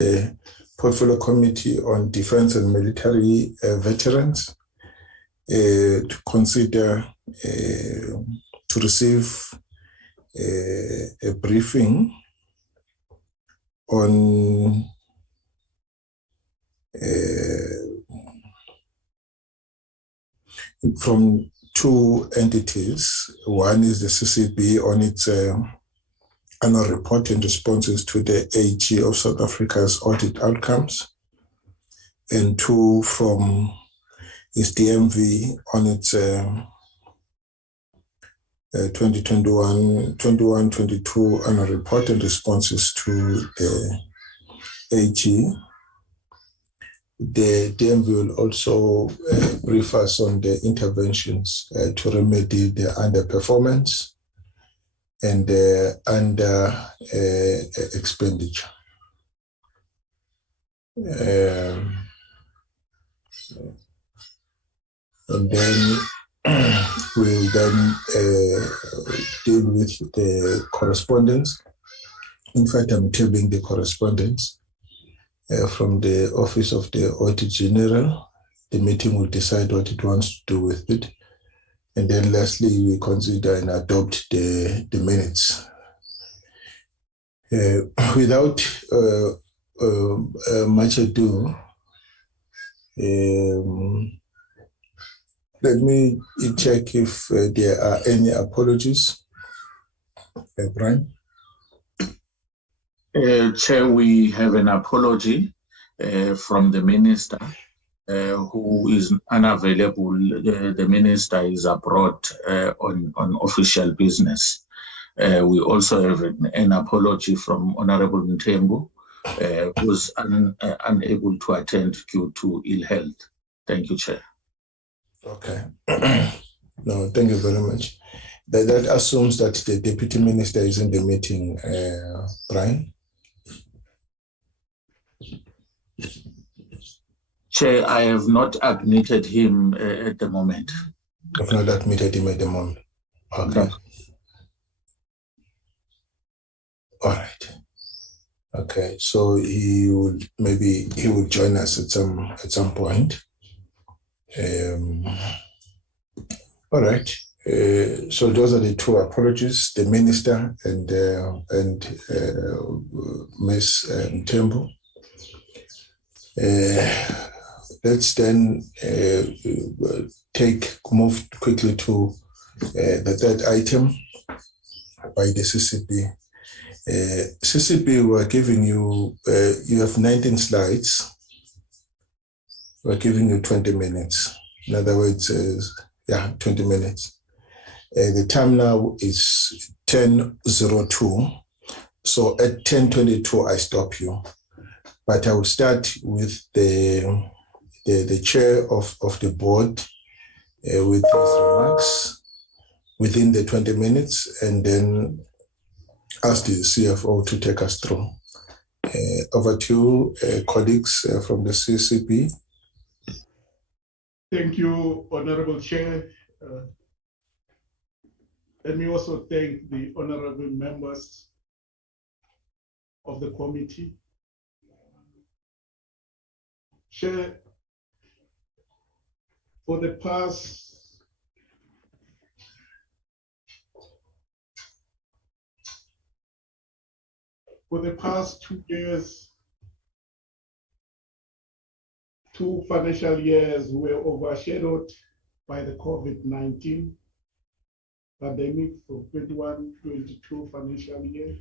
the Portfolio Committee on Defense and Military Veterans to consider to receive a briefing on from two entities. One is the CCB on its annual report and responses to the AG of South Africa's Audit Outcomes, and two from its DMV on its 2021-22 annual report and responses to the AG. The DMV will also brief us on the interventions to remedy the underperformance and under expenditure. And then we'll then deal with the correspondence. In fact, I'm tabling the correspondence from the Office of the Auditor General. The meeting will decide what it wants to do with it. And then lastly, we consider and adopt the minutes. Without much ado, let me check if there are any apologies. Brian? Chair, we have an apology from the Minister who is unavailable. The Minister is abroad on official business. We also have an apology from Honorable Mthembu, who was unable to attend due to ill health. Thank you, Chair. Okay. No, thank you very much. That assumes that the Deputy Minister is in the meeting, Brian? Chair, I have not admitted him at the moment. I've not admitted him at the moment. Okay. No. All right. Okay. So he will join us at some point. All right. So those are the two apologies: the Minister and Ms. Mthembu. Let's then move quickly to the third item by the CCB. CCB, we're giving you, you have 19 slides. We're giving you 20 minutes. In other words, 20 minutes. The time now is 10:02. So at 10:22, I stop you. But I will start with the chair of the board with his remarks within the 20 minutes, and then ask the CFO to take us through. Over to you, colleagues from the CCB. Thank you, Honorable Chair. Let me also thank the honorable members of the committee. Chair, for the past 2 years, 2 financial years were overshadowed by the COVID-19 pandemic for 21-22 financial year.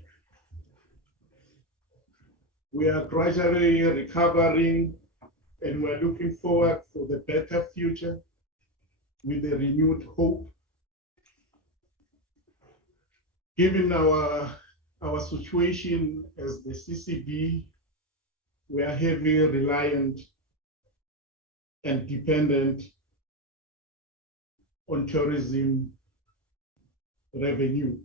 We are gradually recovering, and we're looking forward for the better future with a renewed hope. Given our situation as the CCB, we are heavily reliant and dependent on tourism revenue.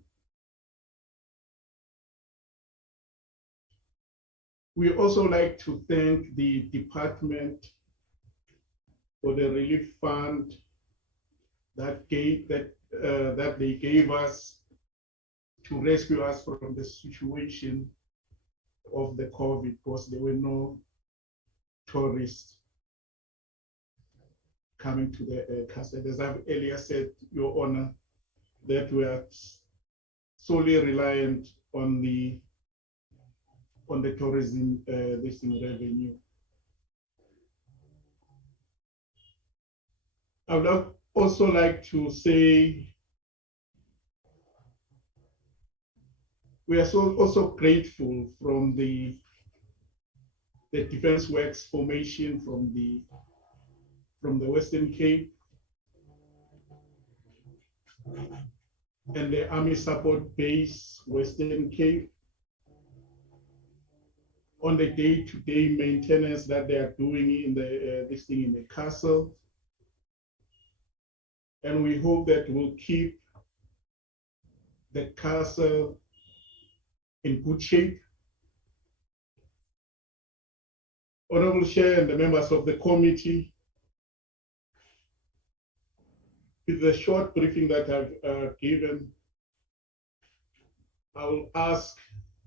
We also like to thank the department for the relief fund that they gave us to rescue us from the situation of the COVID because there were no tourists coming to the castle. As I've earlier said, Your Honor, that we are solely reliant on the tourism revenue. I would also like to say we are also grateful from the Defense Works formation from the Western Cape and the Army Support Base Western Cape on the day-to-day maintenance that they are doing in the castle. And we hope that we'll keep the castle in good shape. Honorable Chair and the members of the committee, with the short briefing that I've given, I will ask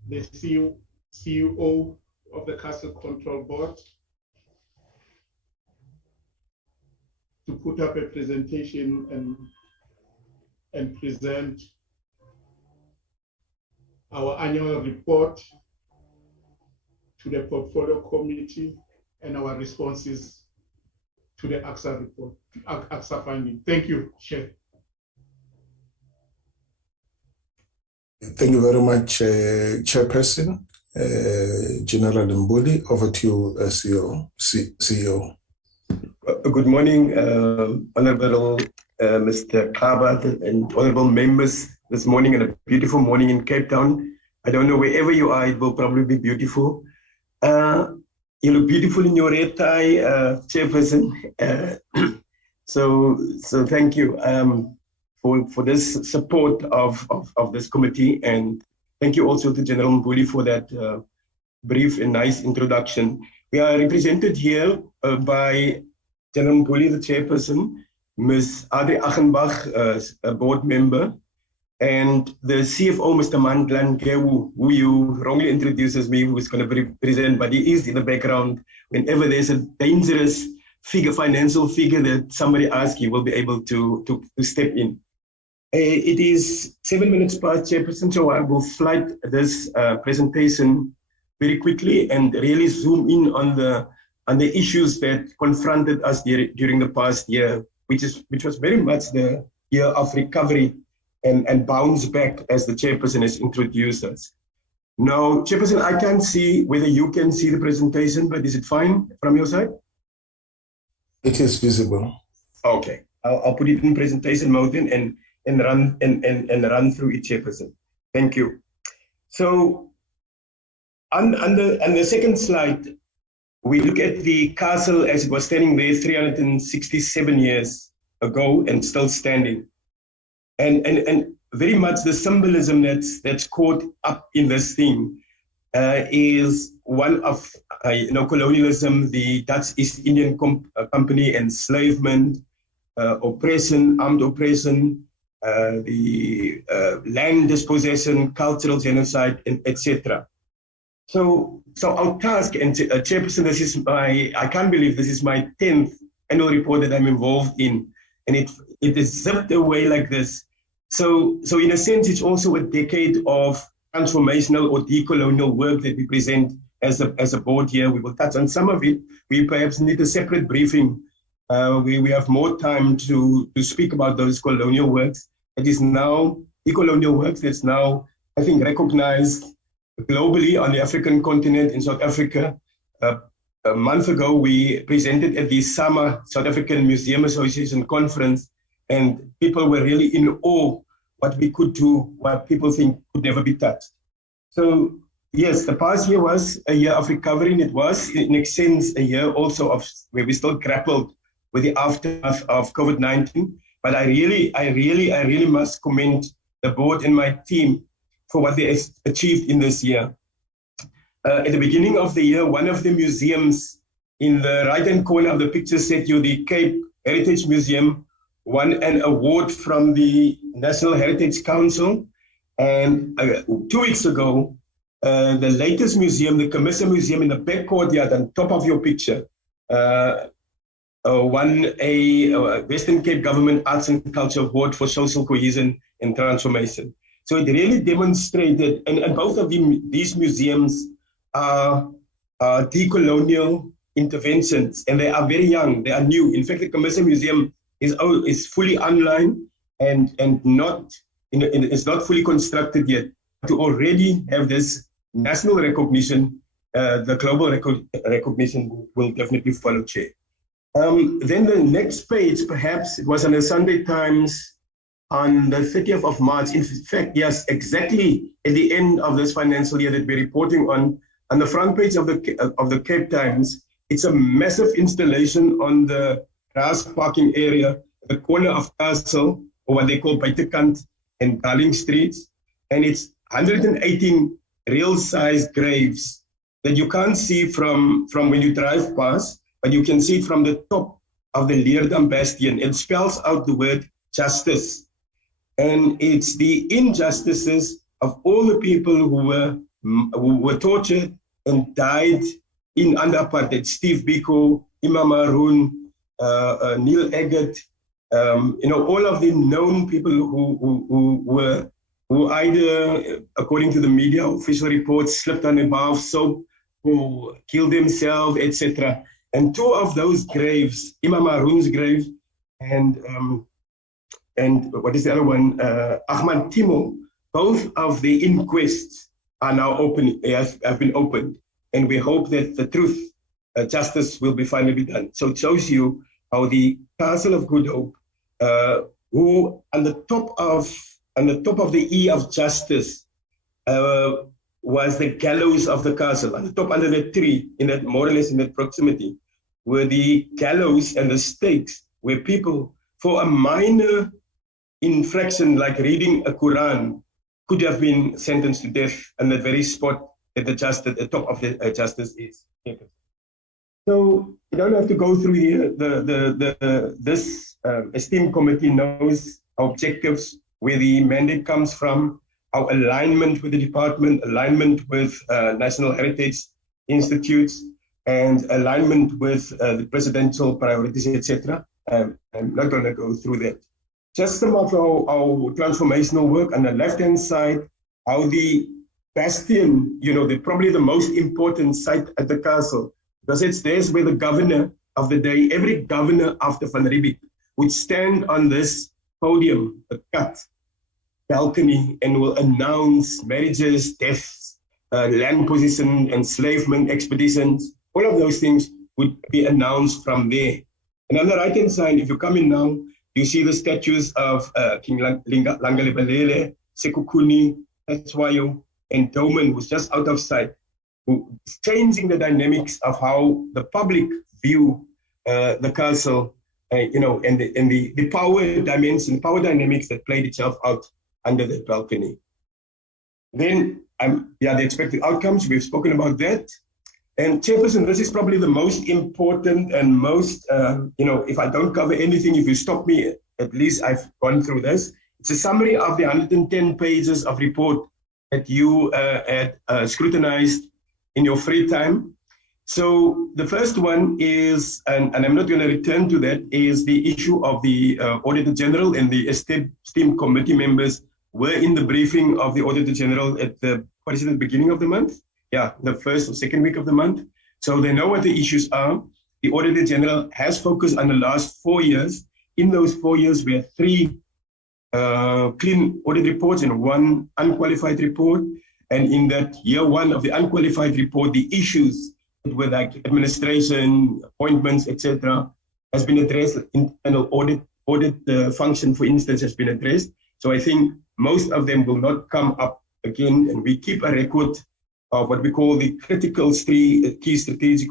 the CEO of the Castle Control Board to put up a presentation and present our annual report to the portfolio committee and our responses to the AGSA report, AGSA finding. Thank you, Chair. Thank you very much, Chairperson. General Mbuli, over to you, CEO. Good morning, Honorable Mr. Kaba and honorable members this morning, and a beautiful morning in Cape Town. I don't know, wherever you are, it will probably be beautiful. You look beautiful in your red tie, Chairperson. So thank you for this support of this committee, and thank you also to General Mbuli for that brief and nice introduction. We are represented here by General Mbuli, the Chairperson, Ms. Adri Achenbach, a board member, and the CFO, Mr. Mandlan Gewu, who you wrongly introduced as me, who is going to present, but he is in the background. Whenever there's a dangerous figure, financial figure that somebody asks, he will be able to step in. It is 7 minutes past, Chairperson, so I will flight this presentation very quickly and really zoom in on the issues that confronted us during the past year, which was very much the year of recovery and bounce back, as the Chairperson has introduced us. Now, Chairperson, I can't see whether you can see the presentation, but is it fine from your side? It is visible. Okay, I'll put it in presentation mode and run through it, Chairperson. Thank you. So, on the second slide, we look at the castle as it was standing there 367 years ago and still standing. And very much the symbolism that's caught up in this thing is one of colonialism, the Dutch East Indian Company, enslavement, oppression, armed oppression, the land dispossession, cultural genocide, etc. So our task, and Chairperson, I can't believe this is my 10th annual report that I'm involved in, and it is zipped away like this. So in a sense, it's also a decade of transformational or decolonial work that we present as a board here. We will touch on some of it. We perhaps need a separate briefing. We have more time to speak about those colonial works. It is now decolonial works that's now, I think, recognized globally on the African continent. In South Africa, a month ago, we presented at the SAMA, South African Museum Association conference, and people were really in awe what we could do, what people think could never be touched. So yes, the past year was a year of recovery, and it was, in a sense, a year also of where we still grappled with the aftermath of COVID-19. But I really must commend the board and my team for what they achieved in this year. At the beginning of the year, one of the museums in the right-hand corner of the picture said you, the Cape Heritage Museum, won an award from the National Heritage Council. And 2 weeks ago, The latest museum, the Commercial Museum in the back courtyard on top of your picture, won a Western Cape Government Arts and Culture Award for social cohesion and transformation. So it really demonstrated, and both of these museums are decolonial interventions, and they are very young, they are new. In fact, the Commercial Museum is fully online and not, it's not fully constructed yet. To already have this national recognition, the global recognition will definitely follow, Chair. Then the next page, perhaps, it was on the Sunday Times on the 30th of March. In fact, yes, exactly at the end of this financial year that we're reporting on the front page of the Cape Times, it's a massive installation on the grass parking area, the corner of Castle, or what they call Buitekant and Darling Streets. And it's 118 real-size graves that you can't see from when you drive past, but you can see it from the top of the Leerdam Bastion. It spells out the word justice. And it's the injustices of all the people who were tortured and died under apartheid. Steve Biko, Imam Maroon, Neil Eggert, all of the known people who either, according to the media official reports, slipped on a bar of soap, who killed themselves, etc. And two of those graves, Imam Maroon's grave and what is the other one? Ahmad Timo, both of the inquests are now open, have been opened. And we hope that the truth, justice will be finally done. So it shows you how the Castle of Good Hope, who on the top of the E of justice, was the gallows of the castle. On the top under the tree, in that more or less in that proximity, were the gallows and the stakes where people, for a minor infraction like reading a Quran, could have been sentenced to death on that very spot that the top of the justice is. So you don't have to go through here. This esteemed committee knows our objectives, where the mandate comes from, our alignment with the department, alignment with National Heritage Institutes, and alignment with the presidential priorities, etc. I'm not going to go through that. Just some of our transformational work on the left-hand side, how the bastion, probably the most important site at the castle, because it's there's where the governor of the day, every governor after Van Riebeeck, would stand on this podium, a cut balcony, and will announce marriages, deaths, land position, enslavement expeditions. All of those things would be announced from there. And on the right-hand side, if you come in now, you see the statues of King Langalibalele, Sekukuni, Tswayo, and Doman, who's just out of sight, who is changing the dynamics of how the public view the castle, and the power dimension, power dynamics that played itself out under that balcony. Then, the expected outcomes, we've spoken about that. And Chairperson, this is probably the most important and most, if I don't cover anything, if you stop me, at least I've gone through this. It's a summary of the 110 pages of report that you had scrutinized in your free time. So the first one is, and I'm not going to return to that, is the issue of the Auditor General, and the esteemed committee members were in the briefing of the Auditor General at the beginning of the month? Yeah, the first or second week of the month. So they know what the issues are. The Auditor General has focused on the last 4 years. In those 4 years, we have 3 clean audit reports and 1 unqualified report. And in that year 1 of the unqualified report, the issues with like administration, appointments, etc., has been addressed. Internal audit function, for instance, has been addressed. So I think most of them will not come up again, and we keep a record of what we call the critical key strategic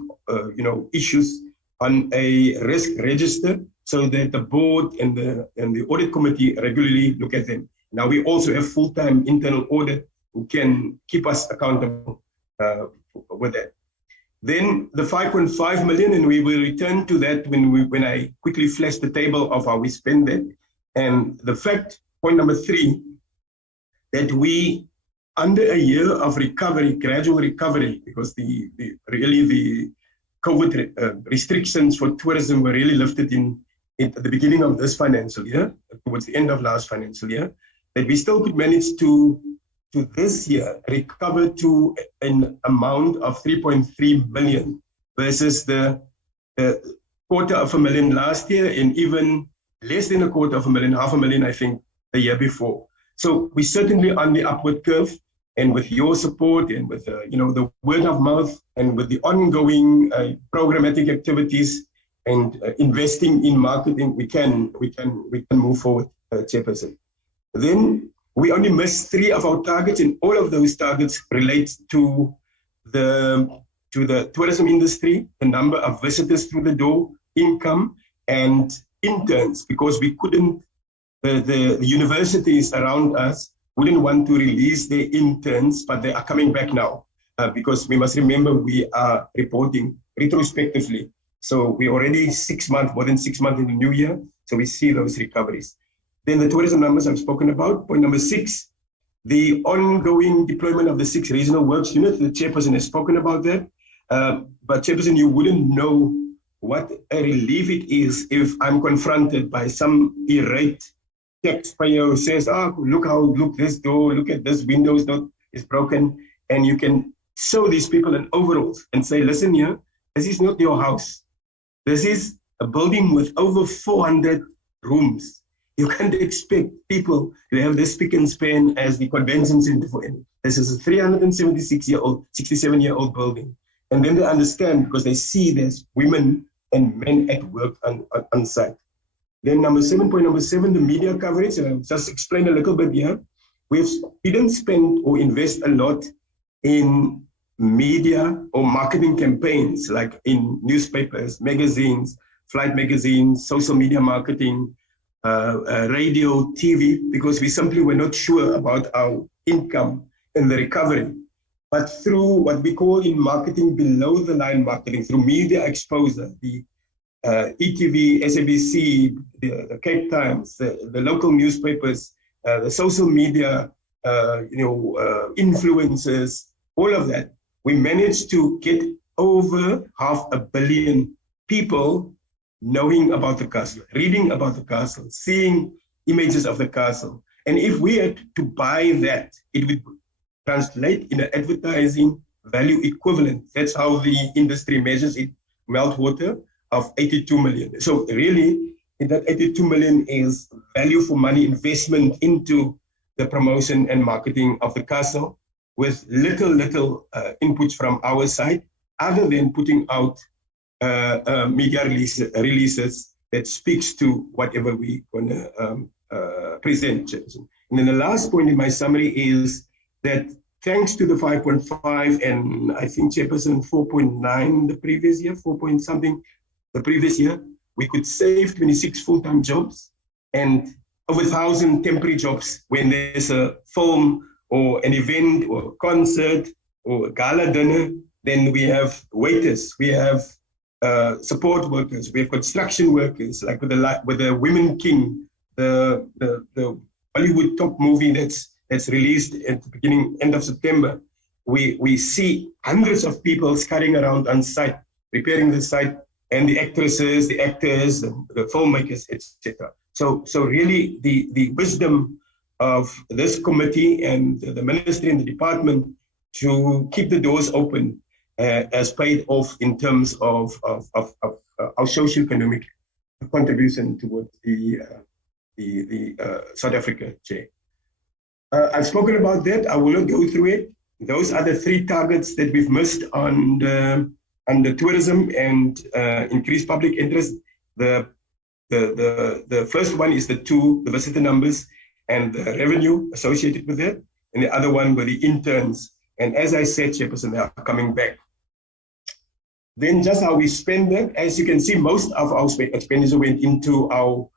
issues on a risk register, so that the board and the audit committee regularly look at them. Now we also have full-time internal audit who can keep us accountable with that. Then the 5.5 million, and we will return to that when I quickly flash the table of how we spend that. And the fact, point number 3, that we under a year of recovery, gradual recovery, because the COVID restrictions for tourism were really lifted at the beginning of this financial year, towards the end of last financial year, that we still could manage to this year recover to an amount of 3.3 billion versus the $250,000 last year, and even less than $250,000, $500,000, I think, the year before. So we're certainly on the upward curve, and with your support and with the word of mouth and with the ongoing programmatic activities and investing in marketing, we can move forward, Chairperson. Then we only missed 3 of our targets, and all of those targets relate to the tourism industry, the number of visitors through the door, income, and interns, because we couldn't, the universities around us wouldn't want to release their interns, but they are coming back now, because we must remember we are reporting retrospectively. So we're already 6 months, more than 6 months in the new year, so we see those recoveries. Then the tourism numbers I've spoken about. Point number 6, the ongoing deployment of the 6 regional works units. The Chairperson has spoken about that. But Chairperson, you wouldn't know what a relief it is if I'm confronted by some irate taxpayer who says, look this door, look at this window is broken. And you can show these people in overalls and say, listen here, this is not your house. This is a building with over 400 rooms. You can't expect people to have this spick and span as the convention center for any. This is a 376-year-old, 67-year-old building. And then they understand, because they see there's women and men at work on site. Then point number 7, the media coverage. And I'll just explain a little bit here. We didn't spend or invest a lot in media or marketing campaigns, like in newspapers, magazines, flight magazines, social media marketing, radio, TV, because we simply were not sure about our income in the recovery. But through what we call in marketing below the line marketing, through media exposure, the ETV, SABC, the Cape Times, the local newspapers, the social media, influencers, all of that, we managed to get over 500 million people knowing about the castle, reading about the castle, seeing images of the castle. And if we had to buy that, it would translate in an advertising value equivalent. That's how the industry measures it, meltwater of 82 million. So really, that 82 million is value for money investment into the promotion and marketing of the castle, with little input from our side, other than putting out media releases that speaks to whatever we want to present. And then the last point in my summary is that thanks to the 5.5 and I think Chairperson 4.9 the previous year, 4 point something the previous year, we could save 26 full-time jobs and over 1,000 temporary jobs when there's a film or an event or a concert or a gala dinner. Then we have waiters, we have support workers, we have construction workers, like with the Women King, the Hollywood top movie that's released at the end of September. We see hundreds of people scurrying around on site, preparing the site, and the actresses, the actors, the filmmakers, etc. So really the wisdom of this committee and the ministry and the department to keep the doors open has paid off in terms of our socio-economic contribution towards the South Africa chair. I've spoken about that. I will not go through it. Those are the 3 targets that we've missed on the tourism and increased public interest. The first one is the visitor numbers and the revenue associated with that, and the other one were the interns. And as I said, Chairperson, they are coming back. Then just how we spend that, as you can see, most of our expenditure went into our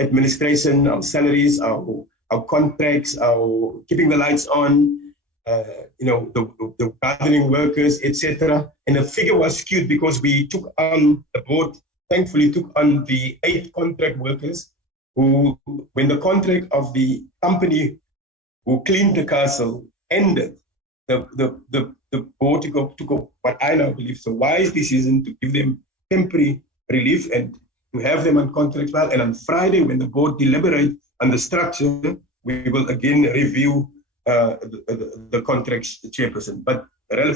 administration, our salaries, our contracts, our keeping the lights on, the gardening workers, etc. And the figure was skewed because we took on the board, thankfully took on the 8 contract workers who, when the contract of the company who cleaned the castle ended the board to go what I now believe is a wise decision to give them temporary relief and to have them on contract file. And on Friday, when the board deliberate on the structure, we will again review the contracts, the chairperson. But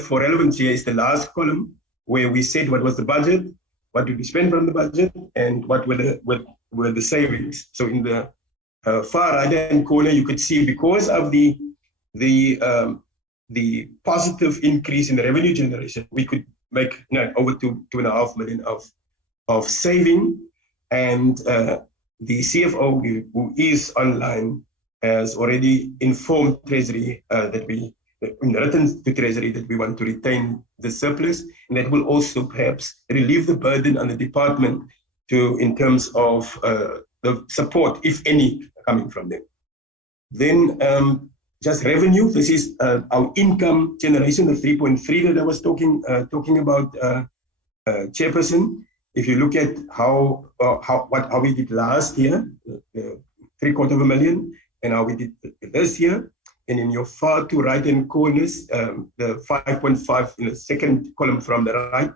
for relevance here is the last column where we said what was the budget, what did we spend from the budget, and what were the savings. So in the far right-hand corner, you could see because of the positive increase in the revenue generation, we could make over 2.5 million of saving. And the CFO, who is online, has already informed Treasury that written to Treasury that we want to retain the surplus, and that will also perhaps relieve the burden on the department in terms of the support, if any, coming from them. Then just revenue. This is our income generation, the 3.3 that I was talking about, Chairperson. If you look at how we did last year, 750,000, and how we did this year, and in your far to right-hand corners, the 5.5 in the second column from the right,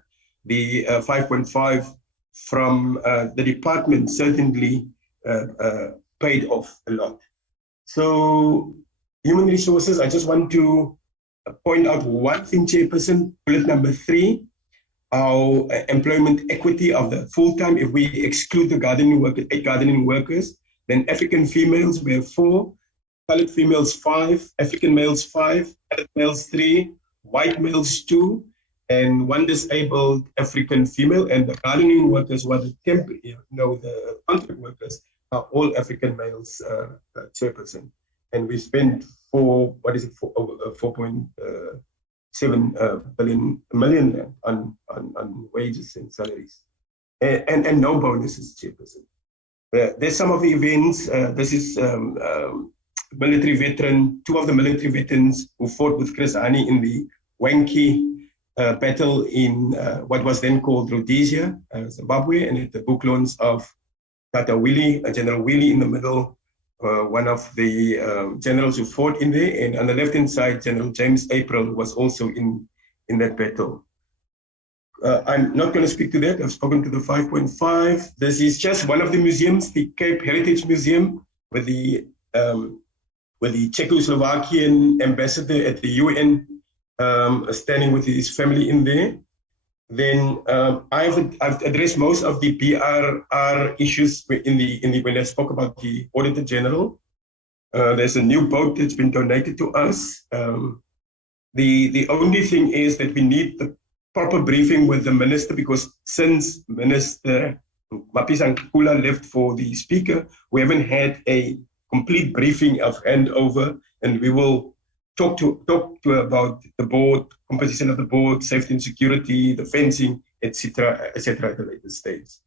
the 5.5 from the department certainly paid off a lot. So human resources, I just want to point out one thing, Chairperson, bullet number 3, our employment equity of the full-time. If we exclude the gardening workers, 8 gardening workers, then African females, we have 4, colored females 5, African males 5, colored males 3, white males 2, and 1 disabled African female. And the gardening workers were the the contract workers are all African males, Chairperson. And we spent 4.7 million on wages and salaries, and no bonuses, Chairperson. There's some of the events. This is military veteran, 2 of the military veterans who fought with Chris Hani in the Wankie battle in what was then called Rhodesia, Zimbabwe, and at the book launch of Tata Willie, General Willie in the middle, one of the generals who fought in there, and on the left-hand side, General James April was also in that battle. I'm not going to speak to that. I've spoken to the 5.5. This is just one of the museums, the Cape Heritage Museum, with the Czechoslovakian ambassador at the UN standing with his family in there. Then I've addressed most of the BRR issues when I spoke about the Auditor General. There's a new boat that's been donated to us. The only thing is that we need the proper briefing with the minister, because since Minister Mapisa Nkula left for the speaker, we haven't had a complete briefing of handover, and we will talk to about the board, composition of the board, safety and security, the fencing, etc., at a later stage.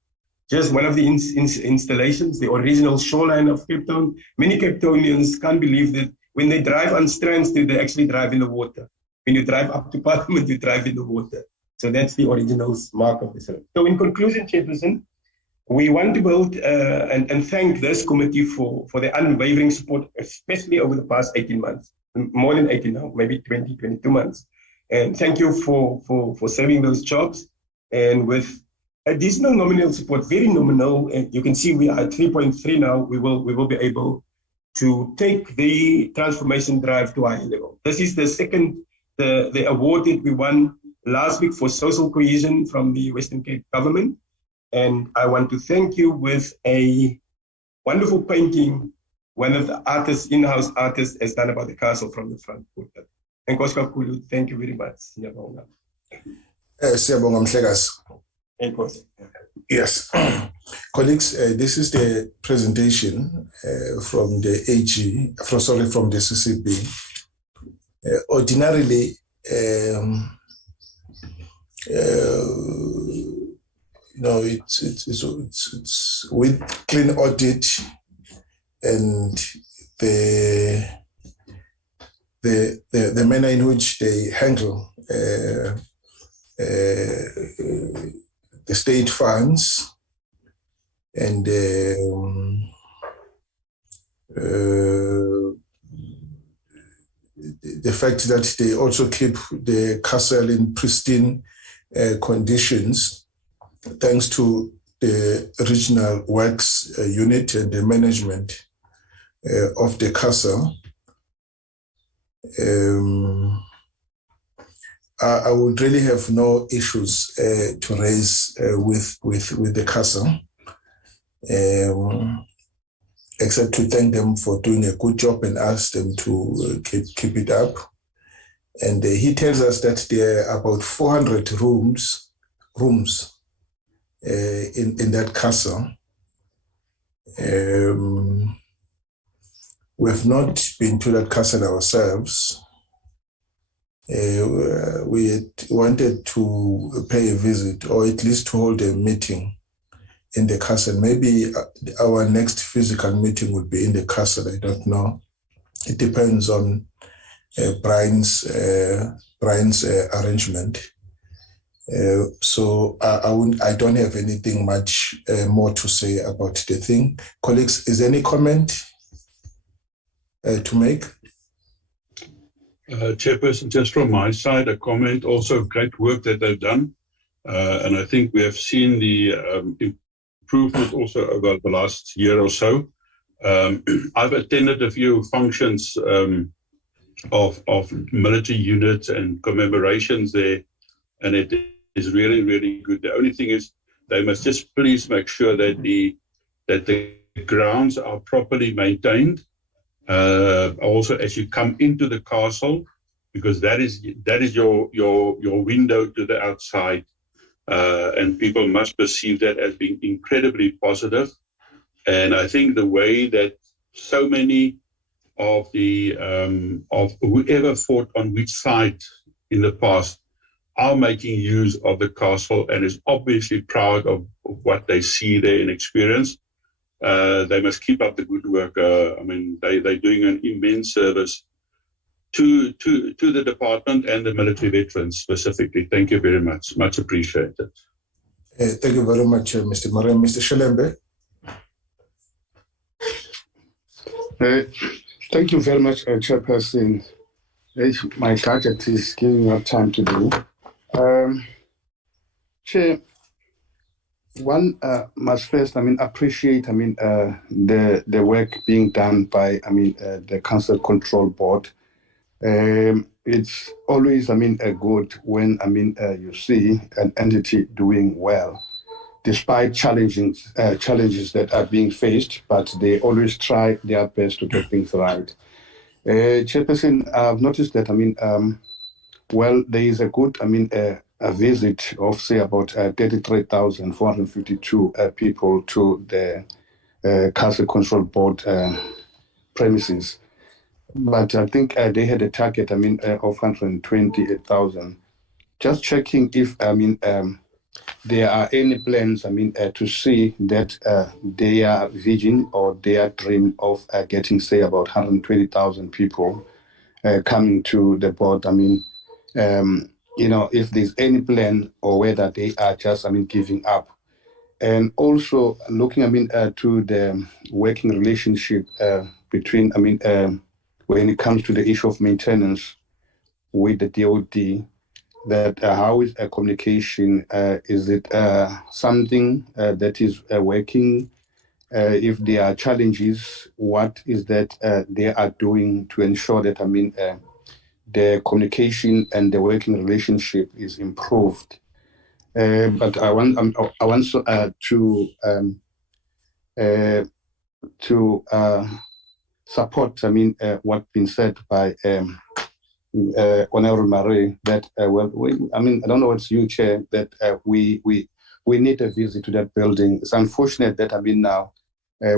Just one of the installations, the original shoreline of Cape Town. Many Cape Townians can't believe that when they drive on Strand Street, they actually drive in the water. When you drive up to Parliament, you drive in the water. So that's the original mark of the service. So in conclusion, Chairperson, we want to build and thank this committee for the unwavering support, especially over the past 18 months. More than 18 now, maybe 20, 22 months. And thank you for serving those jobs. And with additional nominal support, very nominal, and you can see we are at 3.3 now, we will be able to take the transformation drive to a higher level. This is the second, the award that we won last week for social cohesion from the Western Cape government. And I want to thank you with a wonderful painting one of the artists, in-house artists, has done about the castle from the front. And Koska Kulu, thank you very much. Yes. Colleagues, this is the presentation from the from the CCB. Ordinarily, it's with clean audit and the manner in which they handle the state funds and the fact that they also keep the castle in pristine conditions, thanks to the regional works unit and the management of the castle. I would really have no issues to raise with the castle, except to thank them for doing a good job and ask them to keep it up. And he tells us that there are about 400 rooms in that castle. We have not been to that castle ourselves. We had wanted to pay a visit, or at least to hold a meeting in the castle. Maybe our next physical meeting would be in the castle. I don't know. It depends on Brian's arrangement. So I don't have anything much more to say about the thing. Colleagues, is there any comment to make? Chairperson, just from my side, a comment. Also, great work that they've done, and I think we have seen the improvement also over the last year or so. I've attended a few functions of military units and commemorations there, and it is really, really good. The only thing is they must just please make sure that the grounds are properly maintained. Also, as you come into the castle, because that is your window to the outside, and people must perceive that as being incredibly positive. And I think the way that so many of the of whoever fought on which side in the past are making use of the castle and is obviously proud of what they see there and experience. They must keep up the good work. I mean, they're doing an immense service to the department and the military veterans specifically. Thank you very much. Much appreciated. Thank you very much, Mr. Murray. Mr. Shelembe. Thank you very much, Chairperson. My gadget is giving me time to do. Chair, one must first, appreciate, the work being done by, the Council Control Board. It's always, good when, you see an entity doing well, despite challenges that are being faced, but they always try their best to get things right. Chairperson, I've noticed that, there is a good, a visit of, say, about 33,452 people to the Council Control Board premises. But I think they had a target, of 128,000. Just checking if, there are any plans, to see that their vision or their dream of getting, say, about 120,000 people coming to the board, if there's any plan or whether they are just, giving up. And also looking, to the working relationship between, when it comes to the issue of maintenance with the DOD, that how is communication? Is it something that is working? If there are challenges, what is that they are doing to ensure that, the communication and the working relationship is improved? But I want to support, what's been said by Honorable Marie, that I don't know what's you, Chair, that we need a visit to that building. It's unfortunate that now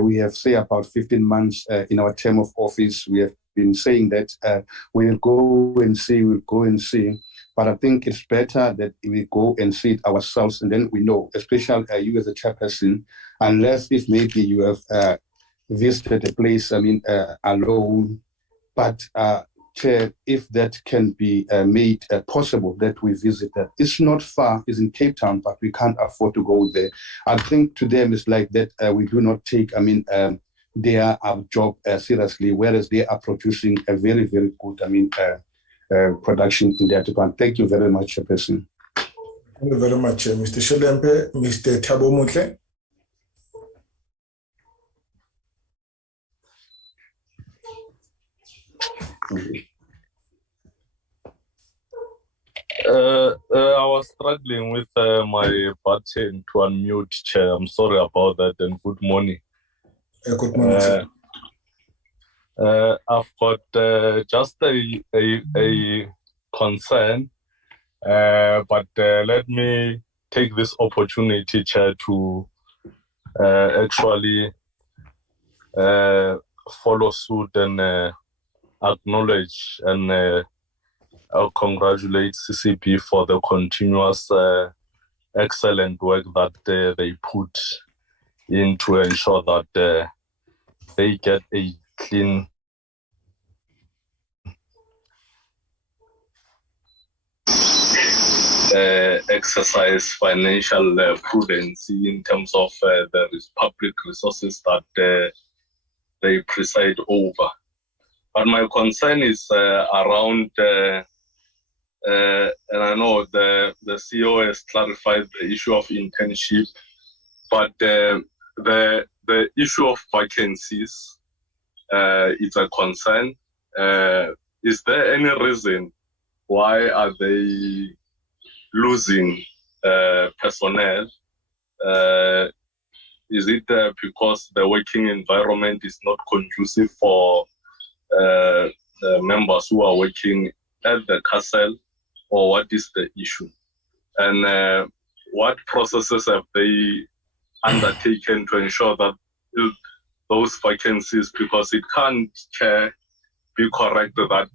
we have, say, about 15 months in our term of office. We have been saying that we'll go and see. But I think it's better that we go and see it ourselves, and then we know, especially you as a chairperson, unless if maybe you have visited a place, alone. But Chair, if that can be made possible, that we visit that. It's not far, it's in Cape Town, but we can't afford to go there. I think to them it's like that we do not take, their job seriously, whereas they are producing a very, very good, production in that department. Thank you very much, Chairperson. Thank you very much, Mr. Shelembe. Mr. Thabo Mutle. I was struggling with my button to unmute, Chair. I'm sorry about that, and good morning. Good morning, sir. I've got just a concern, but let me take this opportunity, Chair, to actually follow suit and acknowledge and congratulate CCB for the continuous excellent work that they put in to ensure that they get a clean exercise financial prudence in terms of the public resources that they preside over. But my concern is around, and I know the CEO has clarified the issue of internship, but the issue of vacancies is a concern. Is there any reason why are they losing personnel? Is it because the working environment is not conducive for members who are working at the castle, or what is the issue? And what processes have they undertaken to ensure that those vacancies, because it can't be correct that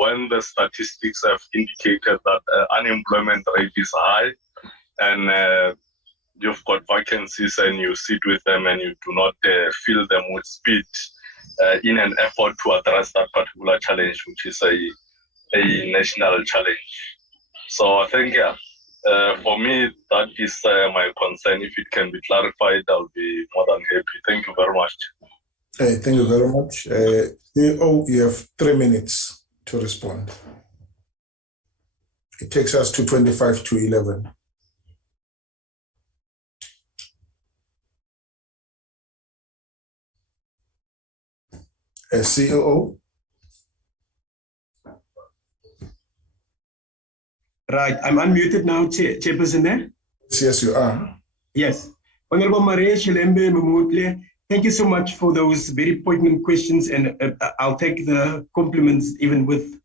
when the statistics have indicated that unemployment rate is high and you've got vacancies and you sit with them and you do not fill them with speed in an effort to address that particular challenge, which is a national challenge. So I think, for me, that is my concern. If it can be clarified, I'll be more than happy. Thank you very much. Thank you very much. CEO, you have 3 minutes to respond. It takes us to 25 to 11. CEO? Right, I'm unmuted now, Chairperson there? Yes, you are. Yes. Honorable Maria Shelembe Mumutle, thank you so much for those very poignant questions, and I'll take the compliments even with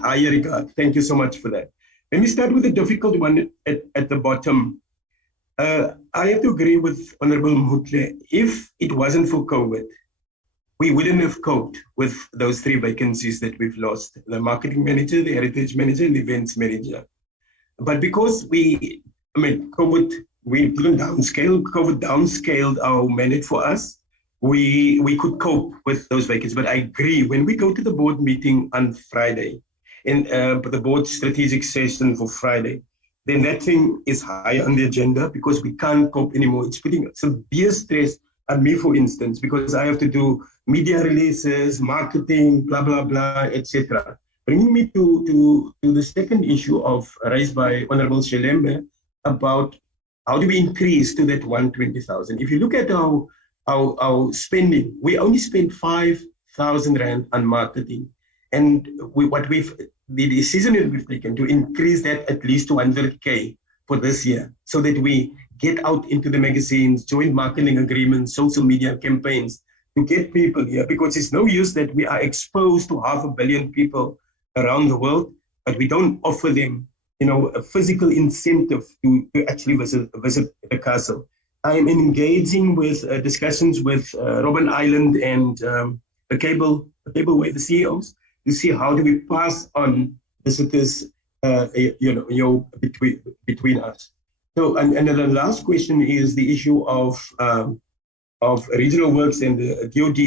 higher regard. Thank you so much for that. Let me start with the difficult one at the bottom. I have to agree with Honorable Mumutle. If it wasn't for COVID, we wouldn't have coped with those 3 vacancies that we've lost: the marketing manager, the heritage manager, and the events manager. But because COVID, we didn't downscale, COVID downscaled our mandate for us, we could cope with those vacancies. But I agree, when we go to the board meeting on Friday, in the board strategic session for Friday, then that thing is high on the agenda because we can't cope anymore. It's putting severe stress on me, for instance, because I have to do media releases, marketing, blah, blah, blah, etc. Bringing me to the second issue raised by Honorable Shelembe about how do we increase to that 120,000. If you look at our spending, we only spent 5,000 Rand on marketing. And the decision that we've taken to increase that at least to 100K for this year, so that we get out into the magazines, joint marketing agreements, social media campaigns, to get people here, because it's no use that we are exposed to 500 million people around the world, but we don't offer them, a physical incentive to actually visit the castle. I am engaging with discussions with Robben Island and the Cableway, the CEOs, to see how do we pass on visitors, between us. So, and then the last question is the issue of regional works and the DOD.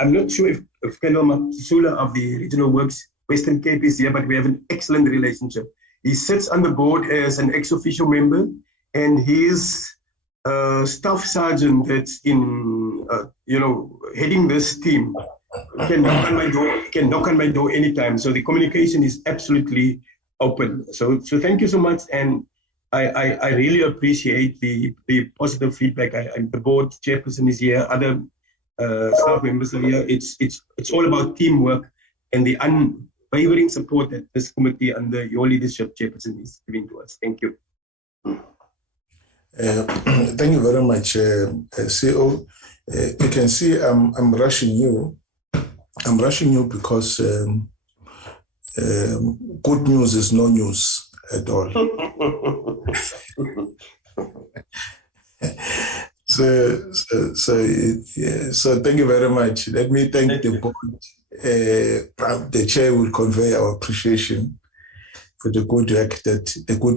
I'm not sure if Colonel Matsula of the regional works Western Cape is here, but we have an excellent relationship. He sits on the board as an ex-official member, and his staff sergeant that's in, heading this team can knock on my door anytime. So the communication is absolutely open. So thank you so much, and I really appreciate the positive feedback. The board chairperson is here, other staff members are here. It's all about teamwork and the unwavering support that this committee under your leadership, chairperson, is giving to us. Thank you. Thank you very much, CEO. You can see I'm rushing you. I'm rushing you because good news is no news at all. So thank you very much. Let me thank the board. The chair will convey our appreciation for the good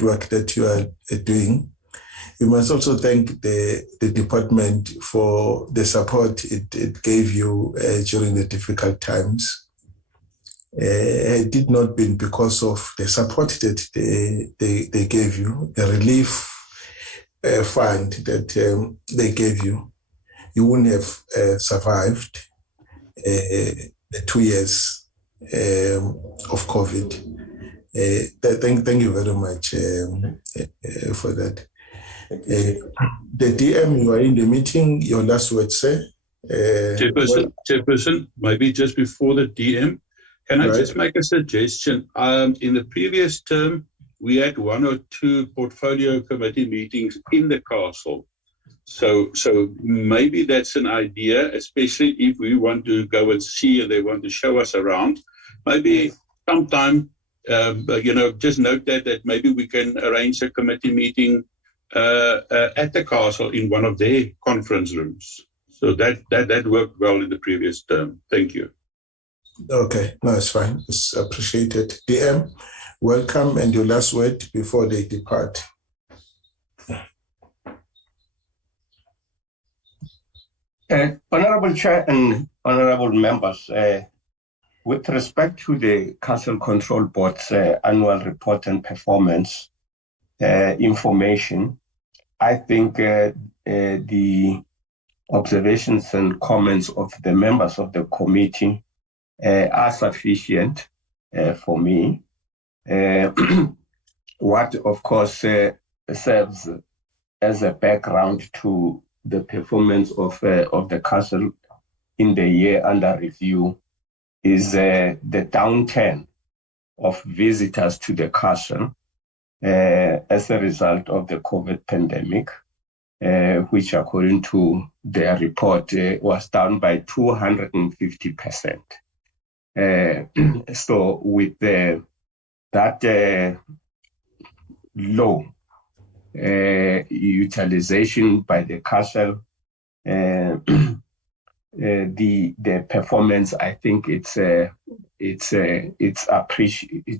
work that you are doing. You must also thank the department for the support it gave you during the difficult times. It did not been because of the support that they gave you, the relief fund that they gave you. You wouldn't have survived the 2 years of COVID. Thank you very much for that. The DM, you are in the meeting. Your last word, sir. Chairperson, maybe just before the DM, can I just make a suggestion? In the previous term, we had 1 or 2 portfolio committee meetings in the castle. So maybe that's an idea, especially if we want to go and see and they want to show us around. Maybe sometime, just note that maybe we can arrange a committee meeting at the castle in one of their conference rooms. So that worked well in the previous term. Thank you. Okay, no, it's fine. It's appreciated. DM, welcome, and your last word before they depart. Honorable Chair and honorable members, with respect to the Council Control Board's annual report and performance information, I think the observations and comments of the members of the committee are sufficient for me. What, of course, serves as a background to the performance of the Council in the year under review is the downturn of visitors to the Council as a result of the COVID pandemic, which according to their report was down by 250%. So with that low utilization by the Council, the performance, I think it's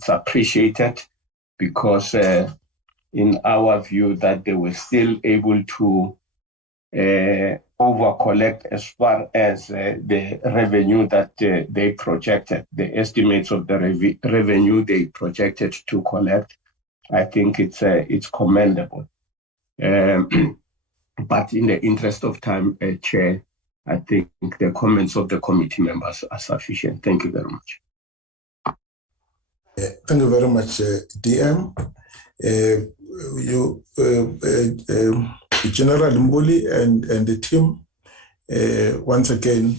appreciated, because in our view that they were still able to over-collect as far as the revenue that they projected, the estimates of the revenue they projected to collect. I think it's commendable. But in the interest of time, Chair, I think the comments of the committee members are sufficient. Thank you very much. Thank you very much, DM. General Mbuli and the team, once again,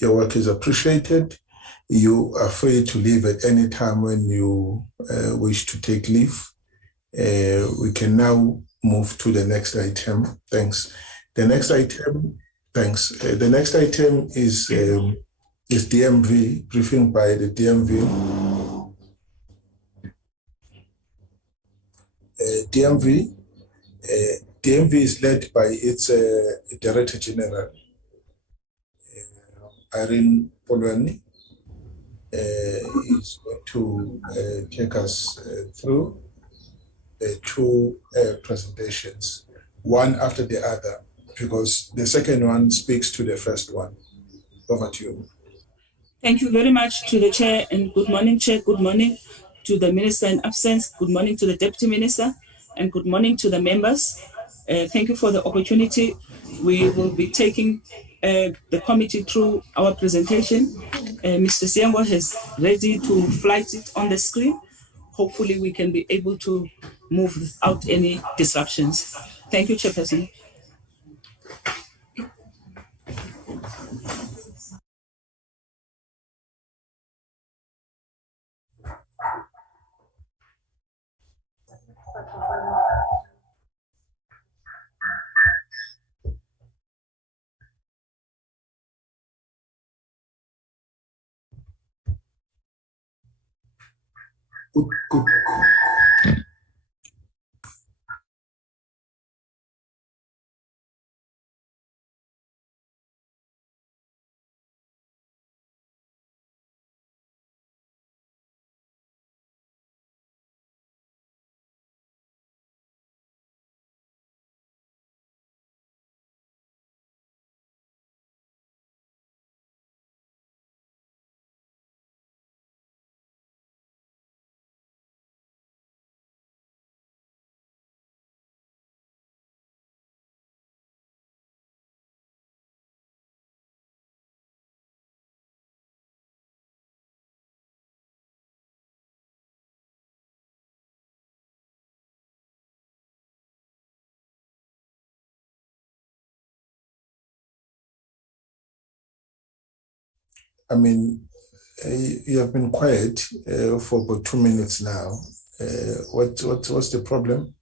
your work is appreciated. You are free to leave at any time when you wish to take leave. We can now move to the next item. Thanks. The next item, thanks. The next item is DMV, briefing by the DMV. DMV is led by its Director General, Irene Polwani. Is going to take us through the 2 presentations, one after the other, because the second one speaks to the first one. Over to you. Thank you very much to the Chair, and good morning, Chair. Good morning to the Minister in absence. Good morning to the Deputy Minister, and good morning to the members. Thank you for the opportunity. We will be taking the committee through our presentation. Mr. Siango is ready to flight it on the screen. Hopefully we can be able to move without any disruptions. Thank you, Chairperson. Good. I mean, you have been quiet for about 2 minutes now. What's the problem?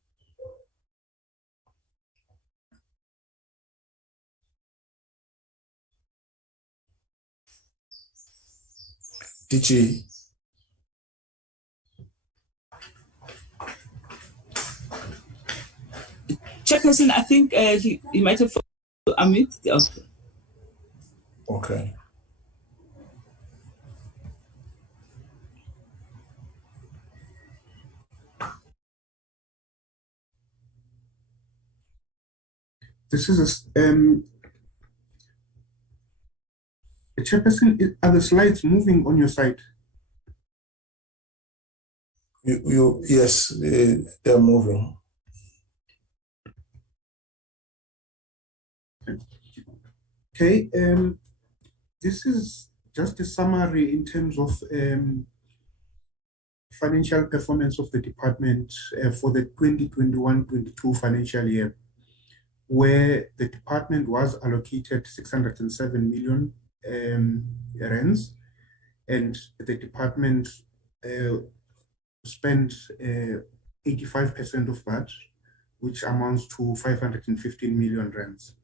DG. Chairperson, I think he might have unmute. Okay. Okay. This is a Chairperson, are the slides moving on your side? Yes, they're moving. Okay, this is just a summary in terms of financial performance of the department for the 2021-22 financial year, where the department was allocated 607 million rands, and the department spent 85% of that, which amounts to 515 million rands.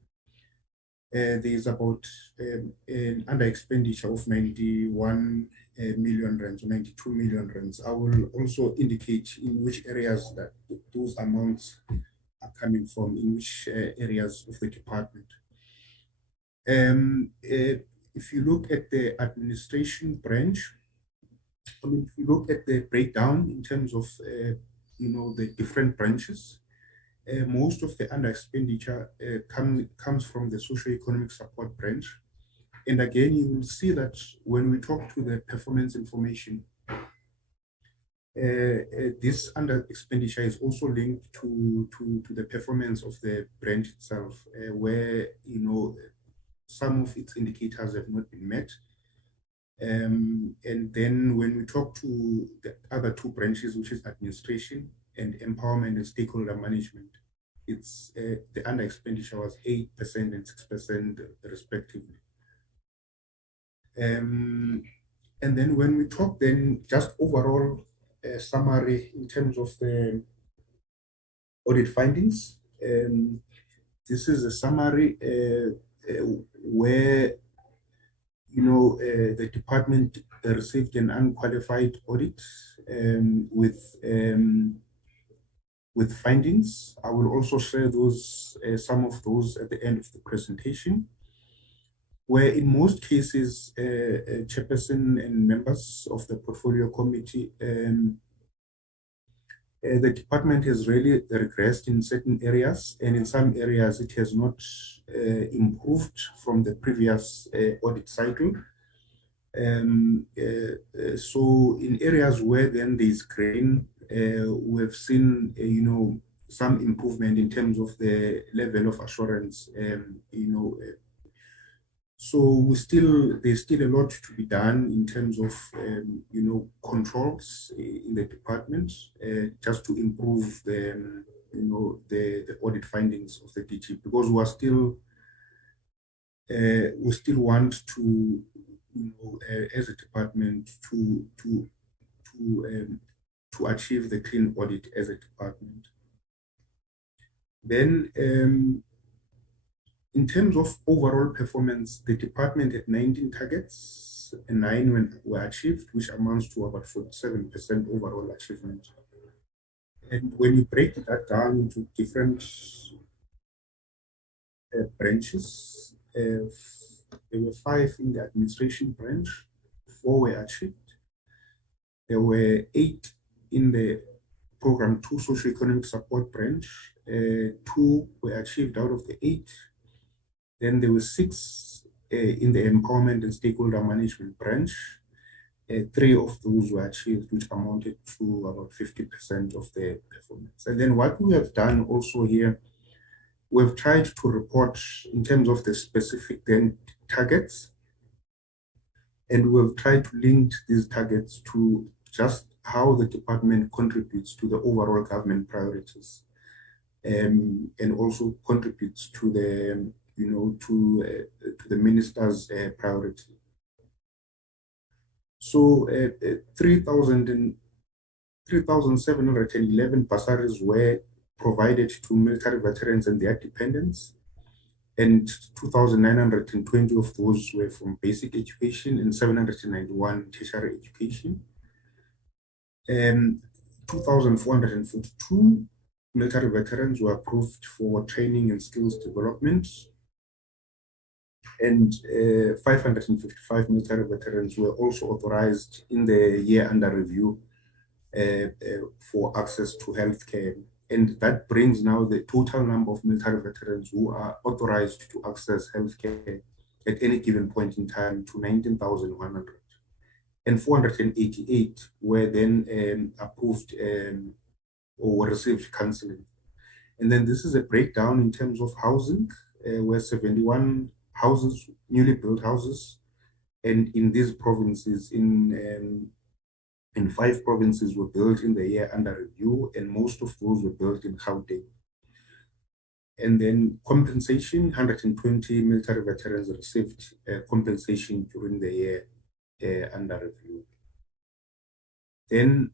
There is about an under expenditure of 91 million rands, or 92 million rands. I will also indicate in which areas that those amounts are coming from, in which areas of the department. If you look at the administration branch, I mean, if you look at the breakdown in terms of the different branches, most of the under expenditure comes from the socio-economic support branch. And again, you will see that when we talk to the performance information, this under expenditure is also linked to the performance of the branch itself, where some of its indicators have not been met. And then when we talk to the other two branches, which is administration and empowerment and stakeholder management, it's the under expenditure was 8% and 6% respectively. And then when we talk then just overall summary in terms of the audit findings, this is a summary where the department received an unqualified audit with findings. I will also share those some of those at the end of the presentation, where in most cases, chairperson and members of the portfolio committee, the department has really regressed in certain areas, and in some areas it has not improved from the previous audit cycle. So in areas where then there is grain, we have seen, some improvement in terms of the level of assurance, So there's still a lot to be done in terms of controls in the department, just to improve the audit findings of the DG, because we still want to, as a department, to achieve the clean audit as a department. Then, in terms of overall performance, the department had 19 targets and 9 were achieved, which amounts to about 47% overall achievement. And when you break that down into different branches, there were 5 in the administration branch, 4 were achieved. There were 8 in the program 2 socioeconomic support branch, 2 were achieved out of the 8. Then there were 6 in the empowerment and stakeholder management branch. 3 of those were achieved, which amounted to about 50% of the performance. And then what we have done also here, we've tried to report in terms of the specific targets, and we've tried to link these targets to just how the department contributes to the overall government priorities, and also contributes to the to the minister's priority. So 3,711 bursaries were provided to military veterans and their dependents, and 2,920 of those were from basic education and 791 tertiary education. 2,442 military veterans were approved for training and skills development, and 555 military veterans were also authorized in the year under review for access to healthcare. And that brings now the total number of military veterans who are authorized to access healthcare at any given point in time to 19,100. And 488 were then approved or received counseling. And then this is a breakdown in terms of housing, where 71 houses, newly built houses, and in these provinces, in 5 provinces were built in the year under review, and most of those were built in Gauteng. And then compensation, 120 military veterans received compensation during the year under review. Then,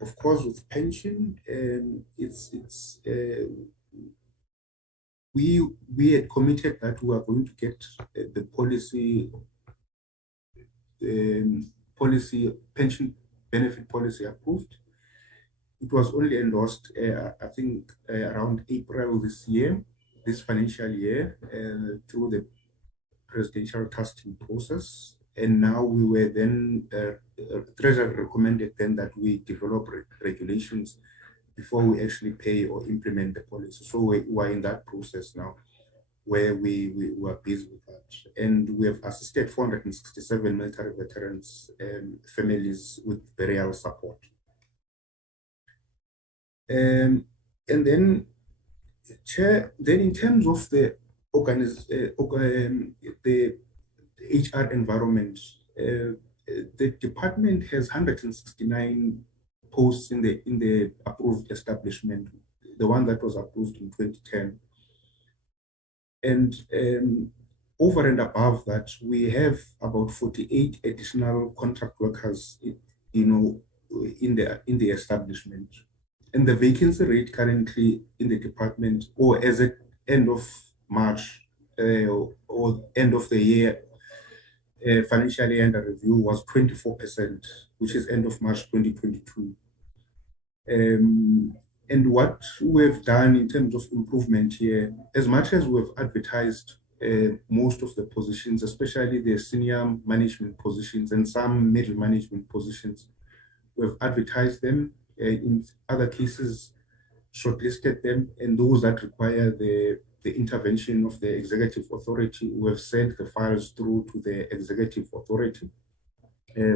of course, with pension, we had committed that we are going to get the pension benefit policy approved. It was only endorsed, I think, around April this financial year, through the presidential testing process. And now we were then, Treasury recommended then that we develop regulations before we actually pay or implement the policy. So we are in that process now, where we were busy with that. And we have assisted 467 military veterans and families with burial support. And then, Chair, then in terms of the HR environment, the department has 169 posts in the approved establishment, the one that was approved in 2010. And over and above that, we have about 48 additional contract workers, in the establishment. And the vacancy rate currently in the department, or as at end of March or end of the year, financial year under review, was 24%, which is end of March 2022. And what we've done in terms of improvement here, as much as we've advertised most of the positions, especially the senior management positions and some middle management positions, we've advertised them. In other cases, shortlisted them, and those that require the intervention of the executive authority, we've sent the files through to the executive authority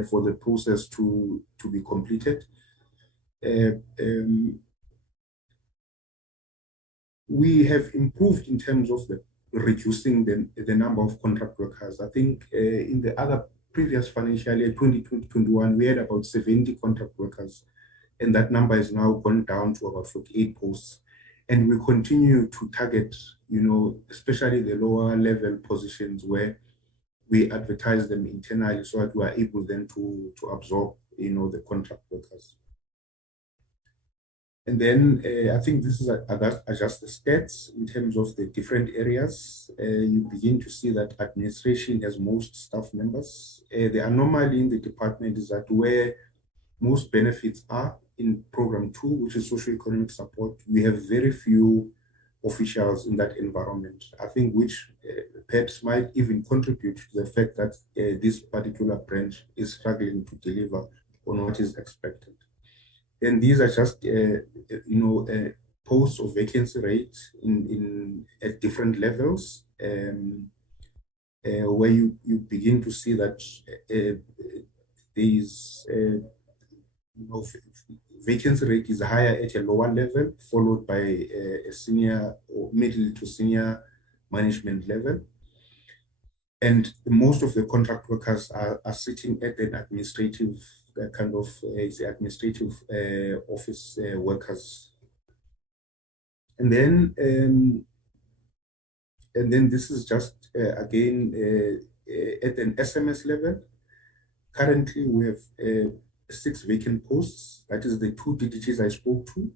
for the process to be completed. We have improved in terms of the reducing the number of contract workers. I think in the other previous financial year, 2020-21, we had about 70 contract workers, and that number has now gone down to about 48 posts. And we continue to target, especially the lower level positions where we advertise them internally so that we are able then to absorb, the contract workers. And then I think this is just the stats in terms of the different areas. You begin to see that administration has most staff members. The anomaly in the department is that where most benefits are in program 2, which is socio-economic support, we have very few officials in that environment. I think which perhaps might even contribute to the fact that this particular branch is struggling to deliver on what is expected. And these are just, posts of vacancy rates at different levels, where you begin to see that vacancy rate is higher at a lower level, followed by a senior or middle to senior management level. And most of the contract workers are sitting at an administrative administrative office workers. And then this is just again at an SMS level. Currently, we have 6 vacant posts. That is the 2 DDGs I spoke to,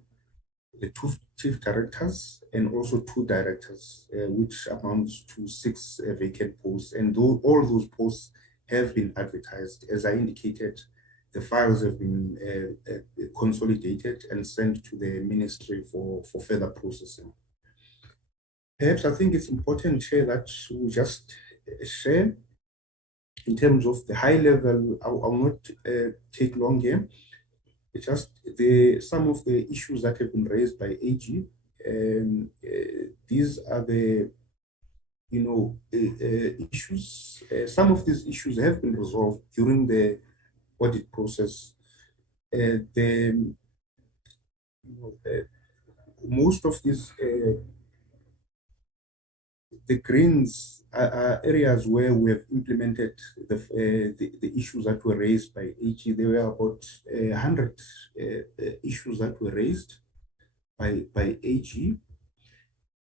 the 2 chief directors, and also 2 directors, which amounts to 6 vacant posts. And all those posts have been advertised. As I indicated, the files have been consolidated and sent to the ministry for further processing. Perhaps I think it's important here that we just share in terms of the high level. I'll not take long here. It's just some of the issues that have been raised by AG. These are the issues. Some of these issues have been resolved during the audit process. Most of these, the greens are areas where we have implemented the issues that were raised by AG. There were about 100 issues that were raised by AG,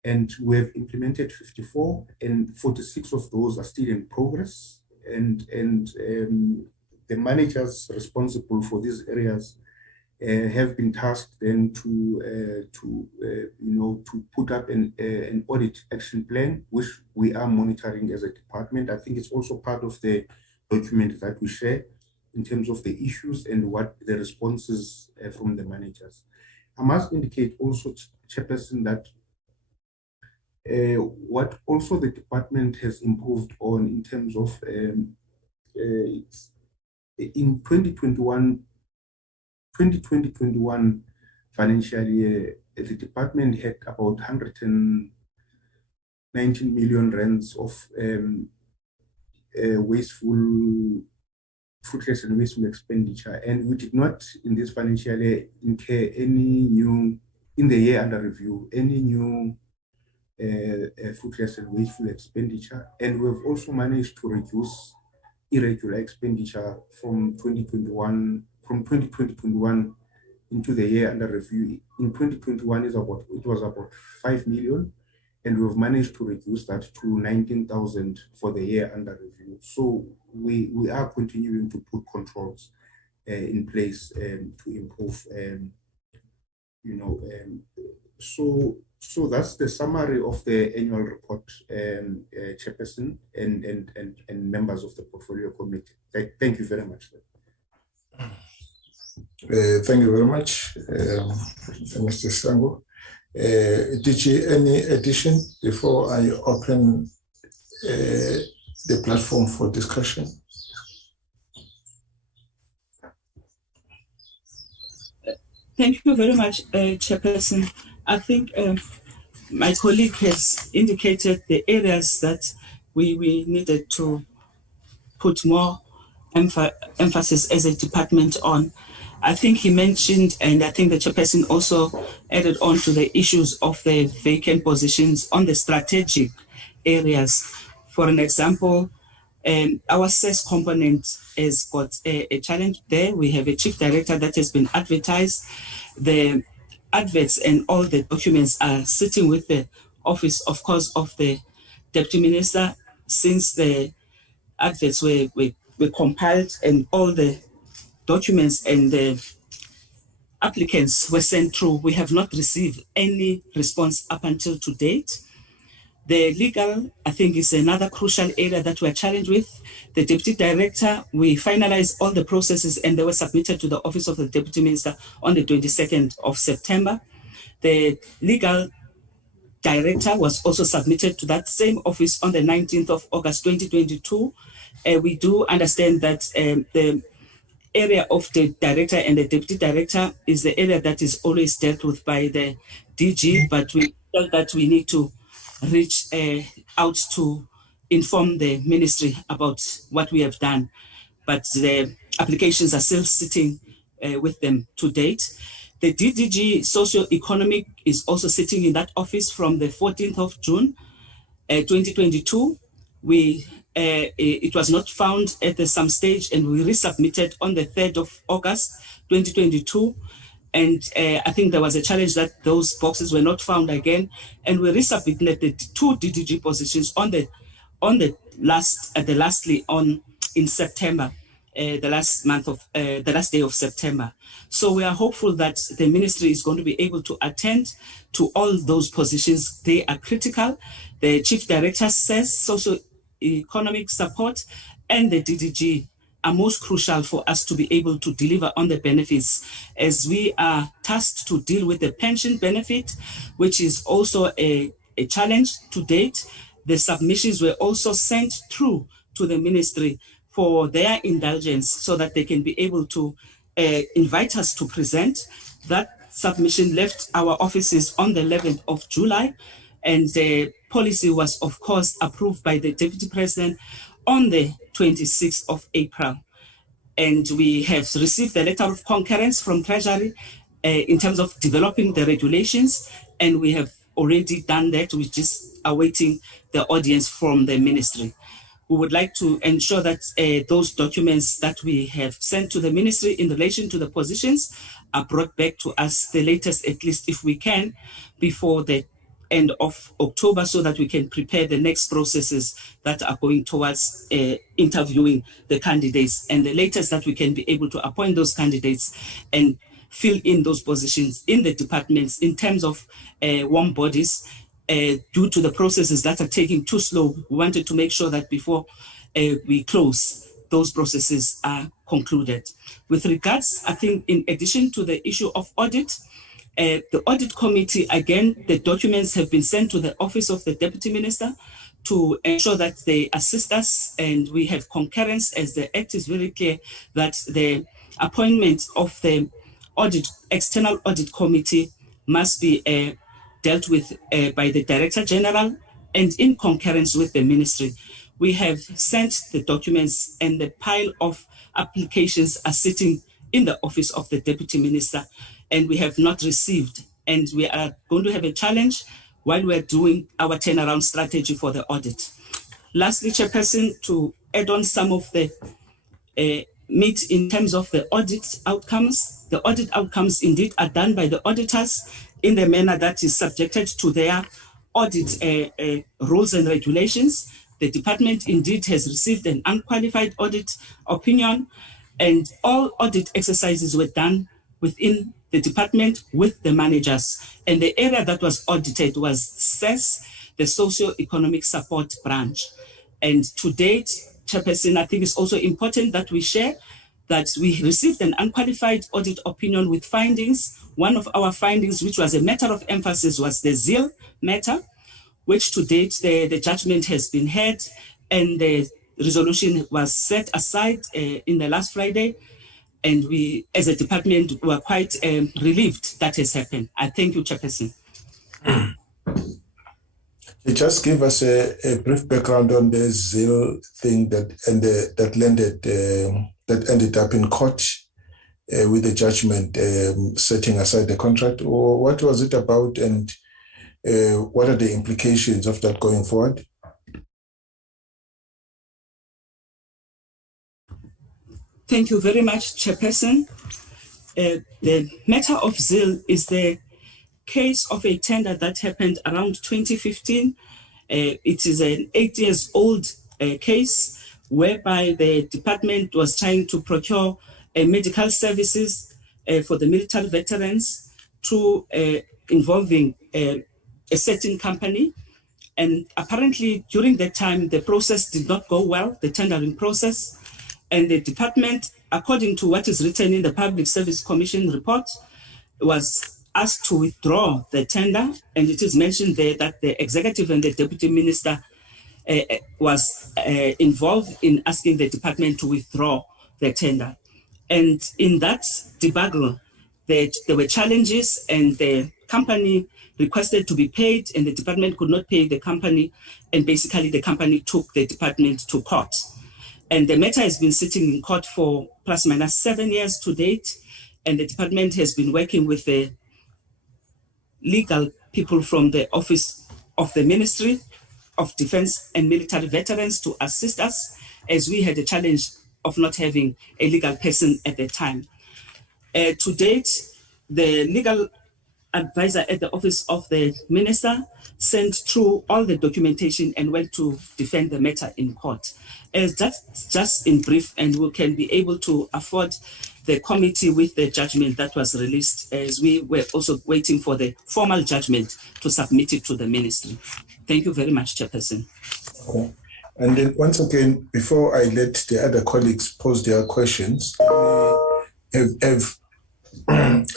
and we have implemented 54, and 46 of those are still in progress. And the managers responsible for these areas have been tasked then to put up an audit action plan, which we are monitoring as a department. I think it's also part of the document that we share in terms of the issues and what the responses from the managers. I must indicate also, Chairperson, that what also the department has improved on in terms of in 2020-21 financial year, the department had about 119 million rands of fruitless and wasteful expenditure, and we did not in this financial year incur any new, in the year under review, any new fruitless and wasteful expenditure. And we've also managed to reduce irregular expenditure from 2020-21 into the year under review. In 2021 it was about 5 million, and we've managed to reduce that to 19,000 for the year under review. So we are continuing to put controls in place to improve. So that's the summary of the annual report, Chairperson and members of the portfolio committee. Thank you very much. Thank you very much, Mr. Sango. Did you any addition before I open the platform for discussion? Thank you very much, Chairperson. I think my colleague has indicated the areas that we needed to put more emphasis as a department on. I think he mentioned, and I think the Chairperson also added on to the issues of the vacant positions on the strategic areas. For an example, our SES component has got a challenge there. We have a chief director that has been advertised. The adverts and all the documents are sitting with the office, of course, of the deputy minister. Since the adverts were compiled and all the documents and the applicants were sent through, we have not received any response up until to date. The legal, I think, is another crucial area that we're challenged with. The deputy director, we finalized all the processes and they were submitted to the office of the deputy minister on the 22nd of September. The legal director was also submitted to that same office on the 19th of August 2022. We do understand that the area of the director and the deputy director is the area that is always dealt with by the DG, but we felt that we need to reach out to inform the ministry about what we have done. But the applications are still sitting with them to date. The DDG socio-economic is also sitting in that office from the 14th of June 2022. It was not found at some stage and we resubmitted on the 3rd of August 2022. And I think there was a challenge that those boxes were not found again. And we resubmitted the 2 DDG positions lastly in September, the last day of September. So we are hopeful that the ministry is going to be able to attend to all those positions. They are critical. The chief director says socio-economic support and the DDG are most crucial for us to be able to deliver on the benefits, as we are tasked to deal with the pension benefit, which is also a challenge to date. The submissions were also sent through to the ministry for their indulgence so that they can be able to invite us to present. That submission left our offices on the 11th of July, and the policy was, of course, approved by the Deputy President on the 26th of April. And we have received the letter of concurrence from Treasury in terms of developing the regulations, and we have already done that. We're just awaiting the audience from the ministry. We would like to ensure that those documents that we have sent to the ministry in relation to the positions are brought back to us, the latest, at least if we can, before the end of October, so that we can prepare the next processes that are going towards interviewing the candidates, and the latest that we can be able to appoint those candidates and fill in those positions in the departments in terms of warm bodies. Due to the processes that are taking too slow, we wanted to make sure that before we close, those processes are concluded. With regards, I think, in addition to the issue of audit, the audit committee, again, the documents have been sent to the office of the deputy minister to ensure that they assist us, and we have concurrence, as the act is very clear that the appointment of the external audit committee must be dealt with by the Director General and in concurrence with the ministry. We have sent the documents, and the pile of applications are sitting in the office of the Deputy Minister, and we have not received. And we are going to have a challenge while we're doing our turnaround strategy for the audit. Lastly, Chairperson, to add on some of the meat in terms of the audit outcomes. The audit outcomes indeed are done by the auditors in the manner that is subjected to their audit rules and regulations. The department indeed has received an unqualified audit opinion, and all audit exercises were done within the department with the managers. And the area that was audited was SES, the Socio-Economic Support Branch. And to date, Chairperson, I think it's also important that we share that we received an unqualified audit opinion with findings. One of our findings, which was a matter of emphasis, was the ZIL matter, which to date the judgment has been heard and the resolution was set aside in the last Friday. And we, as a department, were quite relieved that has happened. I thank you, Chairperson. Just give us a brief background on the ZIL thing that ended up in court with the judgment setting aside the contract. Or what was it about, and what are the implications of that going forward? Thank you very much, Chairperson. The matter of zeal is the case of a tender that happened around 2015. It is an 8 years old case whereby the department was trying to procure medical services for the military veterans through involving a certain company. And apparently during that time, the process did not go well, the tendering process. And the department, according to what is written in the Public Service Commission report, was asked to withdraw the tender. And it is mentioned there that the executive and the deputy minister was involved in asking the department to withdraw the tender. And in that debacle, there were challenges, and the company requested to be paid, and the department could not pay the company. And basically, the company took the department to court. And the matter has been sitting in court for plus minus 7 years to date. And the department has been working with the legal people from the Office of the Ministry of Defense and Military Veterans to assist us, as we had a challenge of not having a legal person at the time. To date, the legal advisor at the Office of the Minister sent through all the documentation and went to defend the matter in court. That's just in brief, and we can be able to afford the committee with the judgment that was released, as we were also waiting for the formal judgment to submit it to the ministry. Thank you very much, Chairperson. Okay. And then once again, before I let the other colleagues pose their questions,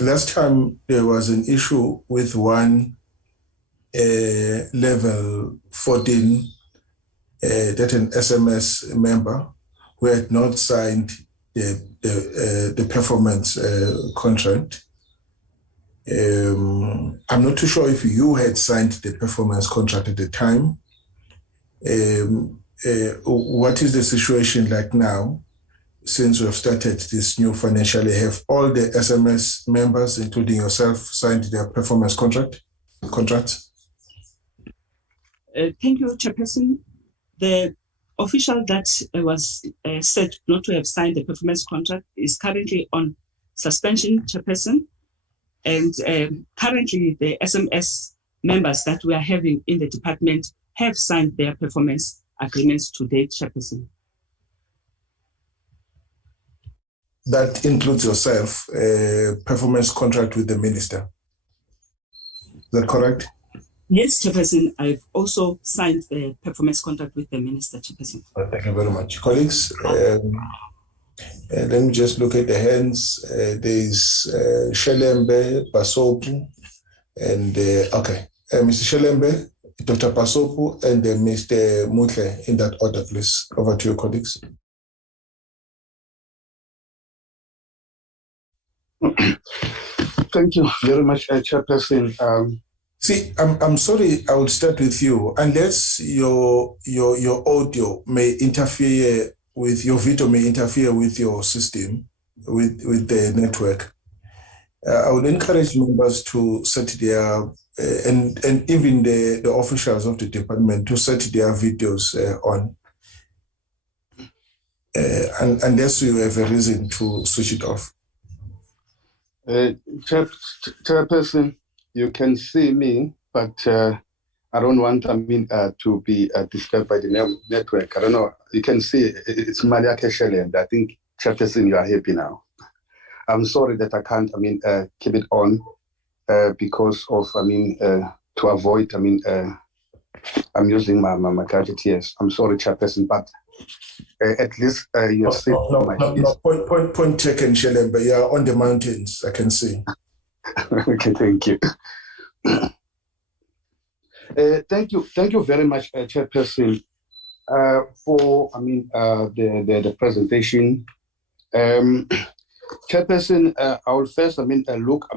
last time there was an issue with one level 14 that an SMS member who had not signed the performance contract. I'm not too sure if you had signed the performance contract at the time. What is the situation like now? Since we have started this new financial year, have all the SMS members, including yourself, signed their performance contracts? Thank you, Chairperson. The official that was said not to have signed the performance contract is currently on suspension, Chairperson. And currently, the SMS members that we are having in the department have signed their performance agreements to date, Chairperson. That includes yourself, performance contract with the minister. Is that correct? Yes, Chairperson. I've also signed the performance contract with the minister, Chairperson. Thank you very much. Colleagues, let me just look at the hands. There's Shelembe, Pasopu, and okay. Mr. Shelembe, Dr. Pasopu, and Mr. Mutle, in that order, please. Over to you, colleagues. Thank you very much, Chairperson. See, I'm sorry, I will start with you. Unless your audio may interfere with, your video may interfere with your system, with the network, I would encourage members to set their, and even the officials of the department to set their videos on. Unless you have a reason to switch it off. Chairperson, you can see me, but I don't want to be disturbed by the network. I don't know. You can see it's Maria Keshele, and I think, Chairperson, you are happy now. I'm sorry that I can't, keep it on because of, to avoid, I'm using my gadget. Yes, I'm sorry, Chairperson, but at least you're safe. Point taken, Shelembe. You are on the mountains, I can see. Okay, thank you. Thank you very much, Chairperson, for the presentation. Chairperson, I will first look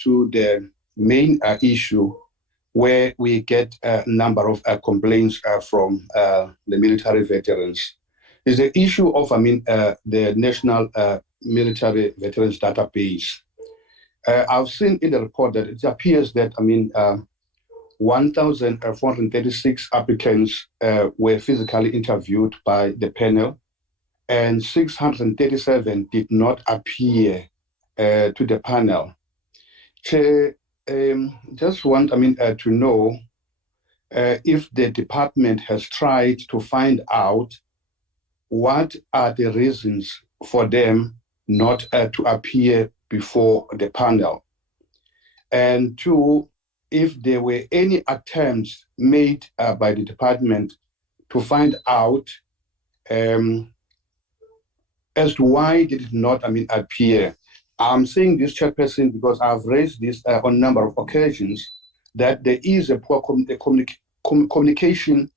to the main issue where we get a number of complaints from the military veterans. Is the issue of the National Military Veterans Database. I've seen in the report that it appears that 1,436 applicants were physically interviewed by the panel, and 637 did not appear to the panel. Chair, just want, to know if the department has tried to find out what are the reasons for them not to appear before the panel. And two, if there were any attempts made by the department to find out as to why did it not, appear. I'm saying this, Chairperson, because I've raised this on a number of occasions, that there is a poor communication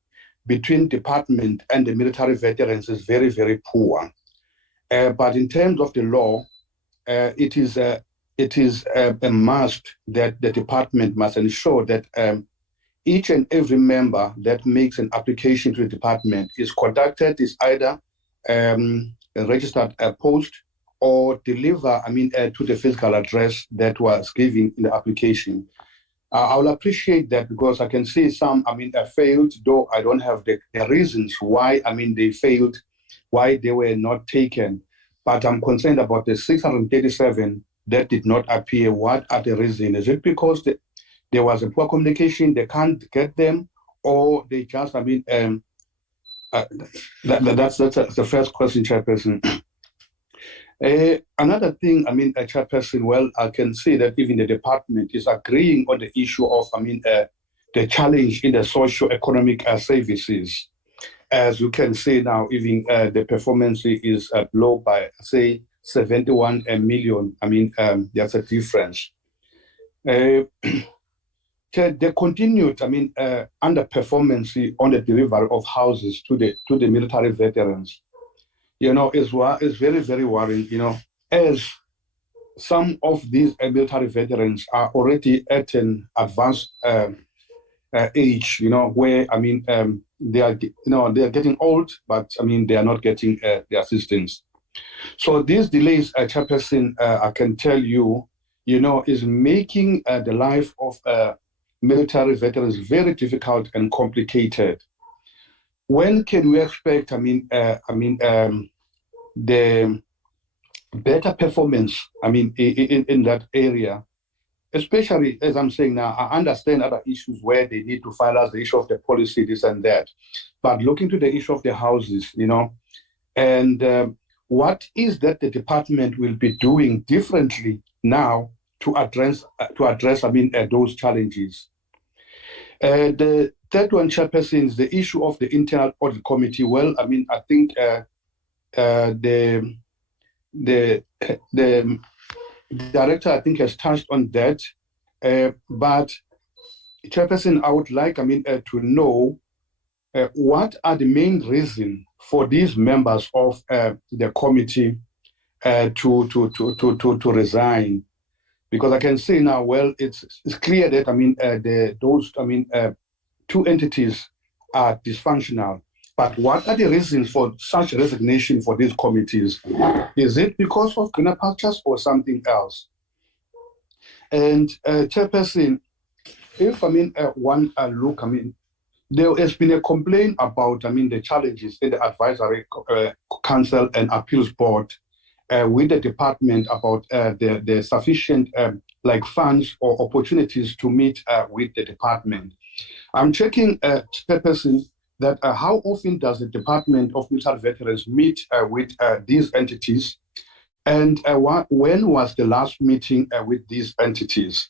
between department and the military veterans is very, very poor. But in terms of the law, it is a must that the department must ensure that each and every member that makes an application to the department is conducted, is either a registered post or deliver, to the physical address that was given in the application. I will appreciate that because I can see some, failed, though I don't have the reasons why, they failed, why they were not taken. But I'm concerned about the 637 that did not appear. What are the reasons? Is it because there was a poor communication, they can't get them, or they just, that's the first question, Chairperson. Another thing, Chairperson, well, I can see that even the department is agreeing on the issue of, the challenge in the socio-economic services. As you can see now, even the performance is low by, say, 71 million. There's a difference. The continued, underperformance on the delivery of houses to the military veterans, is very, very worrying, as some of these military veterans are already at an advanced age, where, they are, they are getting old, but, they are not getting the assistance. So these delays, Chairperson, I can tell you, is making the life of military veterans very difficult and complicated. When can we expect, the better performance, in that area? Especially, as I'm saying now, I understand other issues where they need to finalize the issue of the policy, this and that. But looking to the issue of the houses, and what is that the department will be doing differently now to address, those challenges? The third one, Chairperson, is the issue of the internal audit committee. Well, I think the director, I think, has touched on that. But Chairperson, I would like, to know what are the main reasons for these members of the committee to resign? Because I can say now, well, it's clear that those two entities are dysfunctional. But what are the reasons for such resignation for these committees? Is it because of greener pastures or something else? And Chairperson, if one look, there has been a complaint about the challenges in the advisory council and appeals board with the department about the sufficient funds or opportunities to meet with the department. I'm checking, Chairperson, that how often does the Department of Military Veterans meet with these entities, and when was the last meeting with these entities?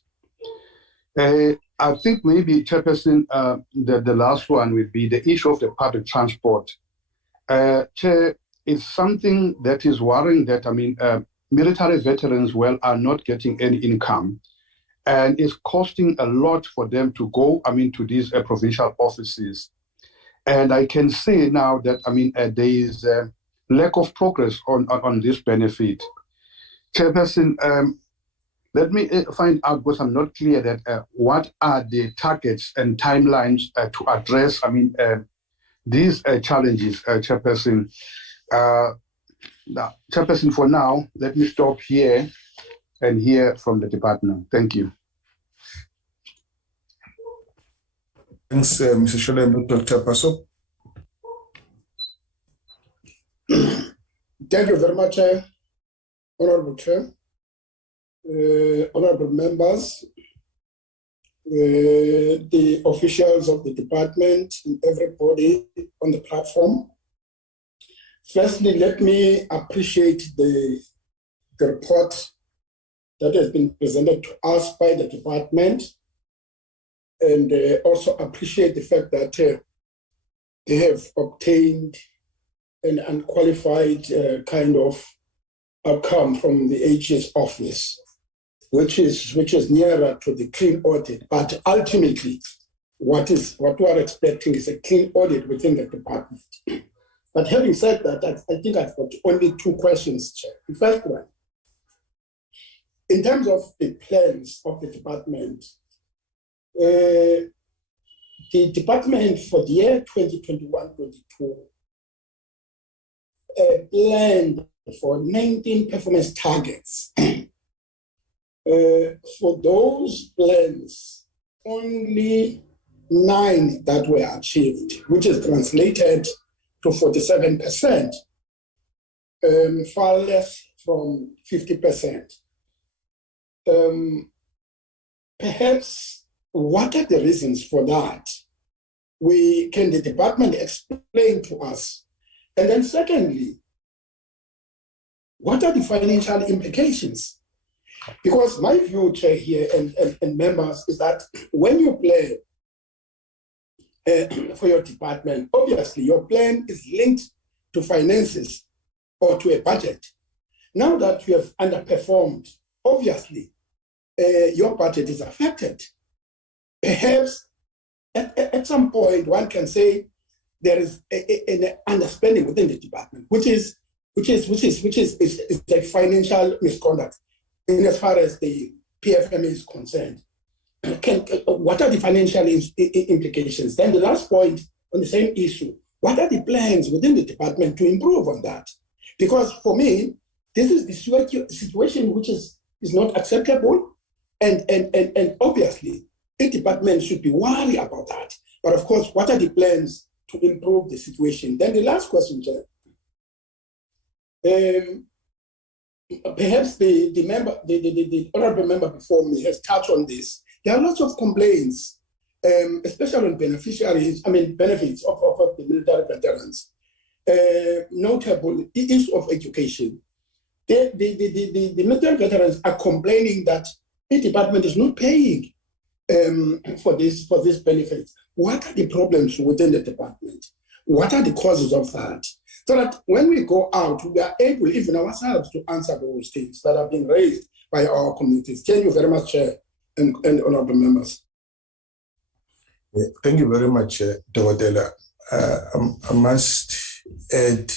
I think maybe, Chairperson, the last one would be the issue of the public transport. Chair, it's something that is worrying that, military veterans, are not getting any income, and it's costing a lot for them to go, to these provincial offices. And I can say now that, there is a lack of progress on this benefit. Chairperson, let me find out, because I'm not clear that what are the targets and timelines to address, these challenges, Chairperson. Chairperson, for now, let me stop here and hear from the department. Thank you. Thanks, Mr. Sholem. Dr. Paso. Thank you very much, Honorable Chair, honorable members, the officials of the department, and everybody on the platform. Firstly, let me appreciate the report that has been presented to us by the department, and also appreciate the fact that they have obtained an unqualified kind of outcome from the AG's office, which is nearer to the clean audit. But ultimately, what we are expecting is a clean audit within the department. But having said that, I think I've got only two questions, Chair. The first one, in terms of the plans of the department, the department for the year 2021-22 planned for 19 performance targets. For those plans, only 9 that were achieved, which is translated to 47%, far less from 50%. Perhaps, what are the reasons for that? Can the department explain to us? And then secondly, what are the financial implications? Because my view, Chair, here and members, is that when you plan for your department, obviously your plan is linked to finances or to a budget. Now that you have underperformed, obviously your budget is affected. Perhaps at some point one can say there is an underspending within the department, which is a financial misconduct in as far as the PFM is concerned. What are the financial implications? Then the last point on the same issue, what are the plans within the department to improve on that? Because for me, this is the situation which is not acceptable, and obviously the department should be worried about that. But of course, what are the plans to improve the situation? Then the last question, Chair. Perhaps the honorable member before me has touched on this. There are lots of complaints, especially on benefits of the military veterans. Notable issue of education. The military veterans are complaining that the department is not paying for this benefit. What are the problems within the department? What are the causes of that? So that when we go out, we are able, even ourselves, to answer those things that have been raised by our communities. Thank you very much, Chair and honorable members. Yeah, thank you very much, Dr. I must add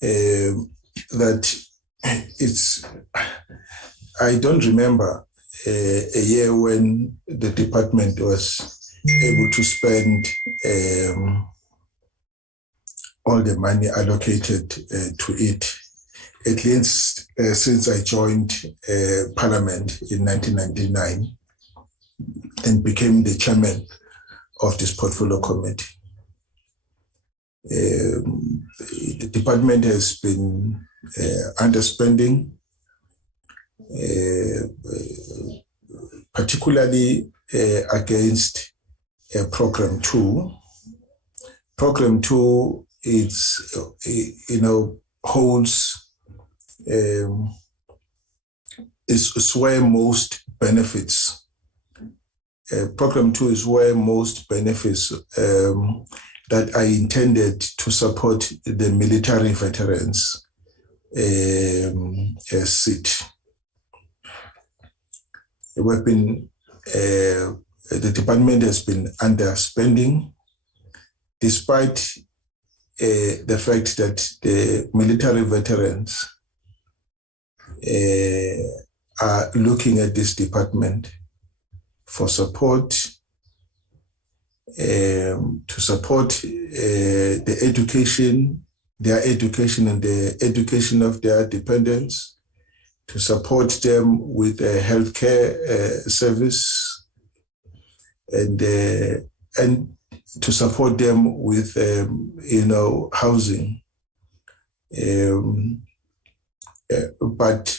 that I don't remember a year when the department was able to spend all the money allocated to it, at least since I joined Parliament in 1999 and became the chairman of this portfolio committee. The department has been underspending, particularly against Program 2. Program 2 holds is where most benefits. Program 2 is where most benefits that are intended to support the military veterans sit. The department has been underspending, despite the fact that the military veterans are looking at this department for support, to support the education, their education and the education of their dependents, to support them with a healthcare service, and to support them with housing. But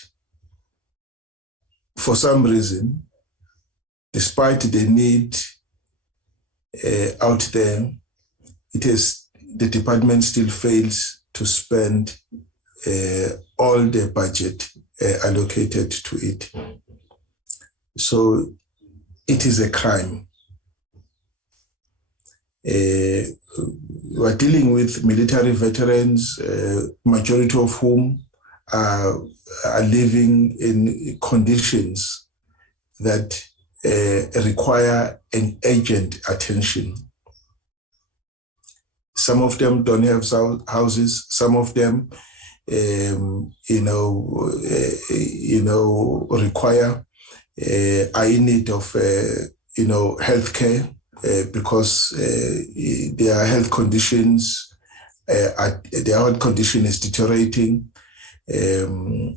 for some reason, despite the need out there, the department still fails to spend all the budget allocated to it. So it is a crime. We're dealing with military veterans, majority of whom are living in conditions that require an urgent attention. Some of them don't have houses. Some of them, require, are in need of, health care because their health conditions, their health condition is deteriorating. They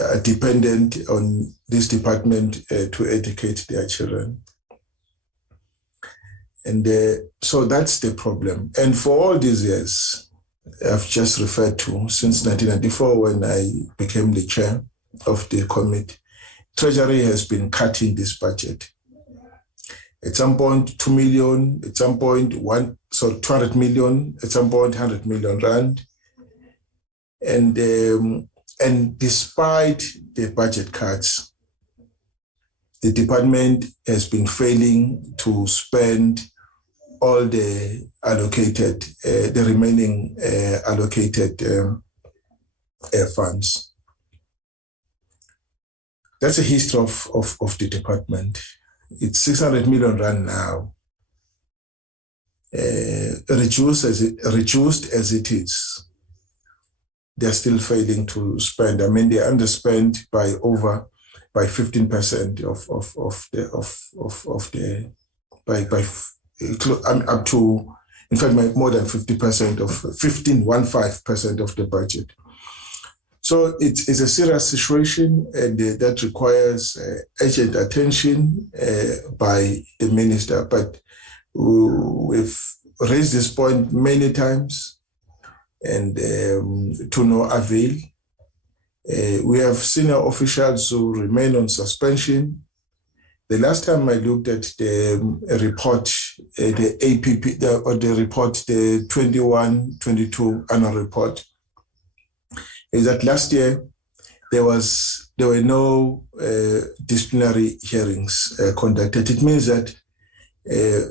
are dependent on this department to educate their children. And so that's the problem. And for all these years, I've just referred to, since 1994, when I became the chair of the committee, Treasury has been cutting this budget. At some point, 2 million, at some point, 200 million, at some point, 100 million rand. And despite the budget cuts, the department has been failing to spend all the allocated, the remaining allocated funds. That's a history of the department. It's 600 million rand now. Reduced as it is, they're still failing to spend. I mean, they underspent by 15% up to, in fact, more than 50% of 15% of the budget. So it's a serious situation, and that requires urgent attention by the minister. But we've raised this point many times, and to no avail. We have senior officials who remain on suspension. The last time I looked at the report, the APP, the report, the 21-22 annual report, is that last year there were no disciplinary hearings conducted. It means that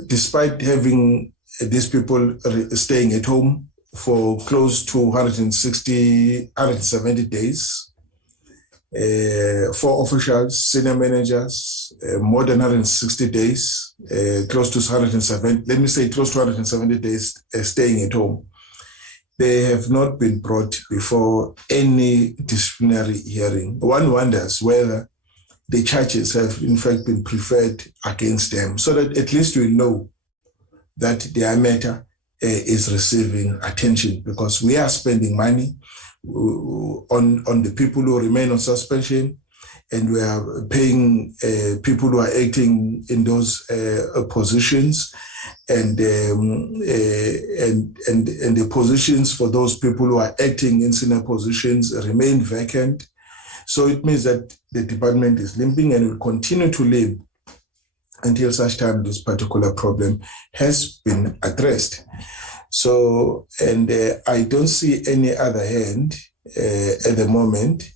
despite having these people staying at home for close to 170 days, 4 officials, senior managers, more than 160 days, close to 170 days staying at home. They have not been brought before any disciplinary hearing. One wonders whether the charges have in fact been preferred against them, so that at least we know that their matter is receiving attention, because we are spending money on the people who remain on suspension, and we are paying people who are acting in those positions, and the positions for those people who are acting in senior positions remain vacant. So it means that the department is limping and will continue to limp until such time this particular problem has been addressed. So, and I don't see any other hand at the moment.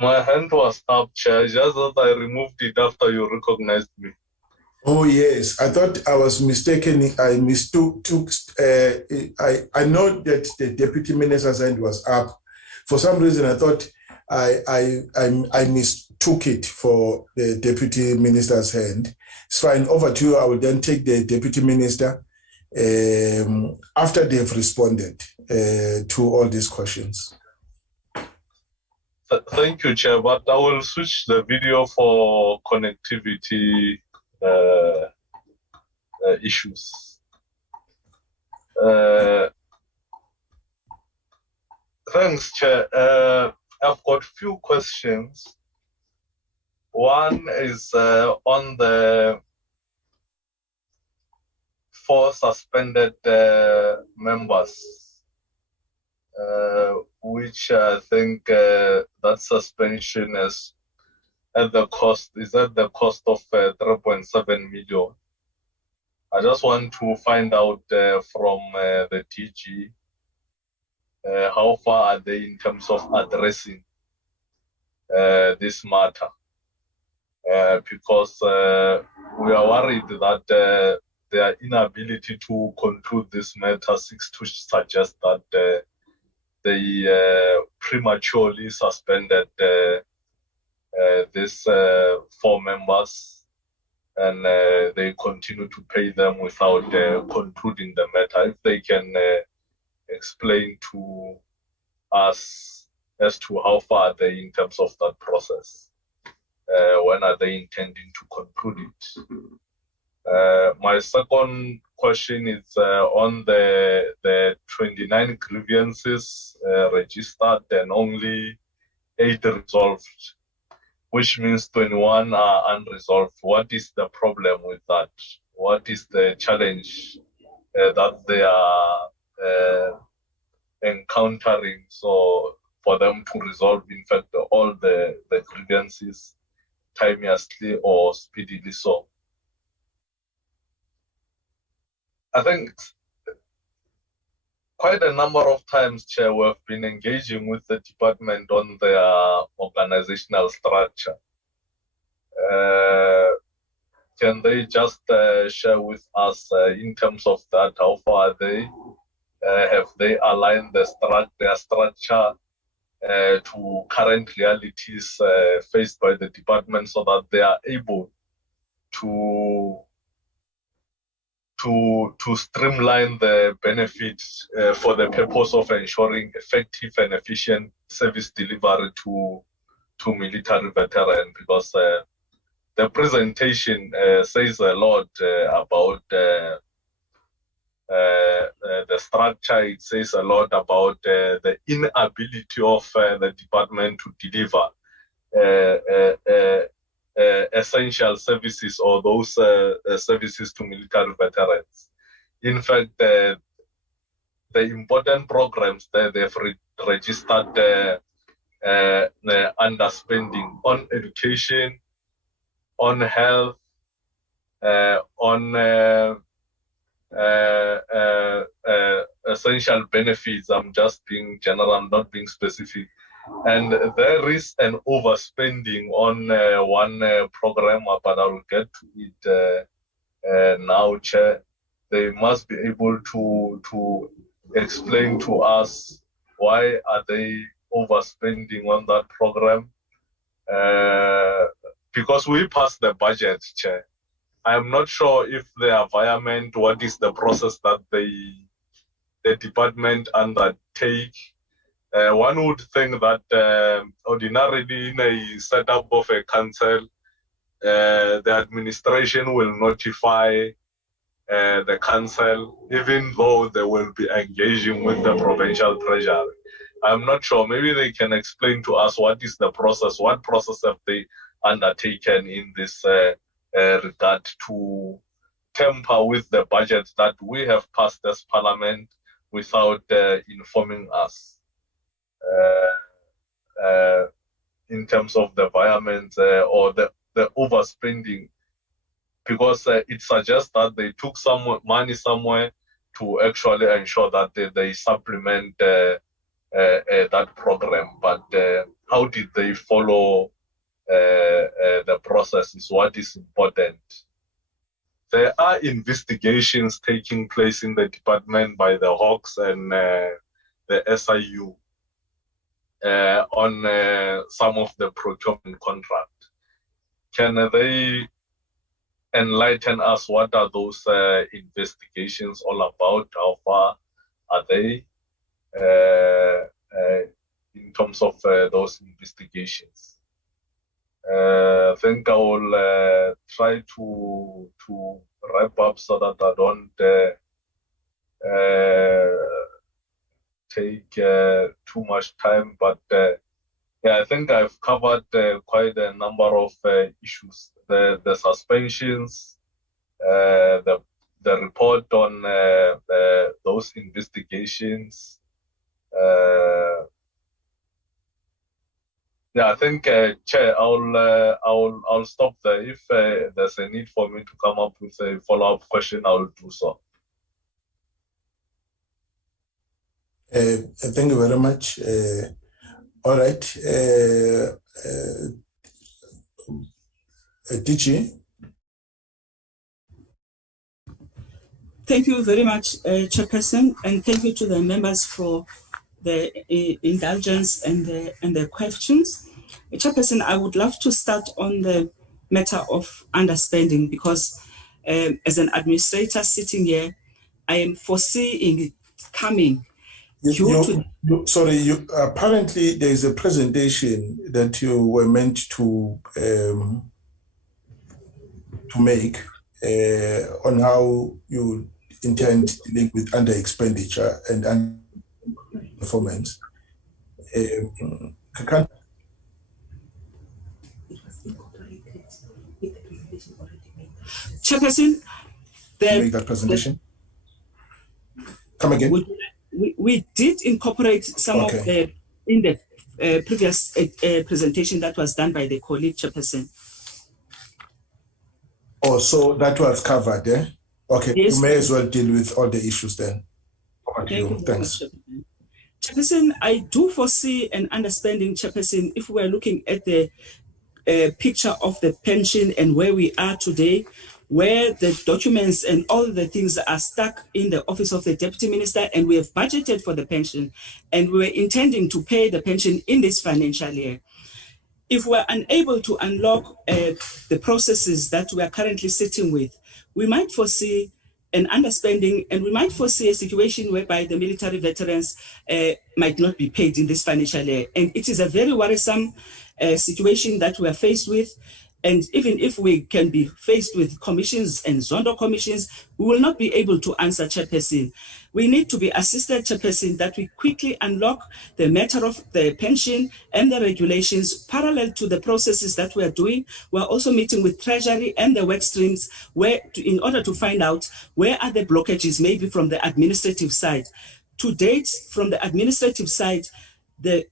My hand was up, Chair, just that I removed it after you recognized me. Oh, yes. I thought I was mistaken. I mistook. I know that the deputy minister's hand was up. For some reason, I thought I mistook it for the deputy minister's hand. It's fine. Over to you. I will then take the deputy minister after they have responded to all these questions. Thank you, Chair, but I will switch the video for connectivity issues. Thanks, Chair. I've got a few questions. One is on the 4 suspended members, which I think that suspension is at the cost of 3.7 million. I just want to find out from the DG how far are they in terms of addressing this matter, because we are worried that their inability to conclude this matter seeks to suggest that they prematurely suspended these 4 members, and they continue to pay them without concluding the matter. If they can explain to us as to how far are they in terms of that process, when are they intending to conclude it? My second question is on the 29 grievances registered and only 8 resolved, which means 21 are unresolved. What is the problem with that? What is the challenge that they are encountering, so for them to resolve, in fact, all the grievances timeously or speedily so? I think quite a number of times, Chair, we have been engaging with the department on their organizational structure. Can they just share with us in terms of that, how far are they? Have they aligned their structure to current realities faced by the department, so that they are able to streamline the benefits for the purpose of ensuring effective and efficient service delivery to military veterans? Because the presentation says a lot about the structure. It says a lot about the inability of the department to deliver essential services, or those services to military veterans. In fact, the important programs that they've registered underspending on education, on health, on essential benefits. I'm just being general, I'm not being specific. And there is an overspending on one program, but I will get to it now, Chair. They must be able to explain to us why are they overspending on that program. Because we passed the budget, Chair. I am not sure if the environment, what is the process that the department undertake. One would think that ordinarily in a setup of a council, the administration will notify the council, even though they will be engaging with the provincial treasury. I'm not sure. Maybe they can explain to us what is the process, what process have they undertaken in this regard to tamper with the budget that we have passed as Parliament without informing us. In terms of the environment or the overspending, because it suggests that they took some money somewhere to actually ensure that they supplement that program. But how did they follow the process is what is important. There are investigations taking place in the department by the Hawks and the SIU on some of the procurement contract. Can they enlighten us what are those investigations all about? How far are they in terms of those investigations? I think I will try to wrap up so that I don't take too much time, but yeah, I think I've covered quite a number of issues: the suspensions, the the report on those investigations. Yeah, I think, Chair, I'll stop there. If there's a need for me to come up with a follow-up question, I'll do so. Thank you very much. All right, DG. Thank you very much, Chairperson, and thank you to the members for the indulgence and the questions. Chairperson, I would love to start on the matter of underspending because as an administrator sitting here, I am foreseeing it coming. Sorry, apparently there is a presentation that you were meant to make on how you intend to link with under expenditure and performance. Chairperson, make that presentation. Come again. We did incorporate some of the in the previous presentation that was done by the colleague, Chairperson. Oh, so that was covered, eh? Okay, yes. You may as well deal with all the issues then. Thank you. Thanks. Chairperson, I do foresee an underspending, Chairperson, if we're looking at the picture of the pension and where we are today, where the documents and all the things are stuck in the office of the Deputy Minister, and we have budgeted for the pension, and we're intending to pay the pension in this financial year. If we're unable to unlock the processes that we are currently sitting with, we might foresee an underspending, and we might foresee a situation whereby the military veterans might not be paid in this financial year. And it is a very worrisome situation that we are faced with. And even if we can be faced with commissions and Zondo commissions, we will not be able to answer, Chairperson. We need to be assisted, Chairperson, that we quickly unlock the matter of the pension and the regulations parallel to the processes that we are doing. We're also meeting with Treasury and the work streams in order to find out where are the blockages, maybe from the administrative side. To date, from the administrative side, the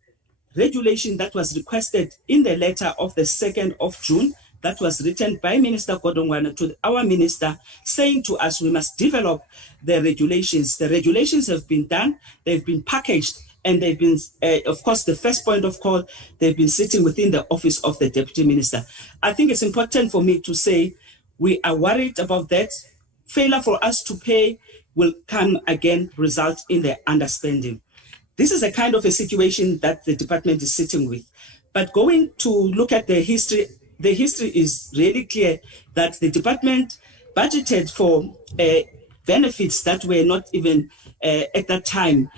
regulation that was requested in the letter of the 2nd of June, that was written by Minister Godongwana to our minister, saying to us, we must develop the regulations. The regulations have been done, they've been packaged, and they've been, of course, the first point of call, they've been sitting within the office of the Deputy Minister. I think it's important for me to say, we are worried about that. Failure for us to pay will come again, result in the underspending. This is a kind of a situation that the department is sitting with. But going to look at the history is really clear that the department budgeted for benefits that were not even at that time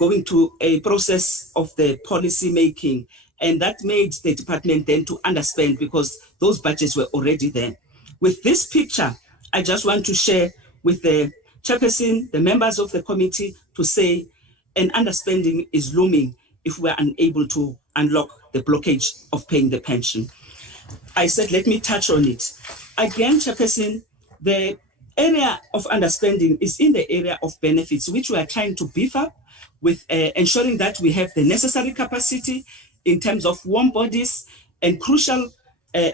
going to a process of the policy making. And that made the department then to underspend because those budgets were already there. With this picture, I just want to share with the Chairperson, the members of the committee, to say an underspending is looming if we're unable to unlock the blockage of paying the pension. I said, let me touch on it. Again, Chairperson, the area of underspending is in the area of benefits, which we are trying to beef up with ensuring that we have the necessary capacity in terms of warm bodies and crucial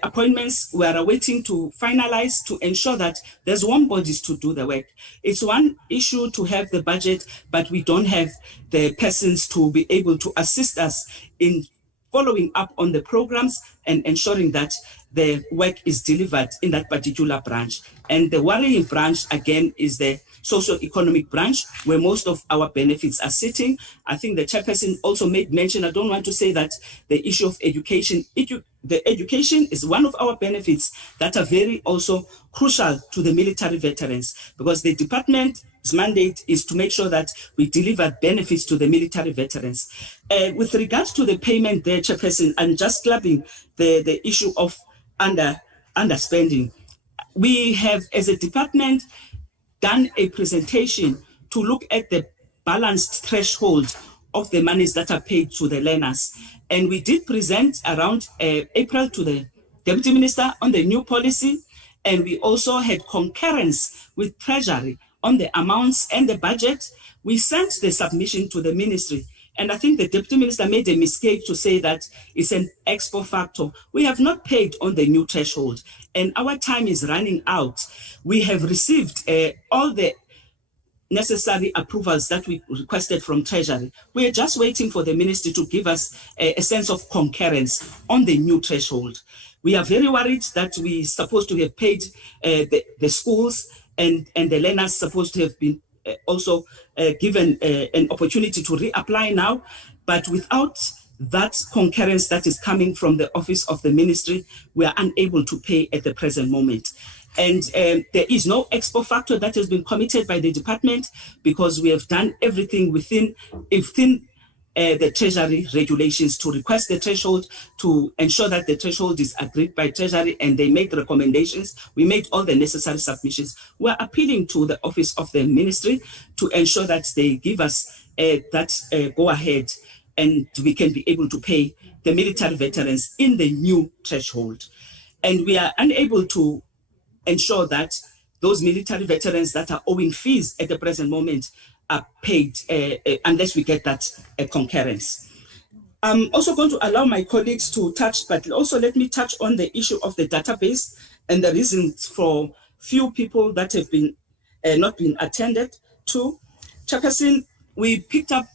appointments we are awaiting to finalize to ensure that there's warm bodies to do the work. It's one issue to have the budget, but we don't have the persons to be able to assist us in following up on the programs and ensuring that the work is delivered in that particular branch. And the worrying branch, again, is the socio-economic branch where most of our benefits are sitting. I think the Chairperson also made mention, I don't want to say that the issue of education, the education is one of our benefits that are very also crucial to the military veterans, because the department's mandate is to make sure that we deliver benefits to the military veterans. With regards to the payment there, Chairperson, I'm just clubbing the issue of underspending. We have, as a department, done a presentation to look at the balanced threshold of the monies that are paid to the learners. And we did present around April to the Deputy Minister on the new policy. And we also had concurrence with Treasury on the amounts and the budget. We sent the submission to the ministry. And I think the Deputy Minister made a mistake to say that it's an ex post facto. We have not paid on the new threshold, and our time is running out. We have received all the necessary approvals that we requested from Treasury. We are just waiting for the ministry to give us a sense of concurrence on the new threshold. We are very worried that we're supposed to have paid the schools, and the learners supposed to have been also given an opportunity to reapply now. But without that concurrence that is coming from the office of the ministry, we are unable to pay at the present moment. And there is no ex post facto that has been committed by the department, because we have done everything within the Treasury regulations to request the threshold, to ensure that the threshold is agreed by Treasury, and they make recommendations. We made all the necessary submissions. We're appealing to the office of the ministry to ensure that they give us that go ahead, and we can be able to pay the military veterans in the new threshold. And we are unable to ensure that those military veterans that are owing fees at the present moment are paid unless we get that concurrence. I'm also going to allow my colleagues to touch, but also let me touch on the issue of the database and the reasons for few people that have been not been attended to. Chairperson, we picked up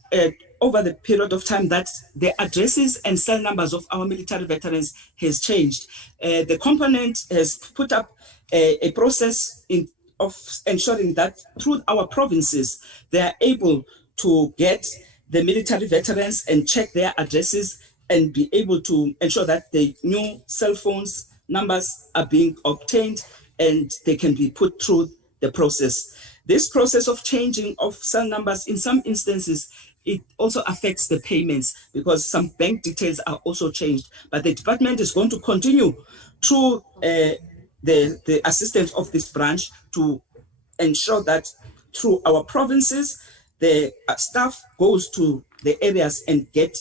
over the period of time that the addresses and cell numbers of our military veterans has changed. The component has put up a process of ensuring that through our provinces, they are able to get the military veterans and check their addresses and be able to ensure that the new cell phones numbers are being obtained and they can be put through the process. This process of changing of cell numbers, in some instances, it also affects the payments because some bank details are also changed. But the department is going to continue through the assistance of this branch to ensure that through our provinces, the staff goes to the areas and get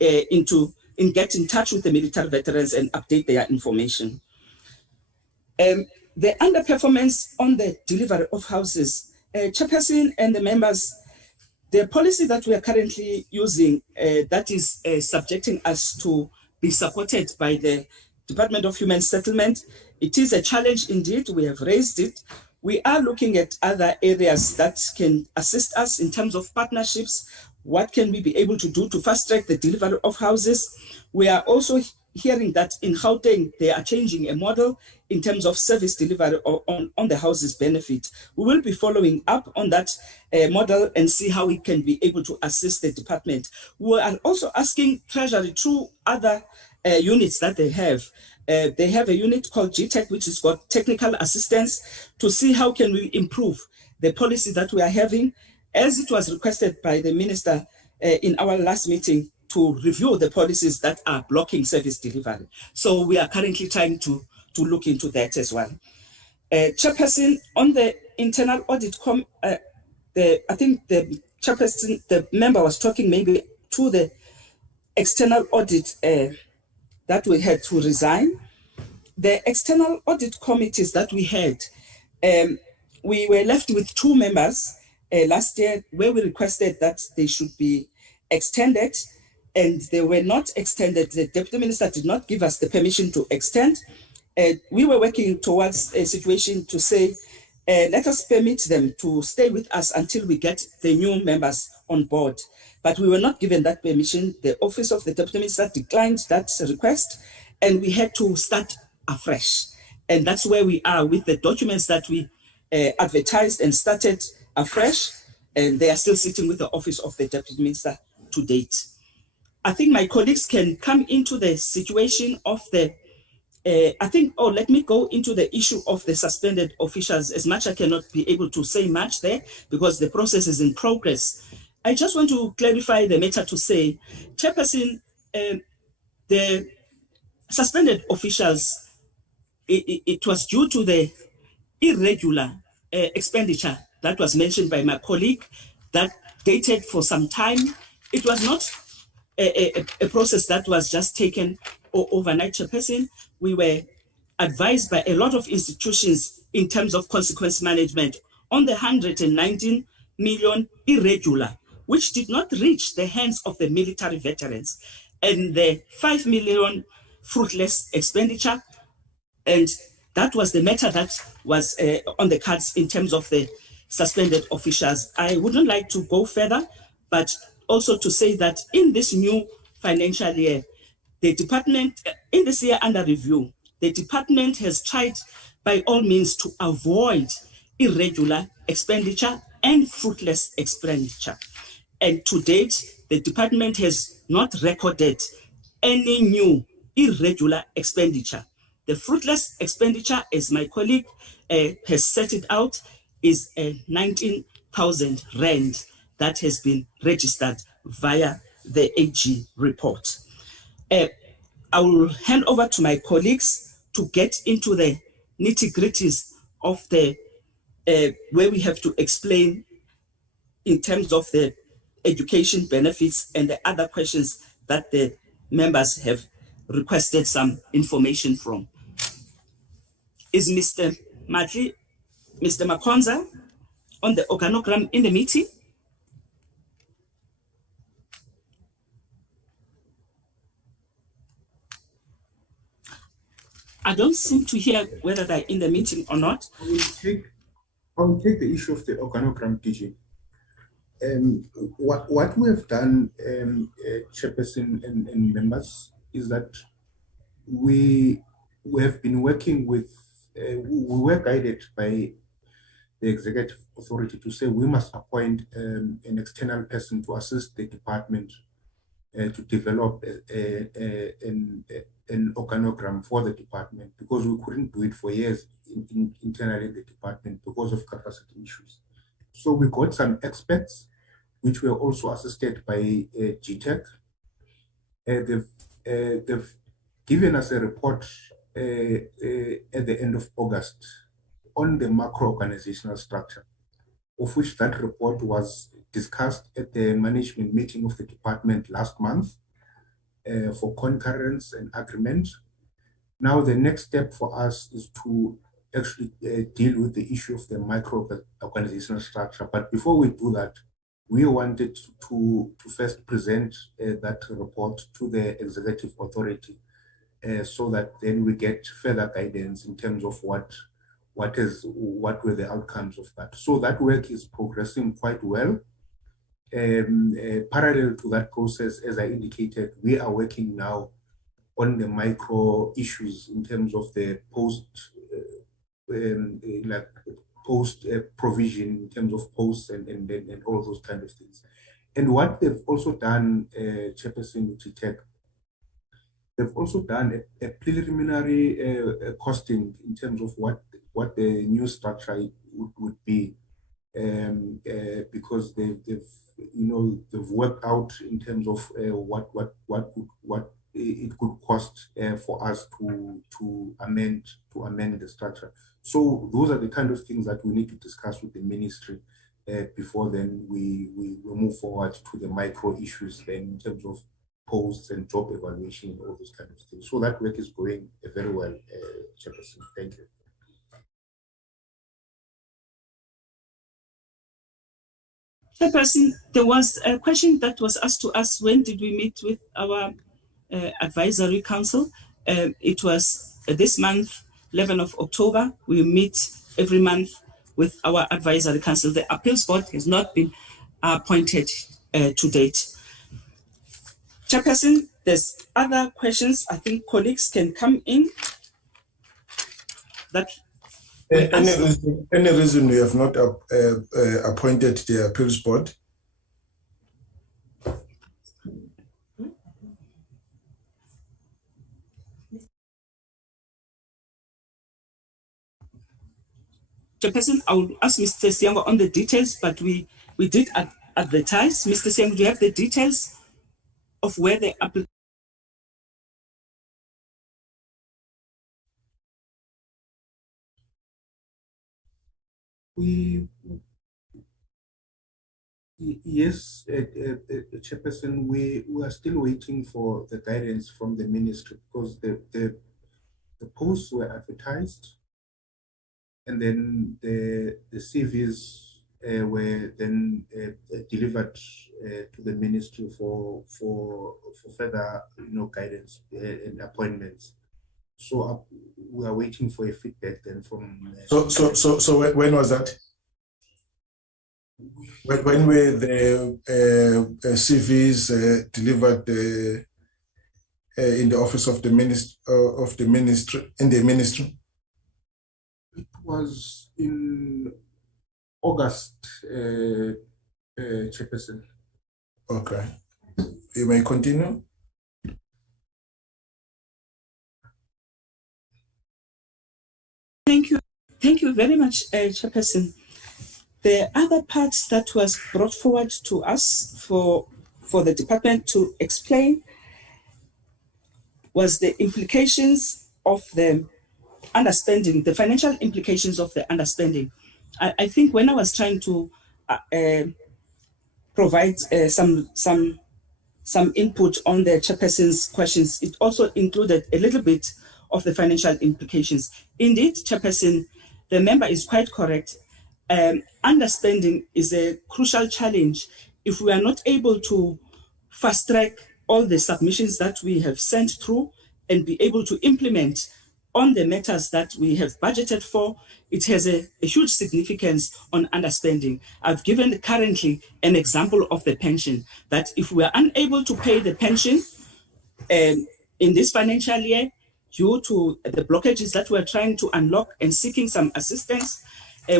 in touch with the military veterans and update their information. The underperformance on the delivery of houses, Chairperson and the members, the policy that we are currently using that is subjecting us to be supported by the Department of Human Settlement, it is a challenge indeed. We have raised it. We are looking at other areas that can assist us in terms of partnerships. What can we be able to do to fast track the delivery of houses? We are also hearing that in Gauteng, they are changing a model in terms of service delivery on the houses benefit. We will be following up on that model and see how we can be able to assist the department. We are also asking Treasury through other units that they have. They have a unit called GTEC, which has got technical assistance, to see how can we improve the policy that we are having, as it was requested by the minister in our last meeting, to review the policies that are blocking service delivery. So we are currently trying to look into that as well. Chairperson, on the internal audit, I think the chairperson, the member was talking maybe to the external audit that we had to resign. The external audit committees that we had, we were left with 2 members last year where we requested that they should be extended, and they were not extended. The Deputy Minister did not give us the permission to extend. We were working towards a situation to say, let us permit them to stay with us until we get the new members on board. But we were not given that permission. The Office of the Deputy Minister declined that request, and we had to start afresh. And that's where we are with the documents that we advertised and started afresh, and they are still sitting with the Office of the Deputy Minister to date. I think my colleagues can come into the situation of the, let me go into the issue of the suspended officials. As much I cannot be able to say much there because the process is in progress. I just want to clarify the matter to say, Chairperson, the suspended officials, it was due to the irregular expenditure that was mentioned by my colleague that dated for some time. It was not a process that was just taken overnight, Chairperson. We were advised by a lot of institutions in terms of consequence management on the 119 million irregular, which did not reach the hands of the military veterans, and the 5 million fruitless expenditure. And that was the matter that was on the cards in terms of the suspended officials. I wouldn't like to go further, but also to say that in this new financial year, the department, in this year under review, the department has tried by all means to avoid irregular expenditure and fruitless expenditure. And to date, the department has not recorded any new irregular expenditure. The fruitless expenditure, as my colleague has set it out, is 19,000 rand that has been registered via the AG report. I will hand over to my colleagues to get into the nitty-gritties of the where we have to explain in terms of the education benefits and the other questions that the members have requested some information from. Is Mr. Matli, Mr. Makonza on the organogram in the meeting? I don't seem to hear whether they're in the meeting or not. I will take the issue of the organogram, DG. What we have done, Chairperson and members, is that we have been working with, we were guided by the executive authority to say we must appoint an external person to assist the department to develop an organogram for the department, because we couldn't do it for years internally in the department because of capacity issues. So we got some experts, which were also assisted by GTEC. They've given us a report at the end of August on the macro organizational structure, of which that report was discussed at the management meeting of the department last month for concurrence and agreement. Now, the next step for us is to actually deal with the issue of the micro organizational structure. But before we do that, we wanted to first present that report to the executive authority so that then we get further guidance in terms of what were the outcomes of that. So that work is progressing quite well. Parallel to that process, as I indicated, we are working now on the micro issues in terms of the post provision, in terms of posts and all those kind of things. And what they've also done, Chairperson GTEC, they've also done a preliminary costing in terms of what the new structure would be, because they've worked out in terms of what it could cost for us to amend the structure. So those are the kind of things that we need to discuss with the ministry before then we move forward to the micro issues then in terms of posts and job evaluation and all those kind of things. So that work is going very well, Chairperson. Thank you. Chairperson, there was a question that was asked to us, when did we meet with our advisory council? It was this month, 11th of October. We meet every month with our advisory council. The appeals board has not been appointed to date. Chairperson, there's other questions. I think colleagues can come in. That any reason we have not appointed the appeals board? Chairperson, I will ask Mr. Siango on the details, but we did advertise. Mr. Siango, do you have the details of where the application? Yes, Chairperson, we are still waiting for the guidance from the ministry, because the posts were advertised, and then the CVs were then delivered to the ministry for further guidance and appointments. So we are waiting for a feedback then from. So when was that? When were the CVs delivered in the office of the ministry in the ministry? It was in August, Chairperson. Okay, you may continue. Thank you very much, Chairperson. The other part that was brought forward to us for the department to explain was the implications of the underspending, the financial implications of the underspending. I think when I was trying to provide some input on the Chairperson's questions, it also included a little bit of the financial implications. Indeed, Chairperson, the member is quite correct. Underspending is a crucial challenge if we are not able to fast track all the submissions that we have sent through and be able to implement on the matters that we have budgeted for. It has a huge significance on underspending. I've given currently an example of the pension, that if we are unable to pay the pension in this financial year, due to the blockages that we're trying to unlock and seeking some assistance,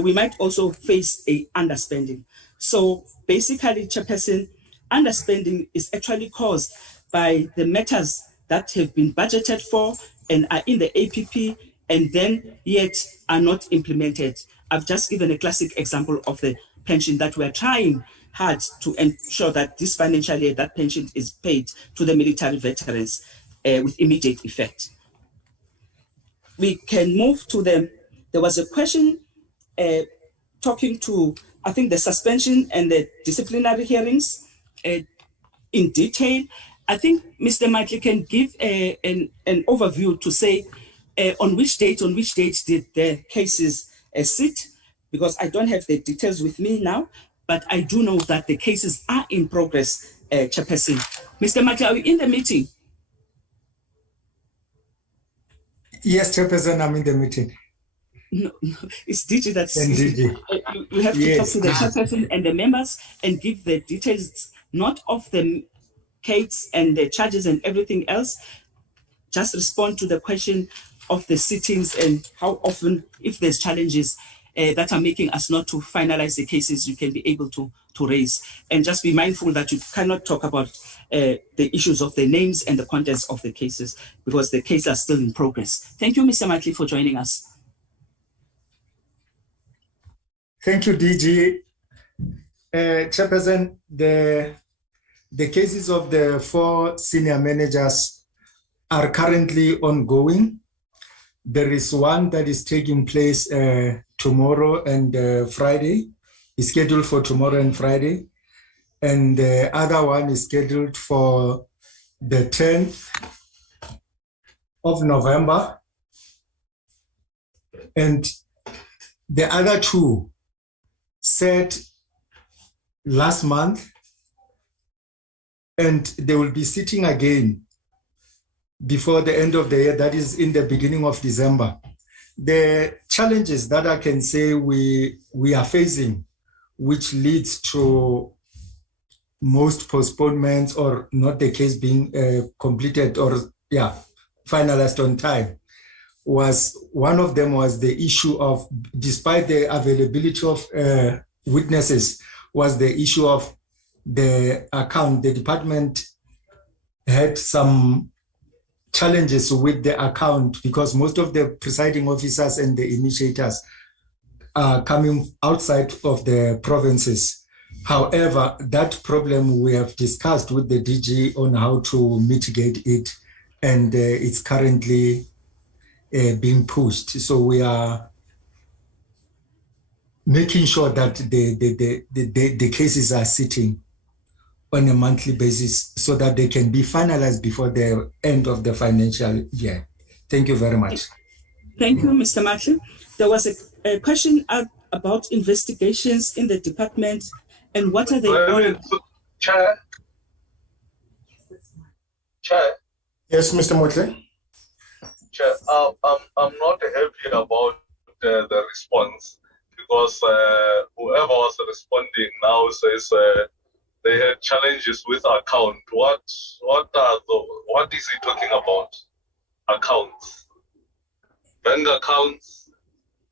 we might also face a underspending. So basically, Chairperson, underspending is actually caused by the matters that have been budgeted for and are in the APP and then yet are not implemented. I've just given a classic example of the pension that we're trying hard to ensure that this financial year that pension is paid to the military veterans with immediate effect. We can move to there was a question talking to, I think, the suspension and the disciplinary hearings in detail. I think Mr. Michael can give an overview to say on which date did the cases sit, because I don't have the details with me now, but I do know that the cases are in progress, Chairperson. Mr. Michael, are you in the meeting? Yes, Chairperson, I'm in the meeting. No, it's DG that's DG. You have to talk to the Chairperson and the members and give the details, not of the case and the charges and everything else. Just respond to the question of the sittings and how often, if there's challenges that are making us not to finalize the cases, you can be able to raise. And just be mindful that you cannot talk about the issues of the names and the contents of the cases, because the cases are still in progress. Thank you, Mr. Matley, for joining us. Thank you, DG. Chairperson, the cases of the 4 senior managers are currently ongoing. There is one that is taking place tomorrow and Friday. It's scheduled for tomorrow and Friday. And the other one is scheduled for the 10th of November. And the other 2 set last month, and they will be sitting again before the end of the year, that is in the beginning of December. The challenges that I can say we are facing, which leads to most postponements or not the case being completed or finalized on time, was one of them was the issue of, despite the availability of witnesses, was the issue of the account. The department had some challenges with the account because most of the presiding officers and the initiators are coming outside of the provinces. However, that problem we have discussed with the DG on how to mitigate it, and it's currently being pushed. So we are making sure that the cases are sitting on a monthly basis so that they can be finalized before the end of the financial year. Thank you very much. Thank you, Mr. Martin. There was a question about investigations in the department and what are they all... Chair? Yes, Mr. Motley. Chair, I'm not happy about the response because whoever was responding now says they had challenges with account. What is he talking about? Accounts, bank accounts,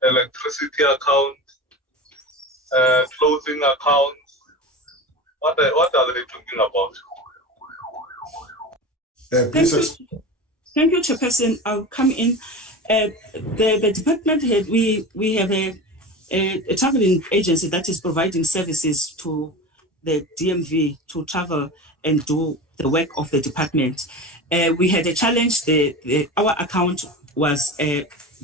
electricity account, clothing accounts. What are they talking about? Thank you, Chairperson. I'll come in. The department head, we have a traveling agency that is providing services to the DMV to travel and do the work of the department. We had a challenge. Our account was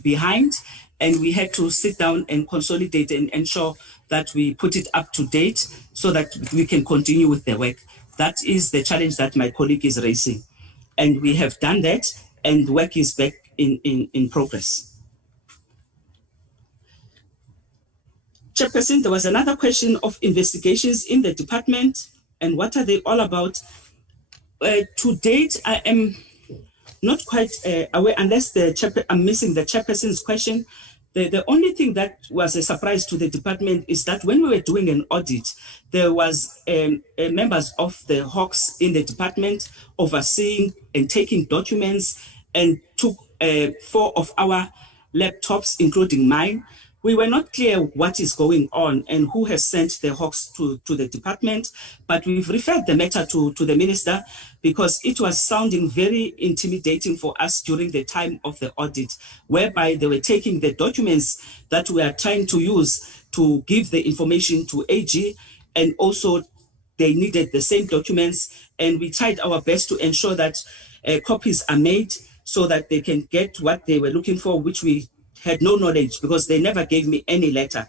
behind, and we had to sit down and consolidate and ensure that we put it up to date so that we can continue with the work. That is the challenge that my colleague is raising. And we have done that, and work is back in progress. Chairperson, there was another question of investigations in the department and what are they all about. To date, I am not quite aware, unless I'm missing the chairperson's question. The only thing that was a surprise to the department is that when we were doing an audit, there was members of the Hawks in the department overseeing and taking documents and took 4 of our laptops, including mine. We were not clear what is going on and who has sent the Hawks to the department, but we've referred the matter to the minister because it was sounding very intimidating for us during the time of the audit, whereby they were taking the documents that we are trying to use to give the information to AG, and also they needed the same documents, and we tried our best to ensure that copies are made so that they can get what they were looking for, which we had no knowledge because they never gave me any letter.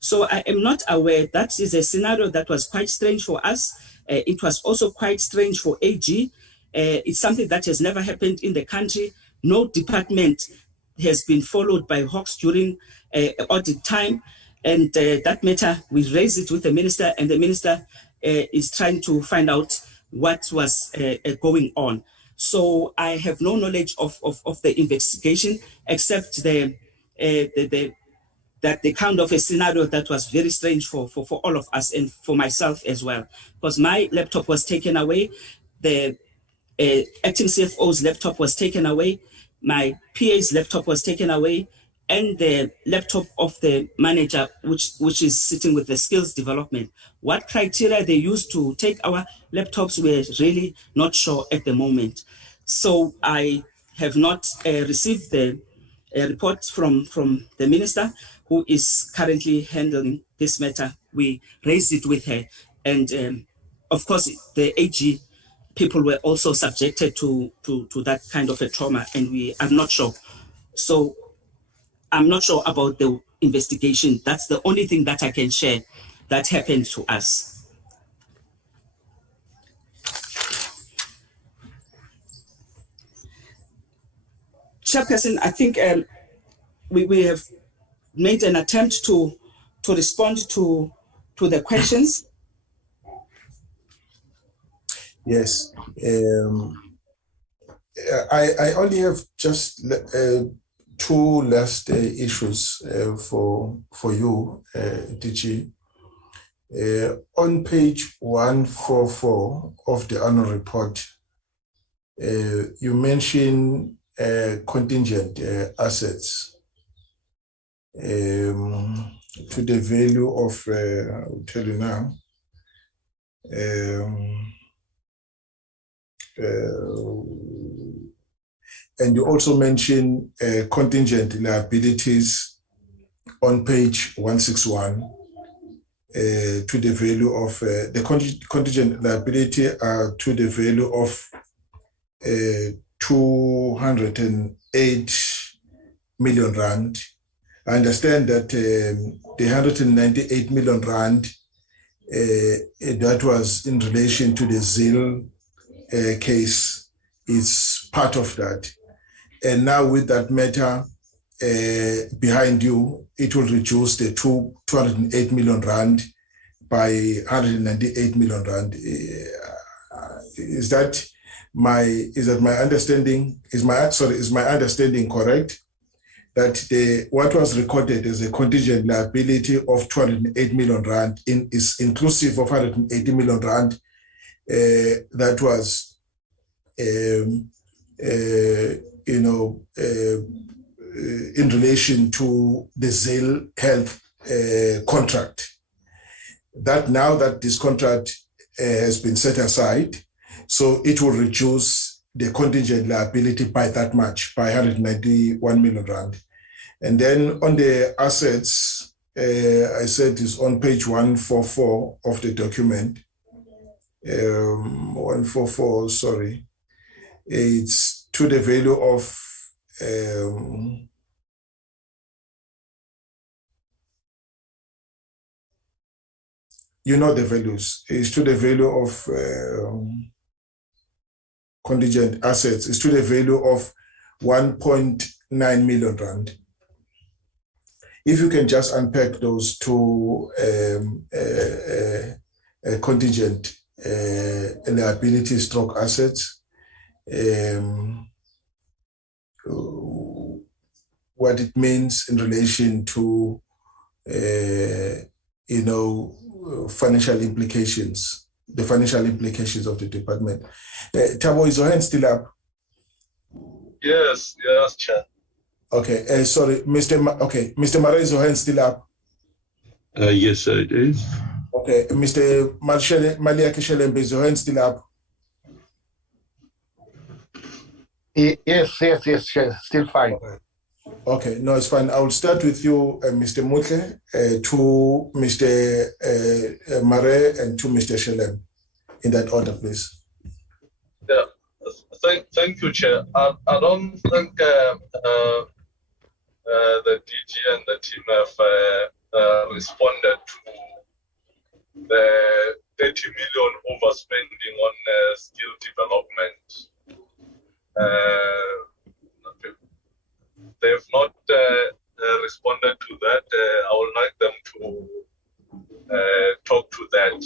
So I am not aware. That is a scenario that was quite strange for us. It was also quite strange for AG. It's something that has never happened in the country. No department has been followed by Hawks during audit time. And that matter, we raised it with the minister, and the minister is trying to find out what was going on. So I have no knowledge of the investigation, except the kind of a scenario that was very strange for all of us and for myself as well, because my laptop was taken away, the acting CFO's laptop was taken away, my PA's laptop was taken away, and the laptop of the manager, which is sitting with the skills development. What criteria they used to take our laptops, we're really not sure at the moment. So I have not received the report from the minister, who is currently handling this matter. We raised it with her, and of course the AG people were also subjected to that kind of a trauma, and we are not sure. So I'm not sure about the investigation. That's the only thing that I can share that happened to us. Chairperson, I think we have made an attempt to respond to the questions. Yes. I only have just 2 last issues for you, DG. On page 144 of the annual report, you mention contingent assets to the value of, I'll tell you now, and you also mention contingent liabilities on page 161 to the value of the contingent liability to the value of 208 million rand. I understand that the 198 million rand that was in relation to the ZIL case is part of that. And now with that matter behind you, it will reduce the 208 million rand by 198 million rand. Is that my understanding? Is my understanding correct? That what was recorded as a contingent liability of 208 million rand is inclusive of 180 million rand that was in relation to the Zale Health contract. That now that this contract has been set aside, so it will reduce the contingent liability by that much, by 191 million rand. And then on the assets, I said is on page 144 of the document. 144, sorry. It's to the value of you know the values. It's to the value of contingent assets. It's to the value of 1.9 million rand. If you can just unpack those two contingent liability stroke assets, what it means in relation to financial implications, the financial implications of the department. Thabo, is your hand still up? Yes, Chair. Okay, sorry, Mr. Mara, is your hand still up? Yes, it is. Okay, Mr. Malia Kishelembe, is your hand still up? Yes, still fine. Okay, no, it's fine. I will start with you, Mr. Mutle, to Mr. Mare, and to Mr. Shelem, in that order, please. Yeah, thank you, Chair. I don't think the DG and the team have responded to the 30 million overspending on skill development. They have not responded to that. I would like them to talk to that.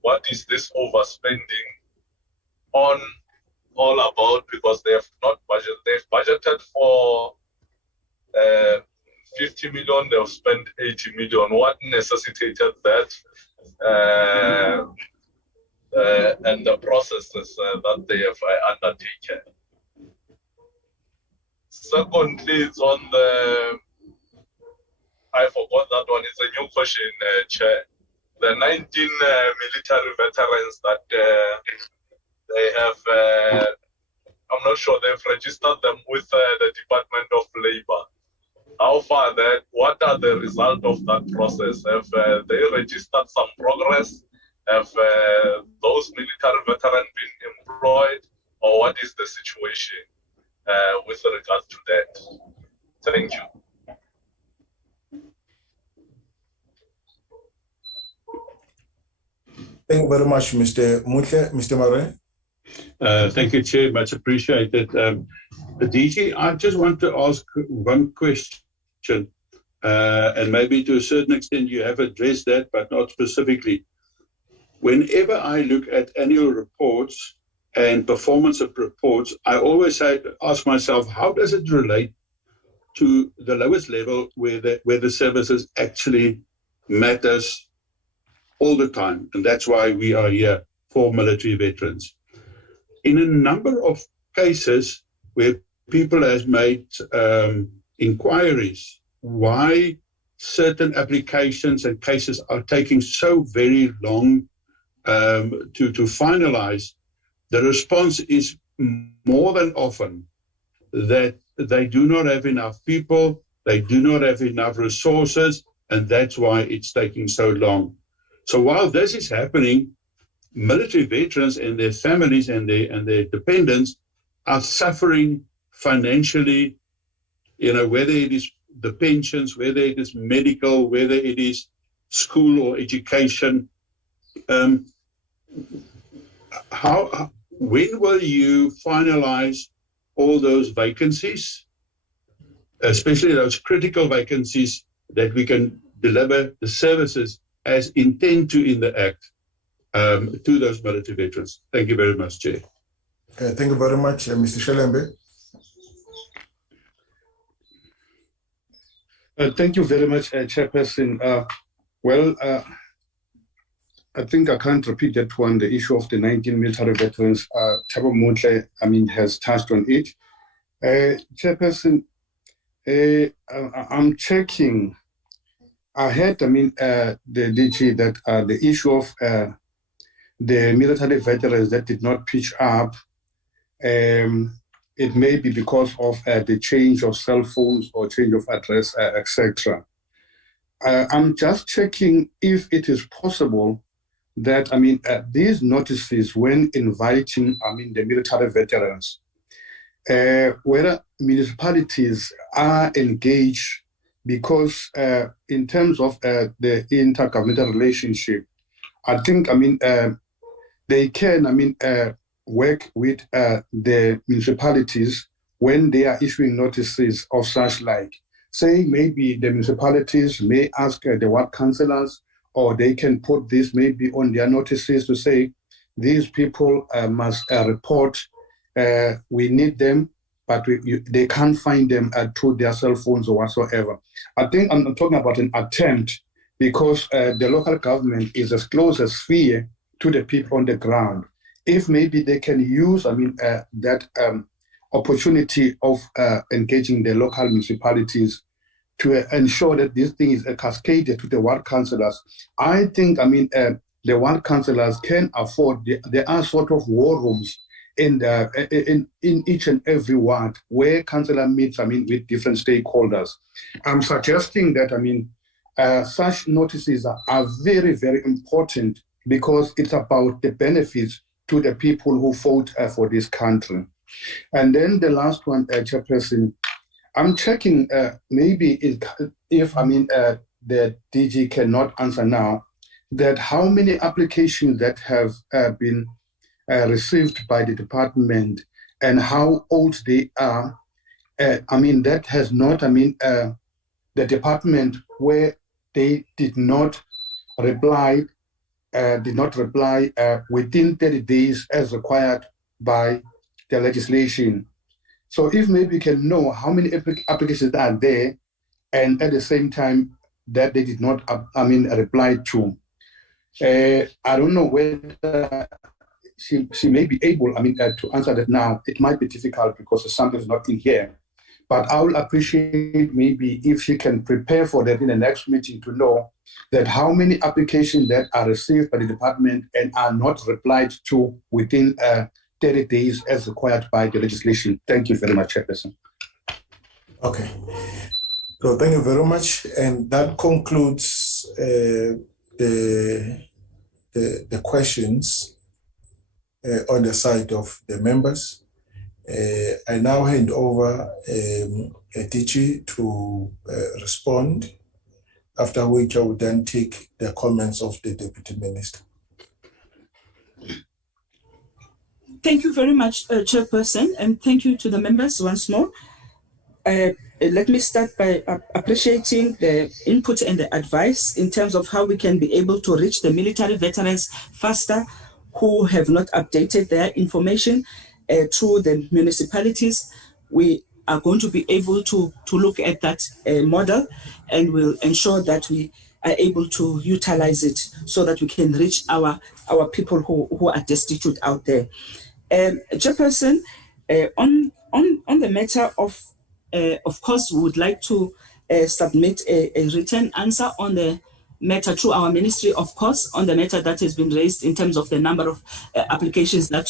What is this overspending on all about? Because they have not budgeted. They've budgeted for 50 million. They've spent 80 million. What necessitated that? And the processes that they have undertaken. Secondly, it's on the, I forgot that one, it's a new question, Chair. The 19 military veterans that they have, I'm not sure they've registered them with the Department of Labor. How far that, what are the results of that process? Have they registered some progress? Have those military veterans been employed? Or what is the situation with regard to that? Thank you. Thank you very much, Mr. Mutle. Mr. Mare? Thank you, Chair. Much appreciated. DG, I just want to ask one question, and maybe to a certain extent you have addressed that, but not specifically. Whenever I look at annual reports and performance of reports, I always ask myself, how does it relate to the lowest level where the services actually matters all the time? And that's why we are here for military veterans. In a number of cases where people have made inquiries why certain applications and cases are taking so very long to finalize, the response is more than often that they do not have enough people, they do not have enough resources, and that's why it's taking so long. So while this is happening, military veterans and their families and their dependents are suffering financially, whether it is the pensions, whether it is medical, whether it is school or education. When will you finalize all those vacancies, especially those critical vacancies, that we can deliver the services as intended to in the Act to those military veterans. Thank you very much, Chair. Thank you very much, Mr. Shelembe. Thank you very much, Chairperson. I think I can't repeat that one. The issue of the 19 military veterans, Thabo Motle, has touched on it. Chairperson, I'm checking. I heard, the DG that the issue of the military veterans that did not pitch up, it may be because of the change of cell phones or change of address, etc. I'm just checking if it is possible that, these notices when inviting, the military veterans, whether municipalities are engaged, because in terms of the intergovernmental relationship, I think, they can, work with the municipalities when they are issuing notices of such like. Say maybe the municipalities may ask the ward councillors, or they can put this maybe on their notices to say, these people must report, we need them, but they can't find them through their cell phones or whatsoever. I think I'm talking about an attempt, because the local government is as close as sphere to the people on the ground. If maybe they can use, that opportunity of engaging the local municipalities to ensure that this thing is cascaded to the ward councillors. I think, the ward councillors can afford, there are sort of war rooms in each and every ward where councillor meets, with different stakeholders. I'm suggesting that, such notices are very, very important, because it's about the benefits to the people who fought for this country. And then the last one, Chairperson, I'm checking maybe if the DG cannot answer now, that how many applications that have been received by the department and how old they are. That has not, the department where they did not reply within 30 days as required by the legislation. So if maybe you can know how many applications are there, and at the same time that they did not, reply to. I don't know whether she may be able, to answer that now. It might be difficult because something is not in here. But I will appreciate maybe if she can prepare for that in the next meeting to know that how many applications that are received by the department and are not replied to within 30 days as required by the legislation. Thank you very much, Chairperson. Okay. So thank you very much. And that concludes the questions on the side of the members. I now hand over Dichi to respond, after which I will then take the comments of the Deputy Minister. Thank you very much, Chairperson, and thank you to the members once more. Let me start by appreciating the input and the advice in terms of how we can be able to reach the military veterans faster who have not updated their information through the municipalities. We are going to be able to look at that model, and we'll ensure that we are able to utilize it so that we can reach our people who are destitute out there. Chairperson, on the matter of course, we would like to submit a written answer on the matter to our ministry, of course, on the matter that has been raised in terms of the number of applications that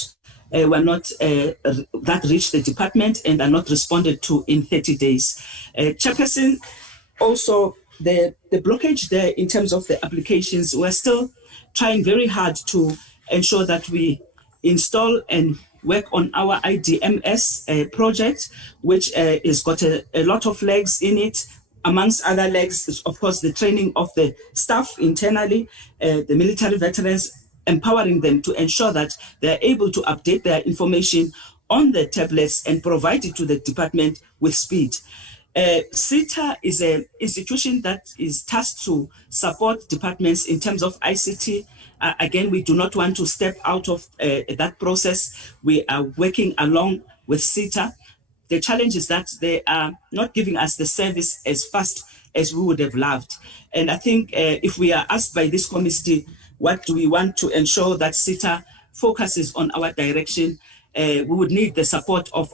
were not that reached the department and are not responded to in 30 days. Chairperson, also the blockage there in terms of the applications, we're still trying very hard to ensure that we install and work on our IDMS project, which has got a lot of legs in it. Amongst other legs is, of course, the training of the staff internally, the military veterans, empowering them to ensure that they're able to update their information on the tablets and provide it to the department with speed. SETA is an institution that is tasked to support departments in terms of ICT. Again, we do not want to step out of that process. We are working along with SETA. The challenge is that they are not giving us the service as fast as we would have loved. And I think if we are asked by this committee, what do we want to ensure that SETA focuses on our direction, we would need the support of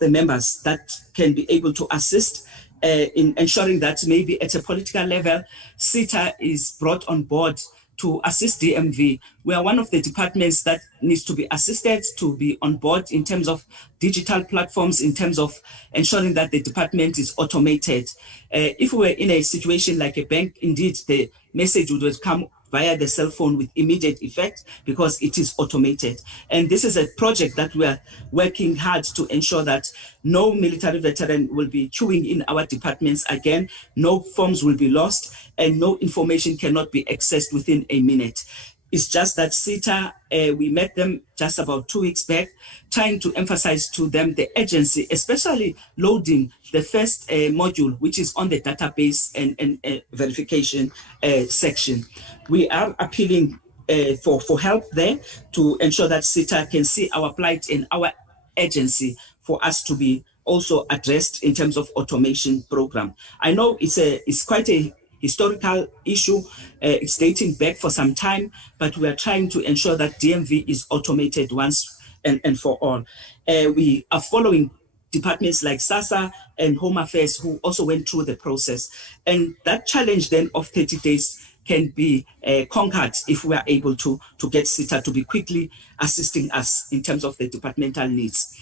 the members that can be able to assist in ensuring that maybe at a political level, SETA is brought on board to assist DMV. We are one of the departments that needs to be assisted to be on board in terms of digital platforms, in terms of ensuring that the department is automated. If we were in a situation like a bank, indeed, the message would come via the cell phone with immediate effect because it is automated. And this is a project that we are working hard to ensure that no military veteran will be queuing in our departments again, no forms will be lost, and no information cannot be accessed within a minute. It's just that SETA, we met them just about 2 weeks back, trying to emphasize to them the urgency, especially loading the first module, which is on the database and verification section. We are appealing for help there to ensure that SETA can see our plight and our urgency for us to be also addressed in terms of automation program. I know it's quite a historical issue. It's dating back for some time, but we are trying to ensure that DMV is automated once and for all. We are following departments like SASA and Home Affairs who also went through the process. And that challenge then of 30 days can be conquered if we are able to get SETA to be quickly assisting us in terms of the departmental needs.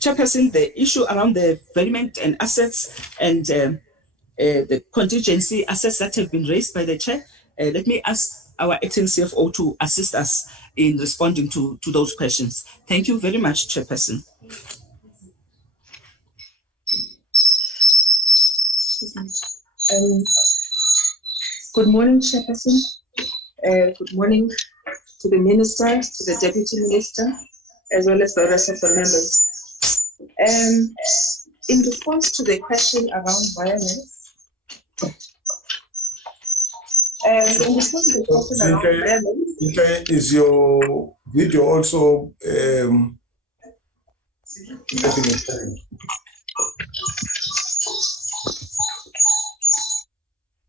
Chairperson, the issue around the environment and assets and the contingency assets that have been raised by the chair, let me ask our acting CFO to assist us in responding to those questions. Thank you very much, Chairperson. Good morning, Chairperson. Good morning to the Minister, to the Deputy Minister, as well as the rest of the members. In response to the question around violence, is your video also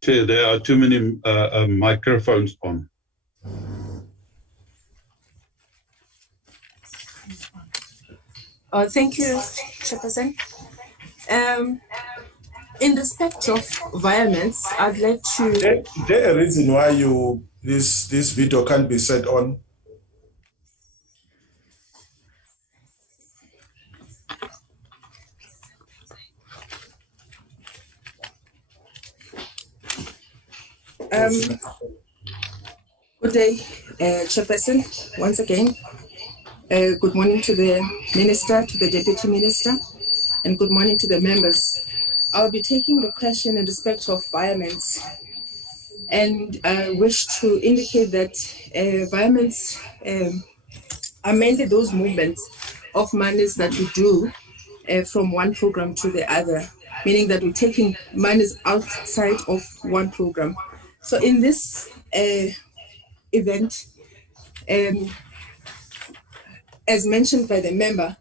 Chair, there are too many microphones on. Thank you, Chairperson. In respect of violence, I'd like to... Is there a reason why this video can't be set on? Good day, Chairperson, once again. Good morning to the Minister, to the Deputy Minister, and good morning to the members. I'll be taking the question in respect of violence, and I wish to indicate that violence are mainly those movements of monies that we do from one program to the other, meaning that we're taking monies outside of one program. So in this event, as mentioned by the member,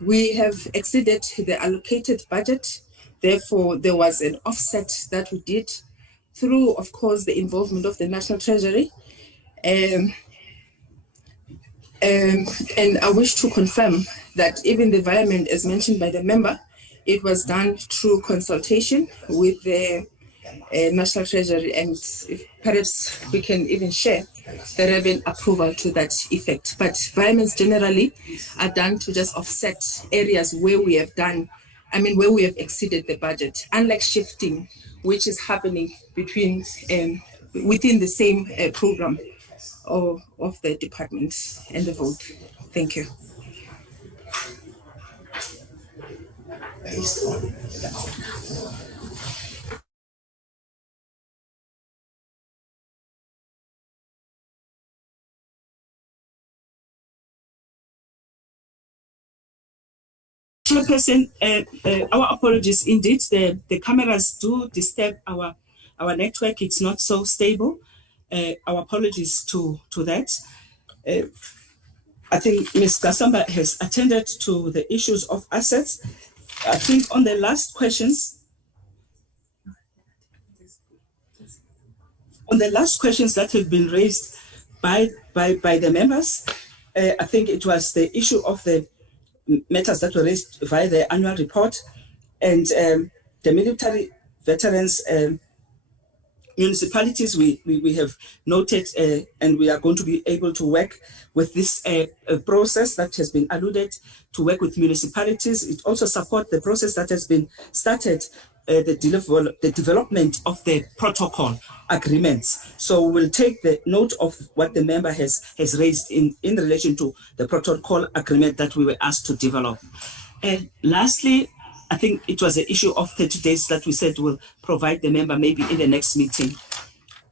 we have exceeded the allocated budget. Therefore, there was an offset that we did through, of course, the involvement of the National Treasury. And I wish to confirm that even the environment, as mentioned by the member, it was done through consultation with the National Treasury, and if perhaps we can even share the revenue approval to that effect. But environments generally are done to just offset areas where we have where we have exceeded the budget, unlike shifting, which is happening between within the same program of the department and the vote. Thank you. Chairperson, our apologies indeed. The cameras do disturb our network. It's not so stable. Our apologies to that. I think Ms. Kasamba has attended to the issues of assets. I think on the last questions, that have been raised by the members, I think it was the issue of the matters that were raised via the annual report and the military veterans municipalities. We have noted and we are going to be able to work with this process that has been alluded to work with municipalities. It also supports the process that has been started, the development of the protocol agreements. So we'll take the note of what the member has raised in relation to the protocol agreement that we were asked to develop. And lastly, I think it was an issue of 30 days that we said we'll provide the member maybe in the next meeting,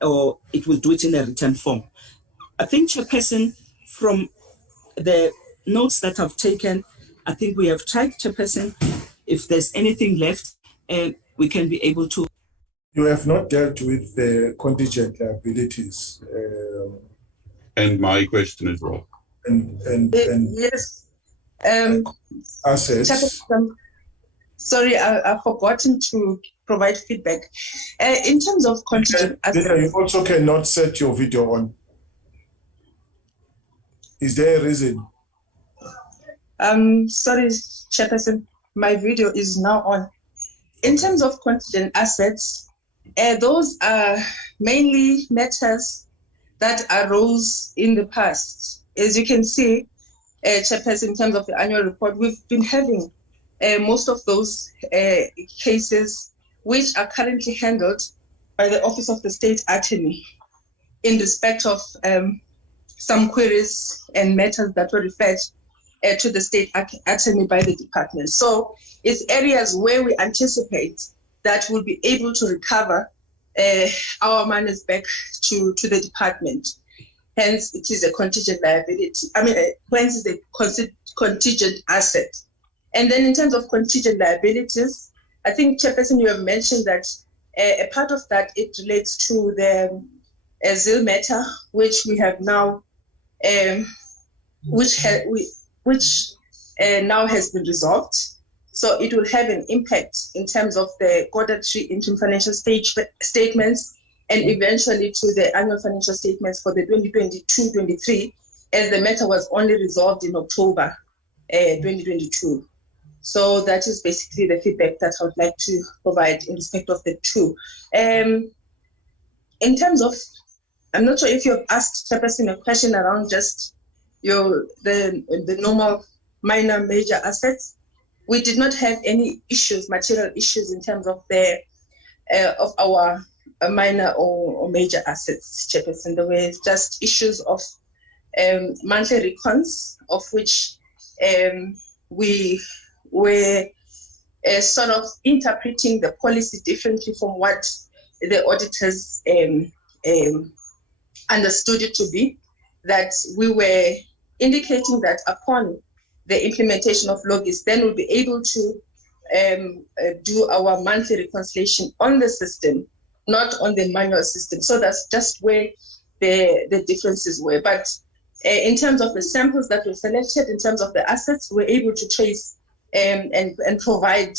or it will do it in a written form. I think, Chairperson, from the notes that I've taken, I think we have tried, Chairperson. If there's anything left, we can be able to. You have not dealt with the contingent liabilities. And my question as well. And yes. Assets. Chairperson, sorry, I've forgotten to provide feedback. In terms of contingent assets. You also cannot set your video on. Is there a reason? Sorry, Chairperson, my video is now on. In terms of contingent assets, those are mainly matters that arose in the past. As you can see, Chairperson, in terms of the annual report, we've been having most of those cases which are currently handled by the Office of the State Attorney in respect of some queries and matters that were referred to the State Attorney by the department. So it's areas where we anticipate that we'll be able to recover our monies back to the department. Hence, it is a contingent liability. Hence the contingent asset. And then in terms of contingent liabilities, I think, Chairperson, you have mentioned that a part of that, it relates to the ZIL matter, which we have now, which now has been resolved. So it will have an impact in terms of the quarterly interim financial statements and eventually to the annual financial statements for the 2022-23, as the matter was only resolved in October 2022. So that is basically the feedback that I would like to provide in respect of the two. In terms of, I'm not sure if you have asked Chairperson a question around just the normal minor major assets. We did not have any issues, material issues in terms of the of our minor or major assets, Chairperson. There were just issues of monthly recons, of which we were sort of interpreting the policy differently from what the auditors understood it to be, that we were indicating that upon the implementation of Logis, then we'll be able to do our monthly reconciliation on the system, not on the manual system. So that's just where the differences were. But in terms of the samples that were selected, in terms of the assets, we're able to trace and provide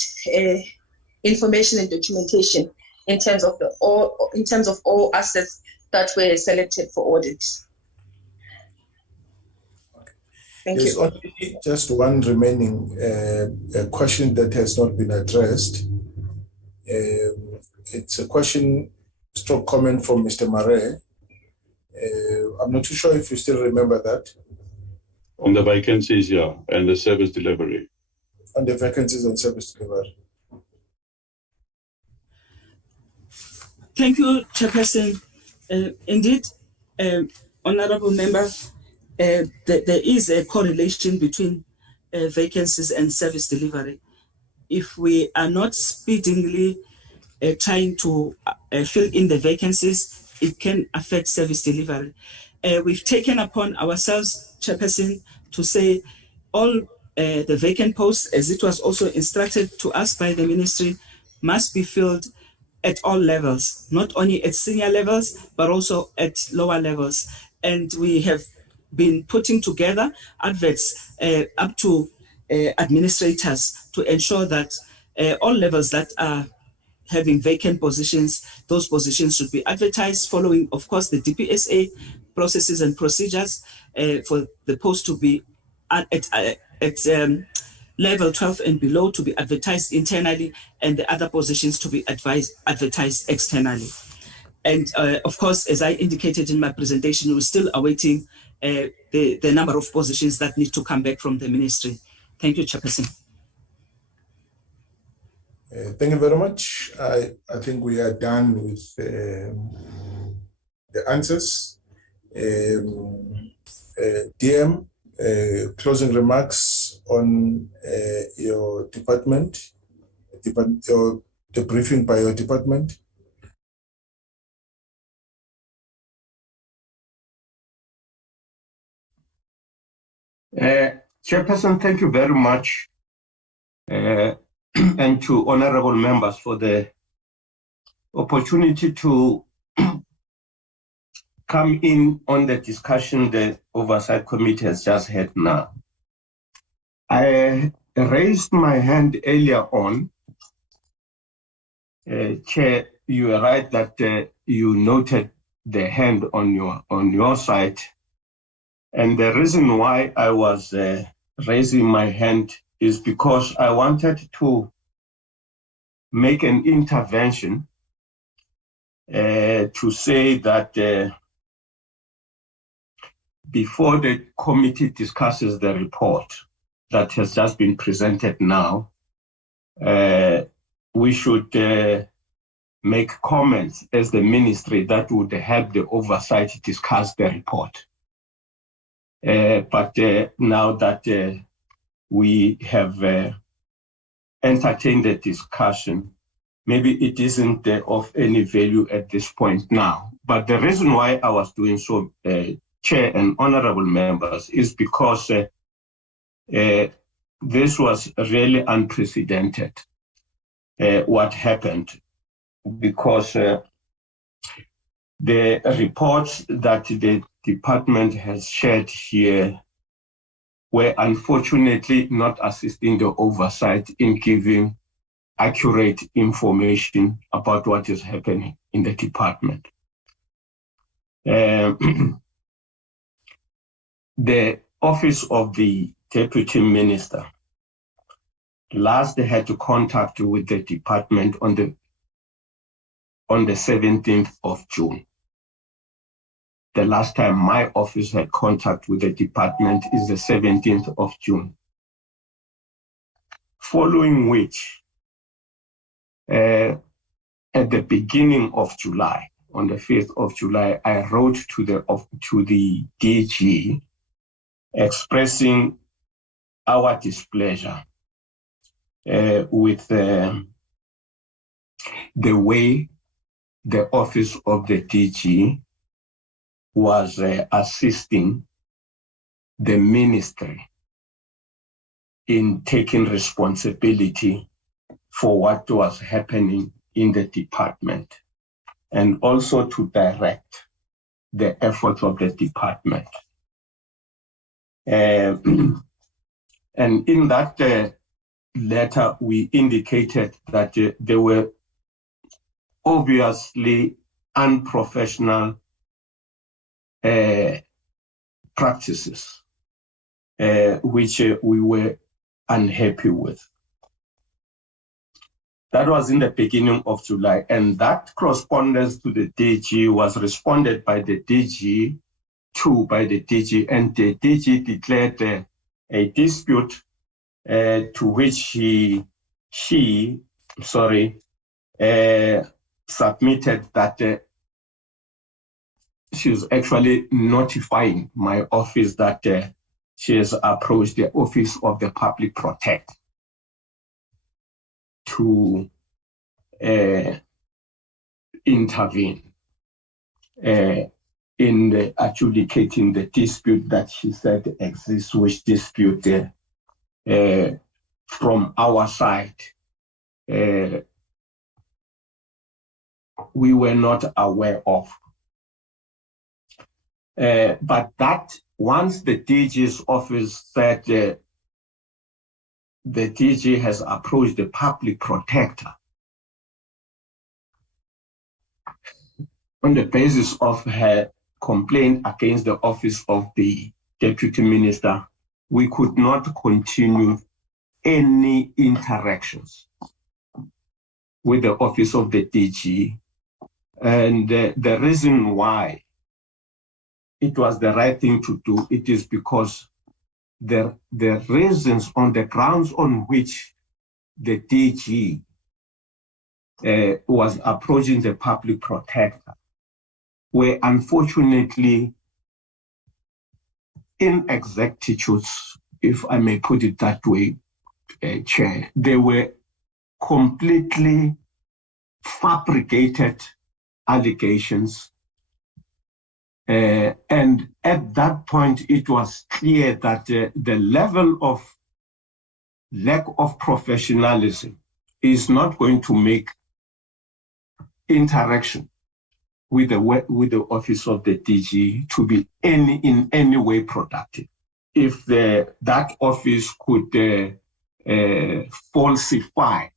information and documentation in terms of all assets that were selected for audit. There's only just one remaining question that has not been addressed. It's a question stroke comment from Mr. Mare. I'm not too sure if you still remember that. On the vacancies, yeah, and the service delivery. On the vacancies and service delivery. Thank you, Chairperson. Indeed, Honorable Member, there is a correlation between vacancies and service delivery. If we are not speedily trying to fill in the vacancies, it can affect service delivery. We've taken upon ourselves, Chairperson, to say all the vacant posts, as it was also instructed to us by the ministry, must be filled at all levels, not only at senior levels, but also at lower levels. And we have been putting together adverts up to administrators to ensure that all levels that are having vacant positions, those positions should be advertised following, of course, the DPSA processes and procedures for the post to be at level 12 and below to be advertised internally, and the other positions to be advertised externally. And of course, as I indicated in my presentation, we're still awaiting the number of positions that need to come back from the ministry. Thank you, Chairperson. Thank you very much. I think we are done with the answers. DM, closing remarks on your department, the briefing by your department. Chairperson, thank you very much. And to honorable members for the opportunity to come in on the discussion the Oversight Committee has just had now. I raised my hand earlier on. Chair, you are right that you noted the hand on your side. And the reason why I was raising my hand is because I wanted to make an intervention to say that before the committee discusses the report that has just been presented now, we should make comments as the ministry that would help the oversight discuss the report. But now that we have entertained the discussion, maybe it isn't of any value at this point now. But the reason why I was doing so, Chair and honorable members, is because this was really unprecedented, what happened, because the reports that the department has shared here were unfortunately not assisting the oversight in giving accurate information about what is happening in the department. The Office of the Deputy Minister last had contact with the department on the 17th of June. The last time my office had contact with the department is the 17th of June. Following which, at the beginning of July, on the 5th of July, I wrote to the DG expressing our displeasure with the way the office of the DG was assisting the ministry in taking responsibility for what was happening in the department, and also to direct the efforts of the department. And in that letter, we indicated that there were obviously unprofessional practices, which we were unhappy with. That was in the beginning of July, and that correspondence to the DG was responded by the DG by the DG, and the DG declared a dispute to which she submitted that she was actually notifying my office that she has approached the Office of the Public Protector to intervene in adjudicating the dispute that she said exists, which dispute from our side, we were not aware of. But that once the DG's office said the DG has approached the public protector on the basis of her complaint against the office of the deputy minister, we could not continue any interactions with the office of the DG. And the reason why it was the right thing to do, it is because the reasons on the grounds on which the DG was approaching the public protector were unfortunately inexactitudes, if I may put it that way, Chair. They were completely fabricated allegations. And at that point, it was clear that the level of lack of professionalism is not going to make interaction with the office of the DG to be in any way productive. If that office could falsify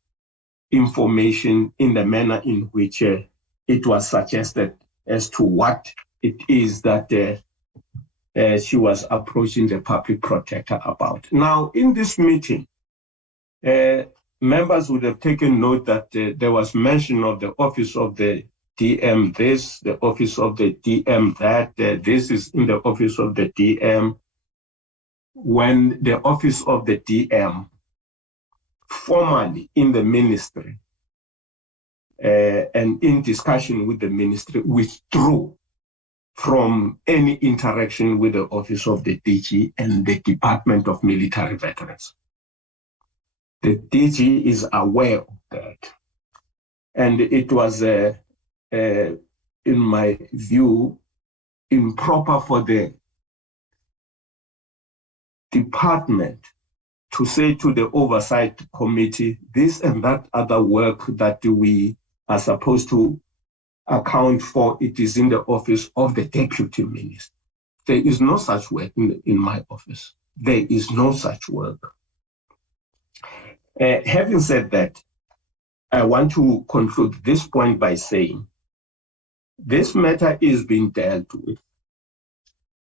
information in the manner in which it was suggested as to what it is that she was approaching the public protector about. Now, in this meeting, members would have taken note that there was mention of the office of the DM this, the office of the DM that, this is in the office of the DM. When the office of the DM formally in the ministry and in discussion with the ministry withdrew from any interaction with the office of the DG and the Department of Military Veterans. The DG is aware of that. And it was, in my view, improper for the department to say to the oversight committee, this and that other work that we are supposed to account for, it is in the office of the deputy minister. There is no such work in my office. There is no such work. Having said that, I want to conclude this point by saying this matter is being dealt with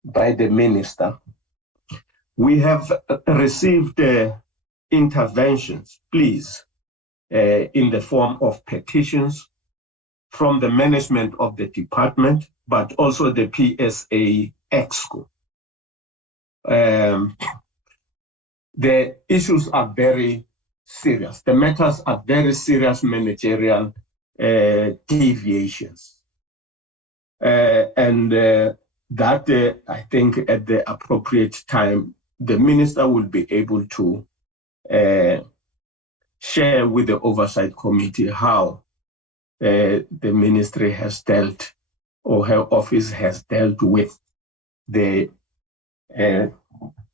by the minister. We have received interventions, please, in the form of petitions from the management of the department, but also the PSA EXCO. The issues are very serious. The matters are very serious managerial deviations. And that, I think, at the appropriate time, the minister will be able to share with the oversight committee how the ministry has dealt, or her office has dealt with the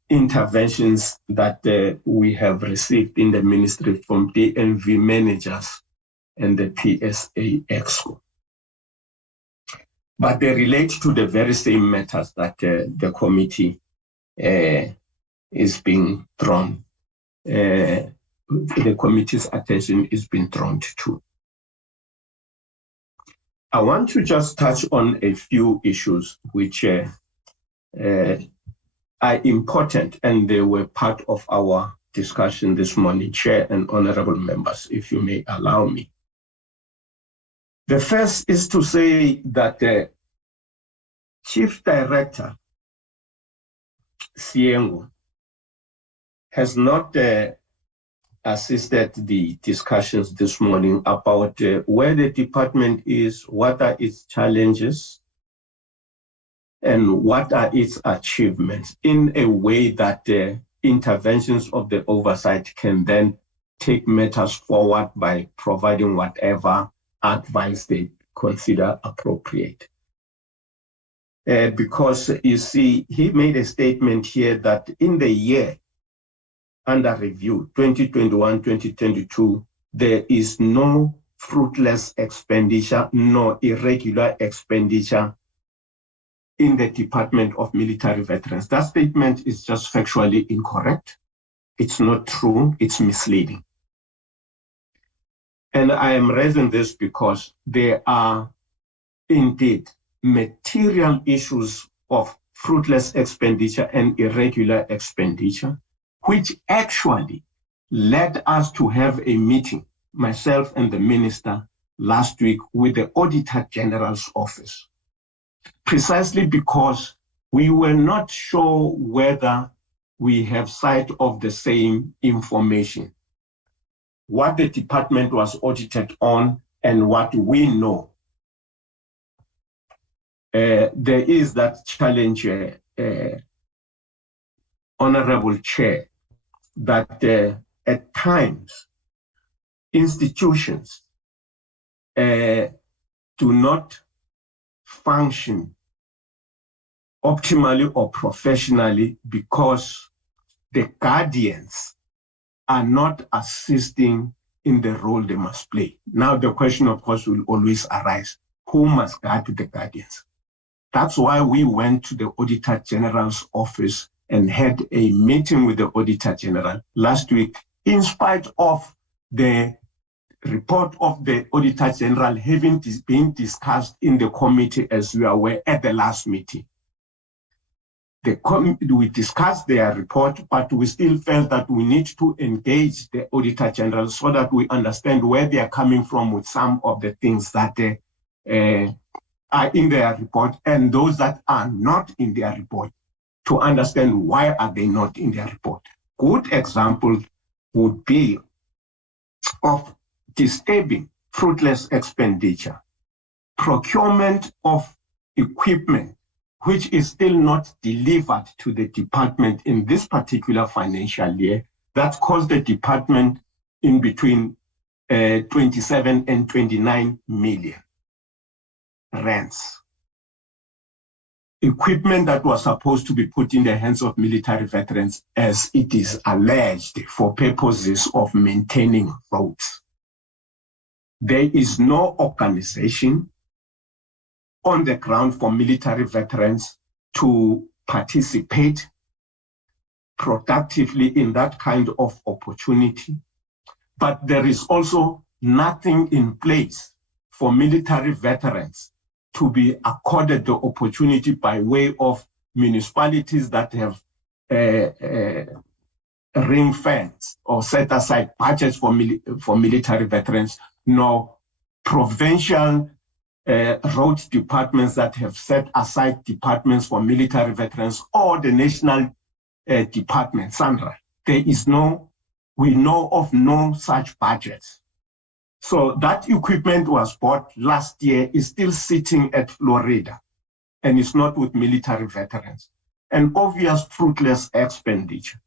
interventions that we have received in the ministry from DMV managers and the PSA EXCO. But they relate to the very same matters that the committee is being drawn, the committee's attention is being drawn to. I want to just touch on a few issues which are important, and they were part of our discussion this morning, Chair and honorable members, if you may allow me. The first is to say that the Chief Director, Siengo, has not assisted the discussions this morning about where the department is, what are its challenges, and what are its achievements, in a way that interventions of the oversight can then take matters forward by providing whatever advice they consider appropriate. Because you see, he made a statement here that in the year under review, 2021-2022, there is no fruitless expenditure, no irregular expenditure in the Department of Military Veterans. That statement is just factually incorrect. It's not true, it's misleading. And I am raising this because there are indeed material issues of fruitless expenditure and irregular expenditure, which actually led us to have a meeting, myself and the minister, last week with the Auditor General's office, precisely because we were not sure whether we have sight of the same information, what the department was audited on and what we know. There is that challenge, Honorable Chair, that at times institutions do not function optimally or professionally because the guardians are not assisting in the role they must play. Now the question, of course, will always arise: who must guard the guardians? That's why we went to the Auditor General's office and had a meeting with the Auditor General last week, in spite of the report of the Auditor General having been discussed in the committee as we were at the last meeting. We discussed their report, but we still felt that we need to engage the Auditor General so that we understand where they are coming from with some of the things that are in their report and those that are not in their report, to understand why are they not in their report. Good example would be of disturbing fruitless expenditure, procurement of equipment, which is still not delivered to the department in this particular financial year, that cost the department in between 27 and 29 million rands. Equipment that was supposed to be put in the hands of military veterans, as it is alleged, for purposes of maintaining roads. There is no organization on the ground for military veterans to participate productively in that kind of opportunity. But there is also nothing in place for military veterans to be accorded the opportunity by way of municipalities that have ring-fenced or set aside budgets for military veterans, nor provincial road departments that have set aside departments for military veterans, or the national department, Sandra. There is no, we know of no such budgets. So that equipment was bought last year, is still sitting at Florida, and it's not with military veterans. An obvious fruitless expenditure.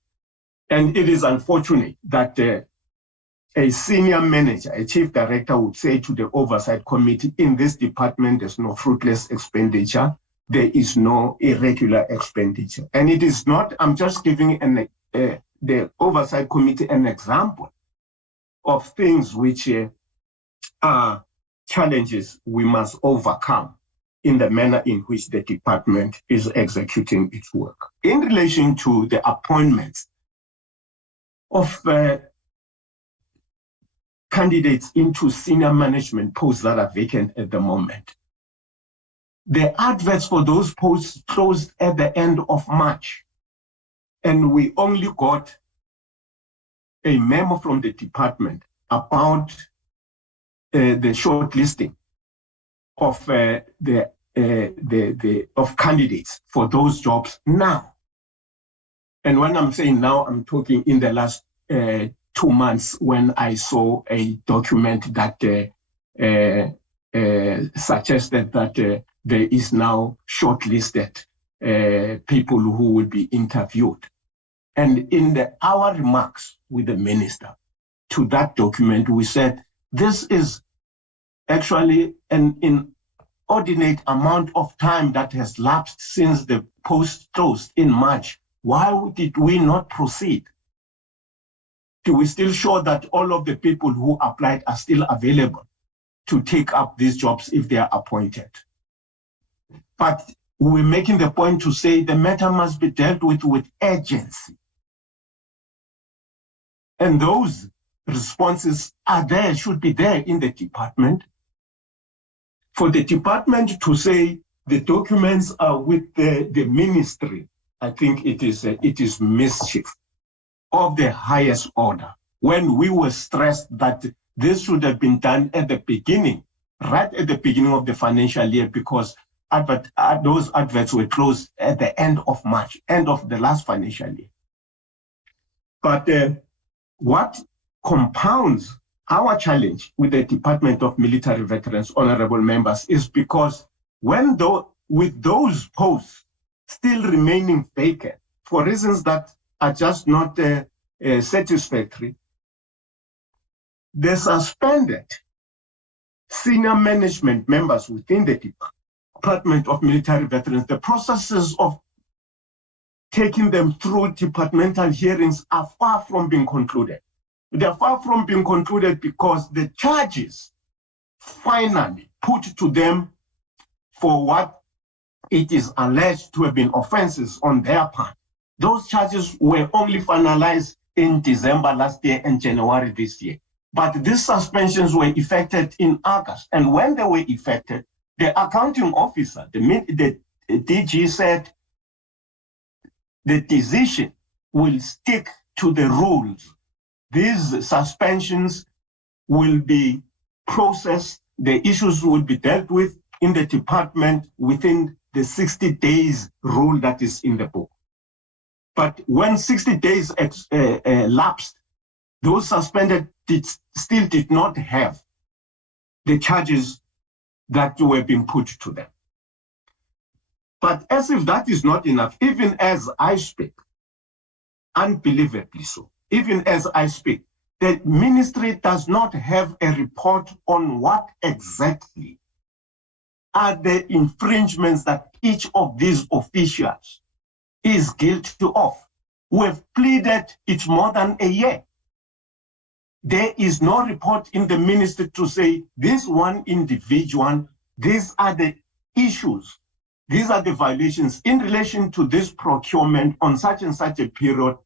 And it is unfortunate that a senior manager, a chief director, would say to the oversight committee, in this department, there's no fruitless expenditure, there is no irregular expenditure. And it is not, I'm just giving the oversight committee an example of things which are challenges we must overcome in the manner in which the department is executing its work. In relation to the appointments of candidates into senior management posts that are vacant at the moment, the adverts for those posts closed at the end of March, and we only got a memo from the department about the shortlisting of of candidates for those jobs now. And when I'm saying now, I'm talking in the last 2 months, when I saw a document that suggested that there is now shortlisted people who will be interviewed. And in our remarks with the minister to that document, we said, this is actually an inordinate amount of time that has lapsed since the post closed in March. Why did we not proceed? we still sure that all of the people who applied are still available to take up these jobs if they are appointed? But we're making the point to say the matter must be dealt with urgency. And those responses are there, should be there in the department. For the department to say the documents are with the ministry, I think it is mischief of the highest order. When we were stressed that this should have been done at the beginning, right at the beginning of the financial year, because those adverts were closed at the end of March, end of the last financial year. But what compounds our challenge with the Department of Military Veterans, honorable members, is because with those posts still remaining vacant for reasons that are just not satisfactory, the suspended senior management members within the Department of Military Veterans, the processes of taking them through departmental hearings are far from being concluded. They're far from being concluded because the charges finally put to them for what it is alleged to have been offenses on their part, those charges were only finalized in December last year and January this year. But these suspensions were effected in August. And when they were effected, the accounting officer, the DG, said the decision will stick to the rules. These suspensions will be processed, the issues will be dealt with in the department within the 60 days rule that is in the book. But when 60 days lapsed, those suspended still did not have the charges that were being put to them. But as if that is not enough, even as I speak, unbelievably so, even as I speak, the ministry does not have a report on what exactly are the infringements that each of these officials is guilty of. We have pleaded it more than a year. There is no report in the ministry to say this one individual, these are the issues, these are the violations in relation to this procurement on such and such a period,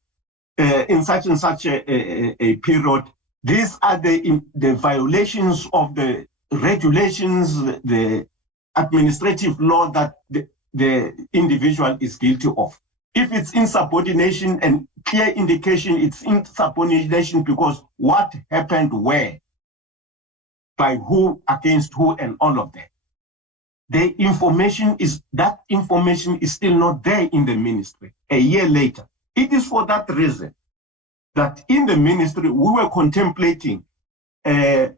in such and such a period. These are the violations of the regulations, the administrative law that the individual is guilty of. If it's insubordination, and clear indication it's insubordination because what happened where, by who, against who, and all of that. That information is still not there in the ministry a year later. It is for that reason that in the ministry we were contemplating an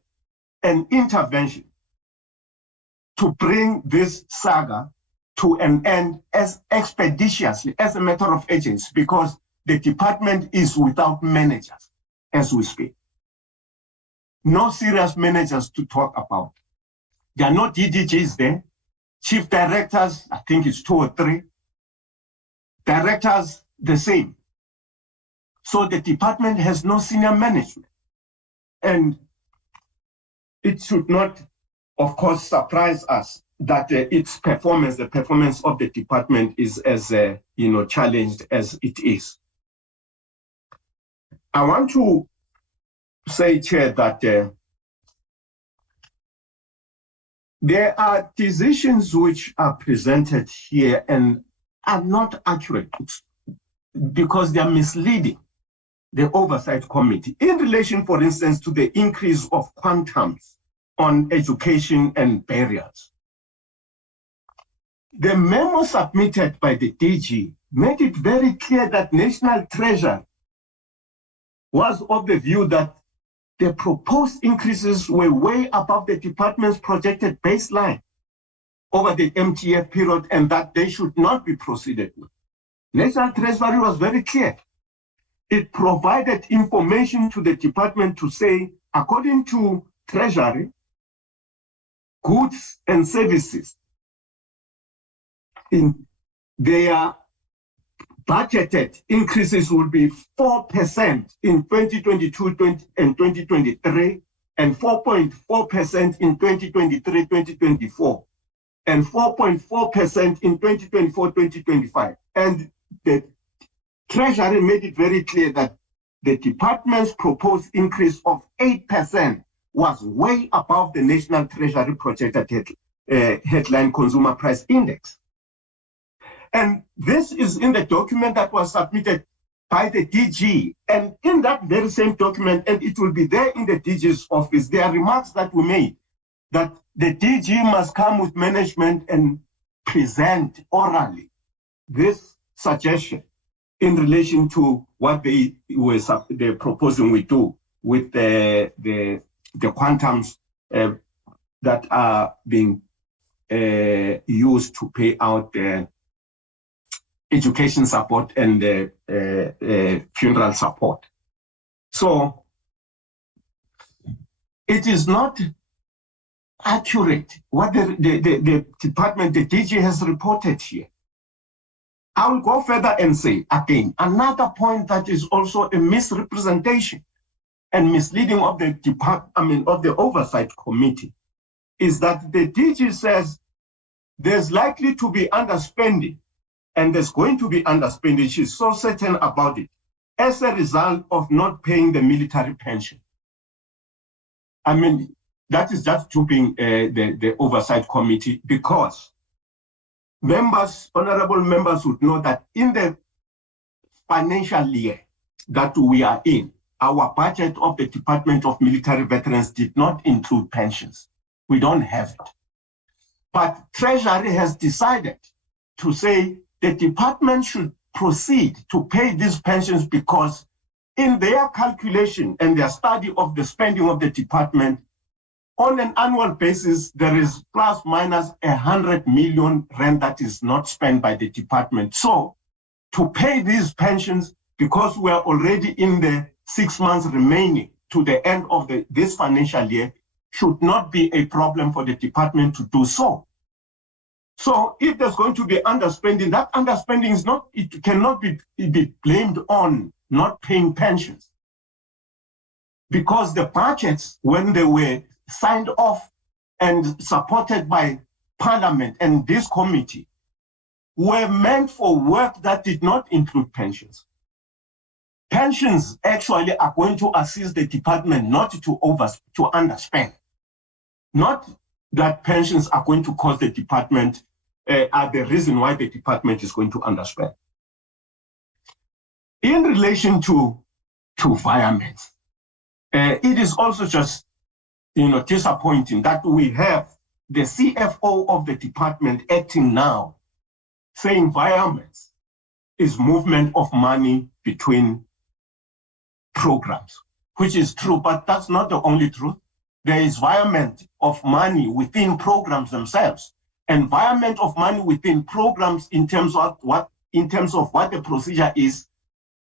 intervention to bring this saga to an end as expeditiously as a matter of urgency, because the department is without managers as we speak. No serious managers to talk about. There are no DDGs there. Chief directors, I think it's 2 or 3. Directors, the same. So the department has no senior management. And it should not, of course, surprise us that its performance, the performance of the department is as challenged as it is. I want to say, Chair, that there are decisions which are presented here and are not accurate because they are misleading the Oversight Committee in relation, for instance, to the increase of quantums on education and burials. The memo submitted by the DG made it very clear that National Treasury was of the view that the proposed increases were way above the department's projected baseline over the MTF period and that they should not be proceeded with. National Treasury was very clear. It provided information to the department to say, according to Treasury, goods and services in their budgeted increases will be 4% in 2022 and 2023, and 4.4% in 2023-2024, and 4.4% in 2024-2025. And the Treasury made it very clear that the department's proposed increase of 8% was way above the National Treasury projected headline consumer price index. And this is in the document that was submitted by the DG. And in that very same document, and it will be there in the DG's office, there are remarks that were made that the DG must come with management and present orally this suggestion in relation to what they're proposing we do with the quantums that are being used to pay out education support and funeral support. So it is not accurate what the department, the DG has reported here. I will go further and say again, another point that is also a misrepresentation and misleading of the of the oversight committee is that the DG says there's likely to be underspending, and there's going to be underspending. She's so certain about it as a result of not paying the military pension. I mean, that is just duping the oversight committee, because members, honorable members, would know that in the financial year that we are in, our budget of the Department of Military Veterans did not include pensions. We don't have it. But Treasury has decided to say the department should proceed to pay these pensions because in their calculation and their study of the spending of the department, on an annual basis, there is plus minus 100 million rand that is not spent by the department. So to pay these pensions, because we are already in the 6 months remaining to the end of this financial year, should not be a problem for the department to do so. So if there's going to be underspending, that underspending is not, it cannot be blamed on not paying pensions. Because the budgets, when they were signed off and supported by Parliament and this committee, were meant for work that did not include pensions. Pensions actually are going to assist the department not to underspend. Not that pensions are going to cause the department, are the reason why the department is going to underspend. In relation to firemen, it is also just disappointing that we have the CFO of the department acting now, saying environments is movement of money between programs, which is true, but that's not the only truth. There is environment of money within programs themselves. Environment of money within programs in terms of what the procedure is,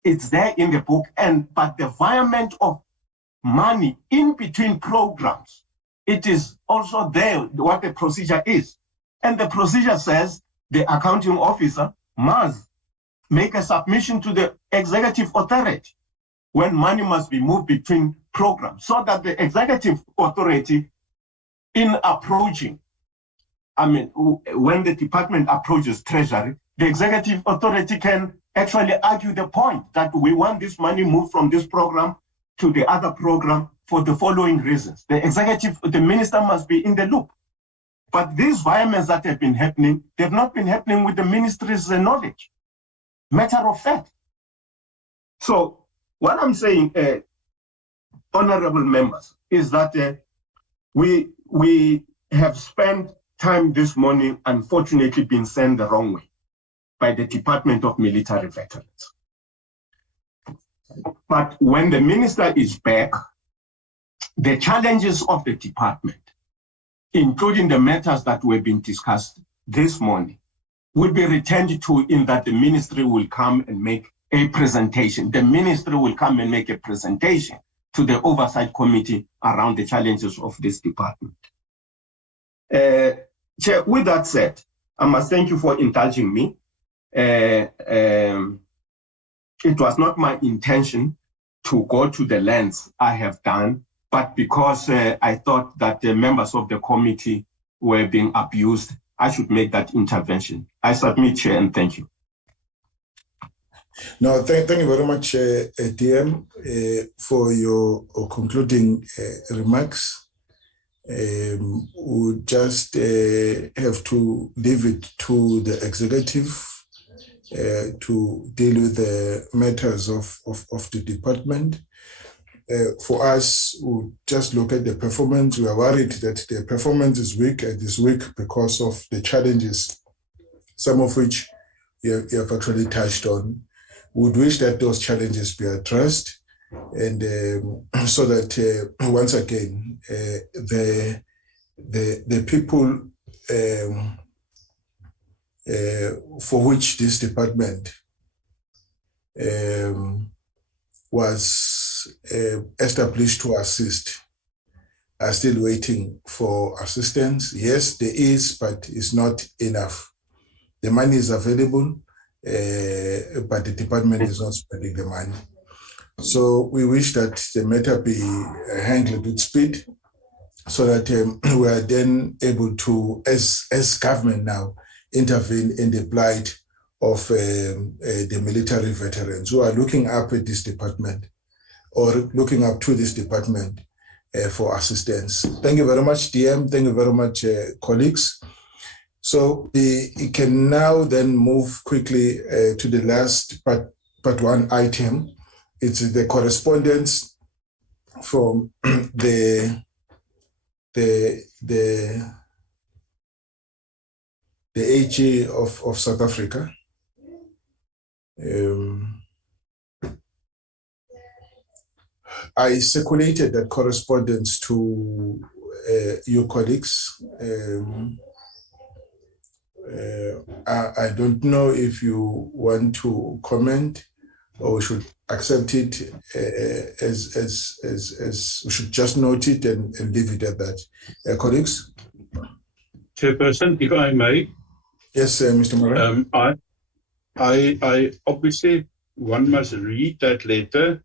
it's there in the book, but the environment of money in between programs, it is also there what the procedure is. And the procedure says the accounting officer must make a submission to the executive authority when money must be moved between programs, so that the executive authority in approaching, when the department approaches Treasury, the executive authority can actually argue the point that we want this money moved from this program to the other program for the following reasons. The minister must be in the loop. But these environments that have been happening, they've not been happening with the ministry's knowledge. Matter of fact. So what I'm saying, honorable members, is that we have spent time this morning, unfortunately, being sent the wrong way by the Department of Military Veterans. But when the minister is back, the challenges of the department, including the matters that were being discussed this morning, will be returned to in that the ministry will come and make a presentation. The ministry will come and make a presentation to the oversight committee around the challenges of this department. Chair, with that said, I must thank you for indulging me. it was not my intention to go to the lengths I have done, but because I thought that the members of the committee were being abused, I should make that intervention. I submit, Chair, and thank you. No, thank you very much, DM, for your concluding remarks. We'll just have to leave it to the executive to deal with the matters of the department. For us, we'll just look at the performance. We are worried that the performance is weak, and is weak because of the challenges, some of which you have actually touched on. We would wish that those challenges be addressed, and so that once again the people for which this department was established to assist are still waiting for assistance. Yes, there is, but it's not enough. The money is available, but the department is not spending the money. So we wish that the matter be handled with speed, so that we are then able to, as government now, intervene in the plight of the military veterans who are looking up at this department, or looking up to this department for assistance. Thank you very much, DM. Thank you very much, colleagues. So we can now then move quickly to the last part one item. It's the correspondence from the AG of South Africa. I circulated that correspondence to your colleagues. I don't know if you want to comment, or we should accept it as we should just note it and leave it at that. Colleagues? Chairperson, if I may. Yes, Mr. Moran. I obviously, one must read that letter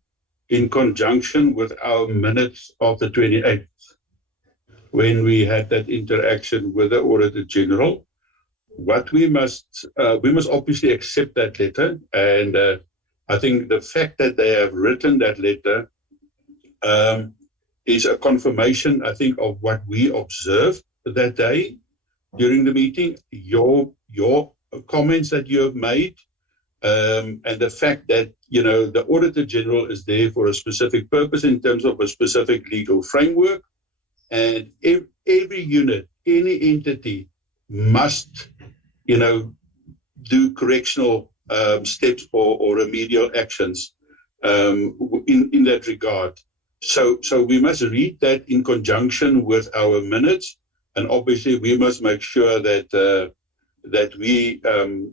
in conjunction with our minutes of the 28th, when we had that interaction with the Auditor General. What we must obviously accept that letter, and I think the fact that they have written that letter is a confirmation, I think, of what we observed that day during the meeting, your comments that you have made, and the fact that, you know, the Auditor General is there for a specific purpose in terms of a specific legal framework, and every unit, any entity must, you know, do correctional steps or remedial actions in that regard. So we must read that in conjunction with our minutes, and obviously we must make sure that that we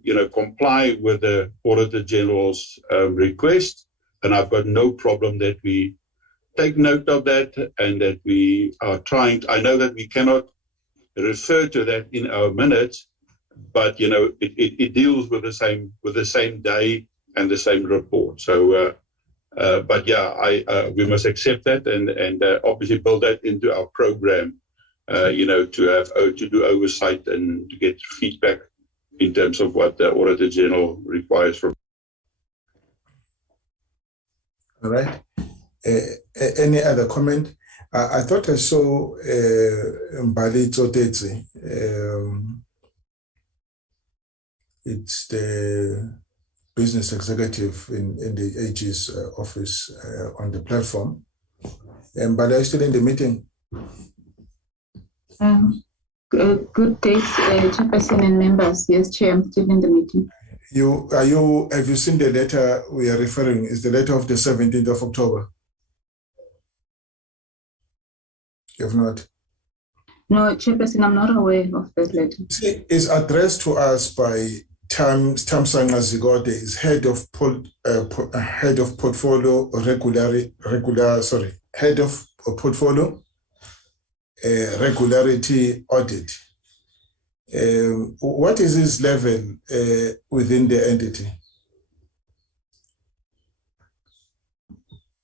you know, comply with the Auditor General's request. And I've got no problem that we take note of that, and that we are trying. I know that we cannot refer to that in our minutes, but you know, it deals with the same day and the same report. So but yeah, we must accept that and obviously build that into our program, you know, to do oversight and to get feedback in terms of what the Auditor General requires from. All right. Any other comment? I thought I saw Mbali Tsotetsi. It's the business executive in the AG's office on the platform. But are you still in the meeting? Good day, Chairperson and members. Yes, Chair, I'm still in the meeting. Have you seen the letter we are referring? Is the letter of the 17th of October? You have not? No, Chairperson, I'm not aware of that letter. See, it's addressed to us by Tamsanga Zigote, is head of portfolio head of portfolio regularity audit. What is his level within the entity?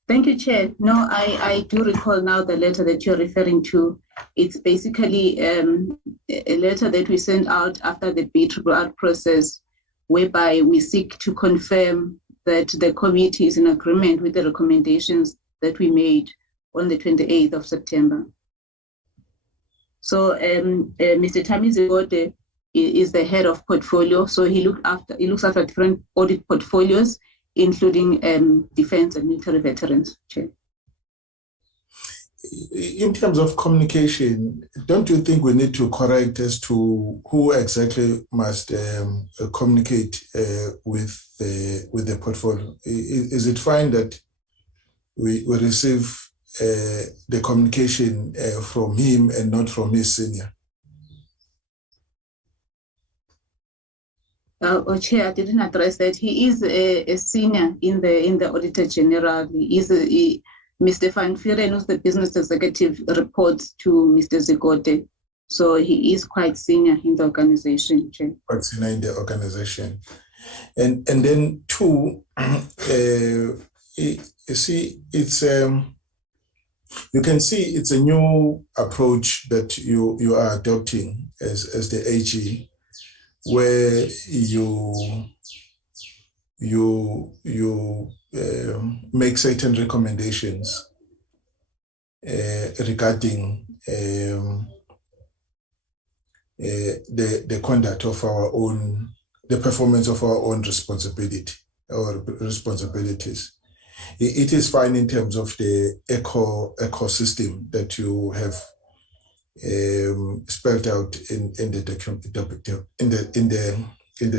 Thank you, Chair. No, I do recall now the letter that you're referring to. It's basically a letter that we sent out after the BRRR process, whereby we seek to confirm that the committee is in agreement with the recommendations that we made on the 28th of September. So Mr. Tamizigote is the head of portfolio. So he looks after different audit portfolios, including defense and military veterans. Chair. In terms of communication, don't you think we need to correct as to who exactly must communicate with the portfolio? Is it fine that we receive the communication from him and not from his senior? Chair, I didn't address that. He is a senior in the Auditor General. Mr. Van Vuren, who's the business executive, reports to Mr. Zigote. So he is quite senior in the organization, Chair. Quite senior in the organization. And then two, you see, it's you can see it's a new approach that you are adopting as the AG, where you make certain recommendations regarding the conduct of our own, the performance of our own responsibility or responsibilities. It is fine in terms of the ecosystem that you have spelled out in the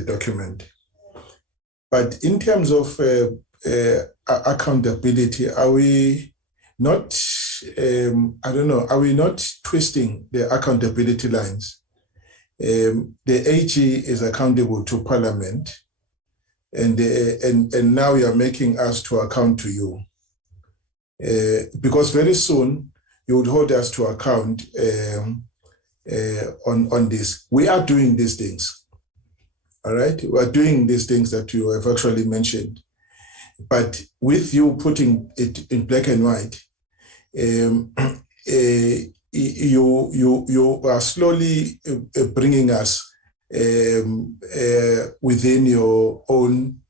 document. But in terms of accountability, are we not? Are we not twisting the accountability lines? The AG is accountable to Parliament, and now you are making us to account to you, because very soon you would hold us to account on this. We are doing these things, all right? We are doing these things that you have actually mentioned, but with you putting it in black and white, you are slowly bringing us within your own,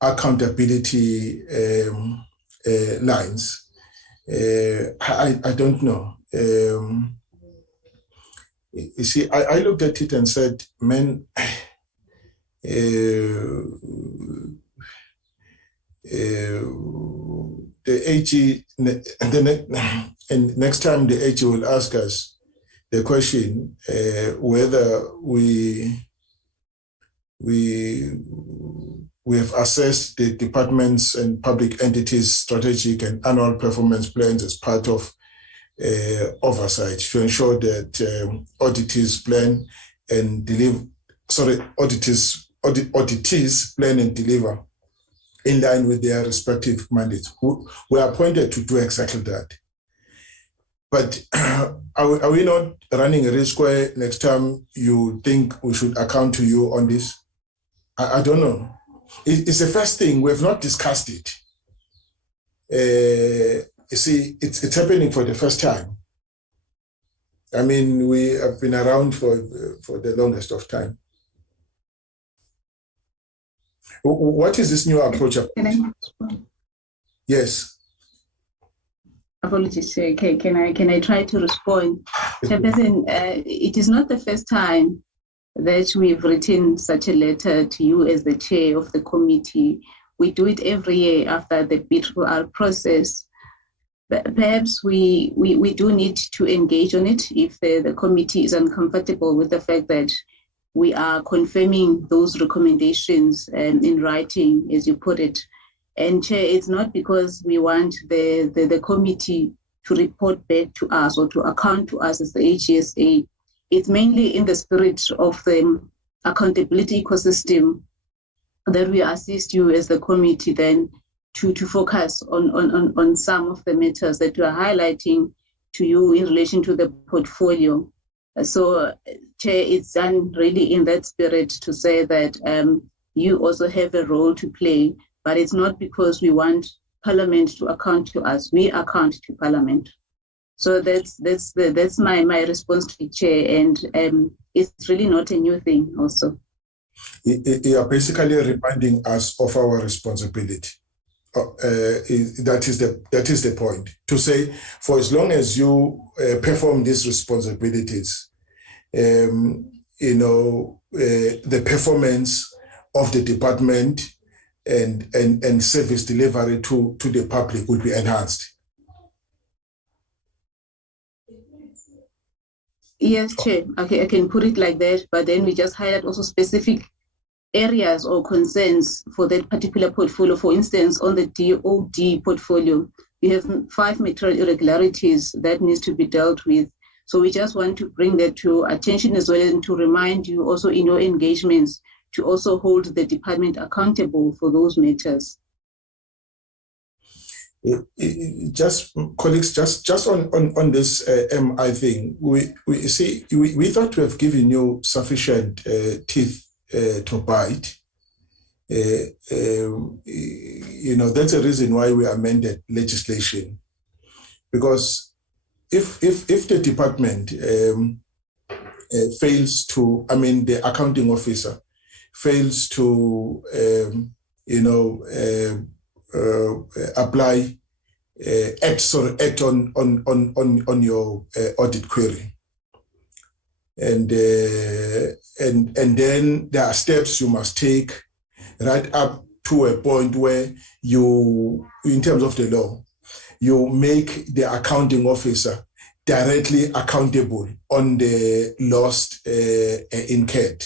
accountability lines. I don't know. You see, I looked at it and said, man, the AG, and next time the AG will ask us the question whether we have assessed the departments and public entities' strategic and annual performance plans as part of oversight to ensure that auditees plan and deliver. Auditees plan and deliver in line with their respective mandates. We are appointed to do exactly that. But are we not running a risk where next time you think we should account to you on this? I don't know. It's the first thing. We have not discussed it. You see, it's happening for the first time. I mean, we have been around for the longest of time. What is this new approach? Yes. Apologies, Chair. Can I try to respond? Chairperson, it is not the first time that we've written such a letter to you as the chair of the committee. We do it every year after the BRRR process. But perhaps we do need to engage on it if the committee is uncomfortable with the fact that we are confirming those recommendations in writing, as you put it. And Chair, it's not because we want the committee to report back to us or to account to us as the AGSA. It's mainly in the spirit of the accountability ecosystem that we assist you as the committee then to focus on some of the matters that you are highlighting to you in relation to the portfolio. So, Chair, it's done really in that spirit to say that you also have a role to play, but it's not because we want Parliament to account to us. We account to Parliament. So that's my response to the chair, and it's really not a new thing also. You are basically reminding us of our responsibility. That is the point. To say, for as long as you perform these responsibilities, the performance of the department and service delivery to the public will be enhanced. Yes, Chair. Okay, I can put it like that, but then we just highlight also specific areas or concerns for that particular portfolio. For instance, on the DOD portfolio, we have 5 material irregularities that needs to be dealt with. So we just want to bring that to attention as well, and to remind you also in your engagements to also hold the department accountable for those matters. Just colleagues, just on this MI thing, we thought to have given you sufficient teeth to bite. That's a reason why we amended legislation, because if the department fails to, the accounting officer fails to apply act on your audit query, and then there are steps you must take right up to a point where you, in terms of the law, you make the accounting officer directly accountable on the loss incurred.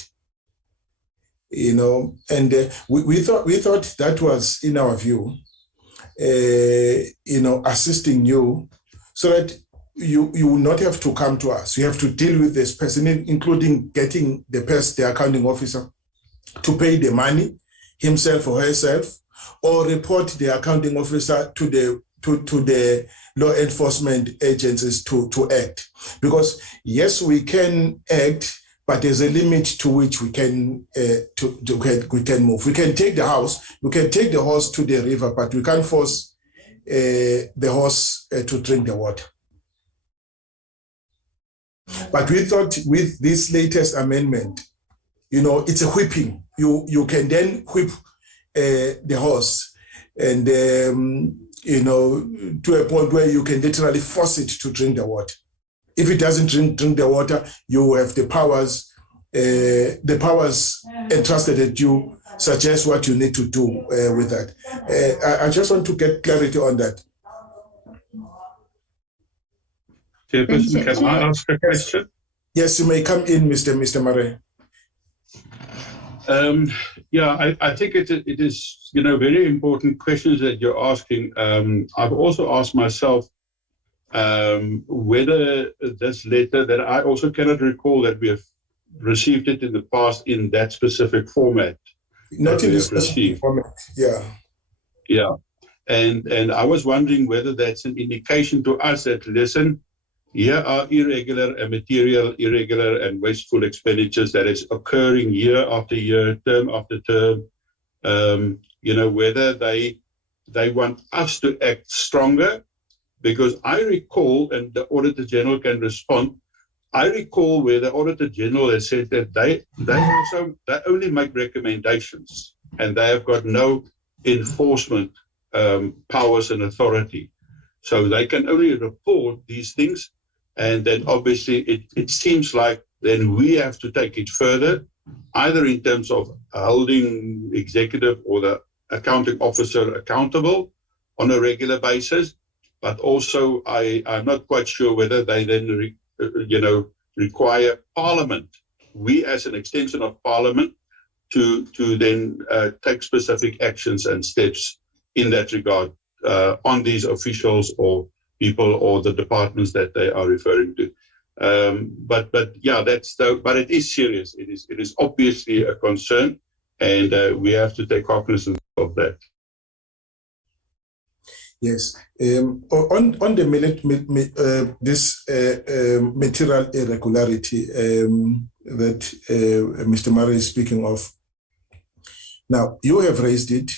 And we thought that was, in our view, assisting you so that you will not have to come to us. You have to deal with this person, including getting the accounting officer to pay the money himself or herself, or report the accounting officer to the law enforcement agencies to act. Because yes, we can act, but there's a limit to which we can we can move. We can take the house, we can take the horse to the river, but we can't force the horse to drink the water. But we thought with this latest amendment, it's a whipping. You can then whip the horse, and to a point where you can literally force it to drink the water. If it doesn't drink the water, you have the powers entrusted at you, suggest what you need to do with that. I just want to get clarity on that. Chairperson, can I ask a question? Yes, you may come in, Mr. Murray. I think it is very important questions that you're asking. I've also asked myself whether this letter, that I also cannot recall that we have received it in the past in that specific format. Not in this specific format, yeah. Yeah, and I was wondering whether that's an indication to us that, listen, here are irregular and material irregular and wasteful expenditures that is occurring year after year, term after term. Whether they want us to act stronger, because I recall, and the Auditor General can respond, I recall where the Auditor General has said that they only make recommendations and they have got no enforcement powers and authority. So they can only report these things. And then obviously it seems like then we have to take it further, either in terms of holding executive or the accounting officer accountable on a regular basis. But also I'm not quite sure whether they then require Parliament, we as an extension of Parliament, to then take specific actions and steps in that regard on these officials or people or the departments that they are referring to. But it is serious. It is obviously a concern, and we have to take cognizance of that. Yes. On the this material irregularity that Mr. Murray is speaking of. Now, you have raised it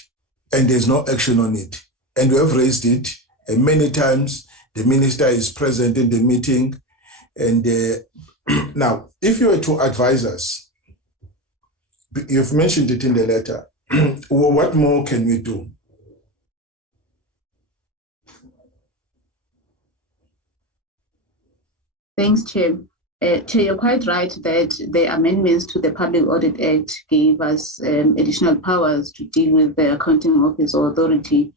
and there's no action on it. And we have raised it many times. The minister is present in the meeting. And now, if you were to advise us, you've mentioned it in the letter, what more can we do? Thanks, Chair. Chair, you're quite right that the amendments to the Public Audit Act gave us additional powers to deal with the accounting office or authority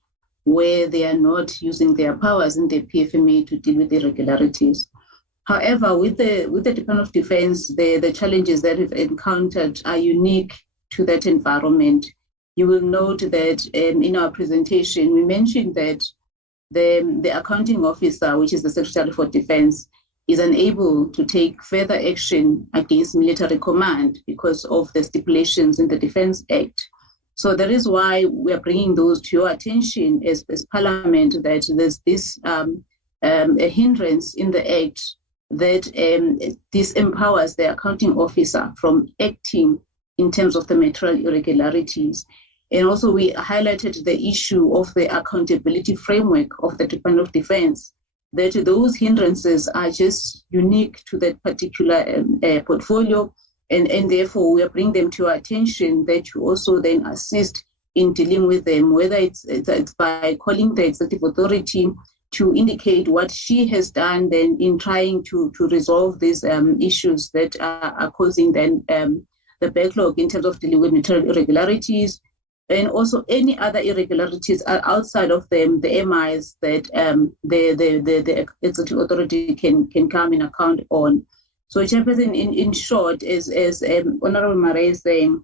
where they are not using their powers in the PFMA to deal with irregularities. However, with the Department of Defense, the challenges that we've encountered are unique to that environment. You will note that in our presentation, we mentioned that the accounting officer, which is the Secretary for Defense, is unable to take further action against military command because of the stipulations in the Defense Act. So that is why we are bringing those to your attention as Parliament, that there's this a hindrance in the Act that this empowers the accounting officer from acting in terms of the material irregularities. And also we highlighted the issue of the accountability framework of the Department of Defense, that those hindrances are just unique to that particular portfolio, and therefore we bring them to our attention that you also then assist in dealing with them, whether it's by calling the executive authority to indicate what she has done then in trying to resolve these issues that are causing then the backlog in terms of dealing with material irregularities, and also any other irregularities are outside of them, the MIs that the executive authority can come in account on. So, Chairperson, in short, as Honorable Marais is saying,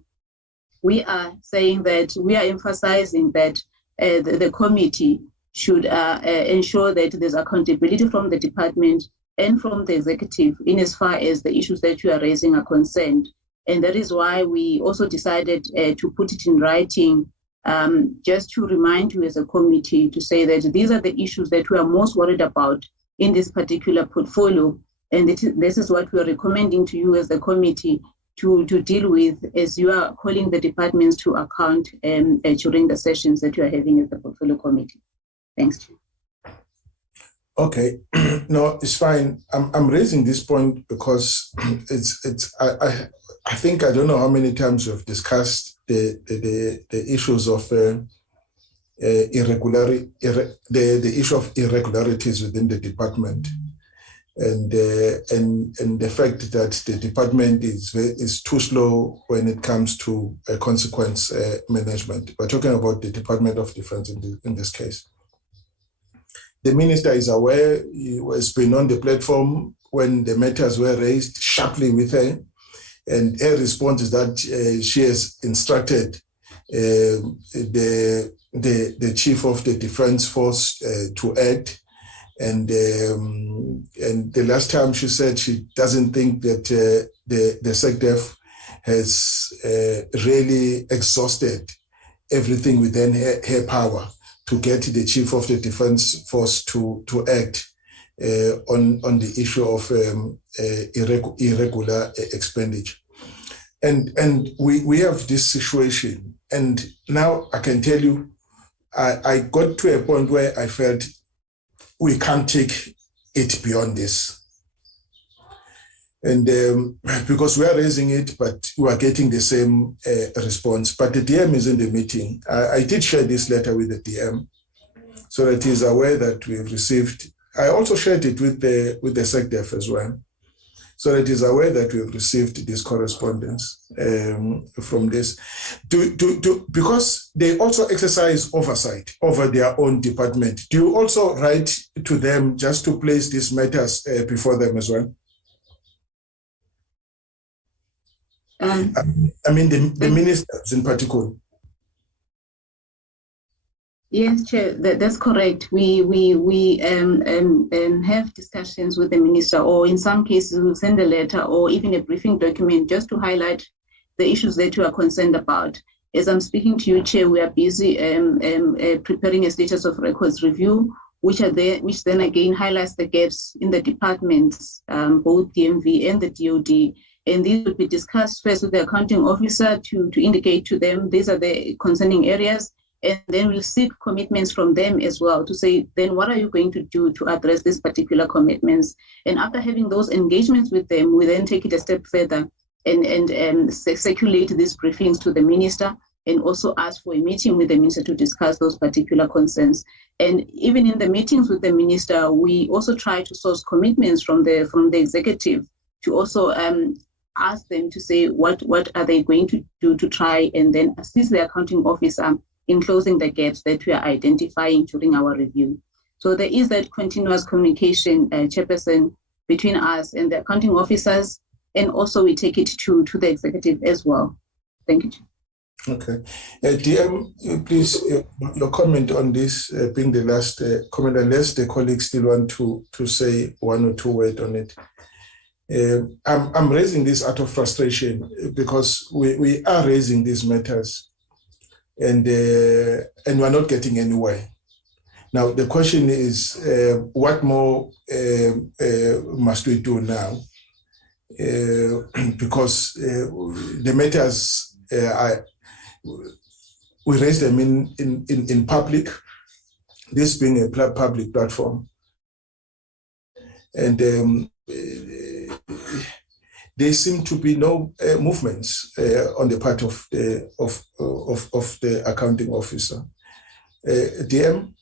we are saying that we are emphasizing that the committee should ensure that there's accountability from the department and from the executive in as far as the issues that you are raising are concerned. And that is why we also decided to put it in writing, just to remind you as a committee to say that these are the issues that we are most worried about in this particular portfolio. And this is what we are recommending to you as the committee to deal with as you are calling the departments to account during the sessions that you are having at the portfolio committee. Thanks. Okay, no, it's fine. I'm raising this point because I think I don't know how many times we've discussed the issues of the issue of irregularities within the department, and the fact that the department is too slow when it comes to consequence management. We're talking about the Department of Defense in this case. The minister is aware. He has been on the platform when the matters were raised sharply with her. And her response is that she has instructed the chief of the defense force to act. And the last time she said she doesn't think that the SecDef has really exhausted everything within her power to get the chief of the defense force to act on the issue of irregular expenditure. And we have this situation. And now I can tell you, I got to a point where I felt we can't take it beyond this. And because we are raising it, but we are getting the same response. But the DM is in the meeting. I did share this letter with the DM so that he is aware that we have received. I also shared it with the SecDef as well, so that he is aware that we have received this correspondence from this. Because they also exercise oversight over their own department. Do you also write to them just to place these matters before them as well? I mean, the ministers in particular. Yes, Chair, that's correct. We have discussions with the minister, or in some cases we'll send a letter or even a briefing document just to highlight the issues that you are concerned about. As I'm speaking to you, Chair, we are busy preparing a status of records review, which then again highlights the gaps in the departments, both DMV and the DOD. And these will be discussed first with the accounting officer to indicate to them these are the concerning areas. And then we'll seek commitments from them as well to say, then what are you going to do to address these particular commitments? And after having those engagements with them, we then take it a step further and circulate these briefings to the minister, and also ask for a meeting with the minister to discuss those particular concerns. And even in the meetings with the minister, we also try to source commitments from the executive to also ask them to say what are they going to do to try and then assist the accounting officer in closing the gaps that we are identifying during our review. So there is that continuous communication, Chairperson, between us and the accounting officers, and also we take it to the executive as well. Thank you. Okay. DM, please, your comment on this being the last comment, unless the colleagues still want to say one or two words on it. I'm raising this out of frustration because we are raising these matters and we're not getting anywhere. Now, the question is, what more must we do now? Because the matters we raise them in public, this being a public platform. And there seem to be no movements on the part of the accounting officer. DM?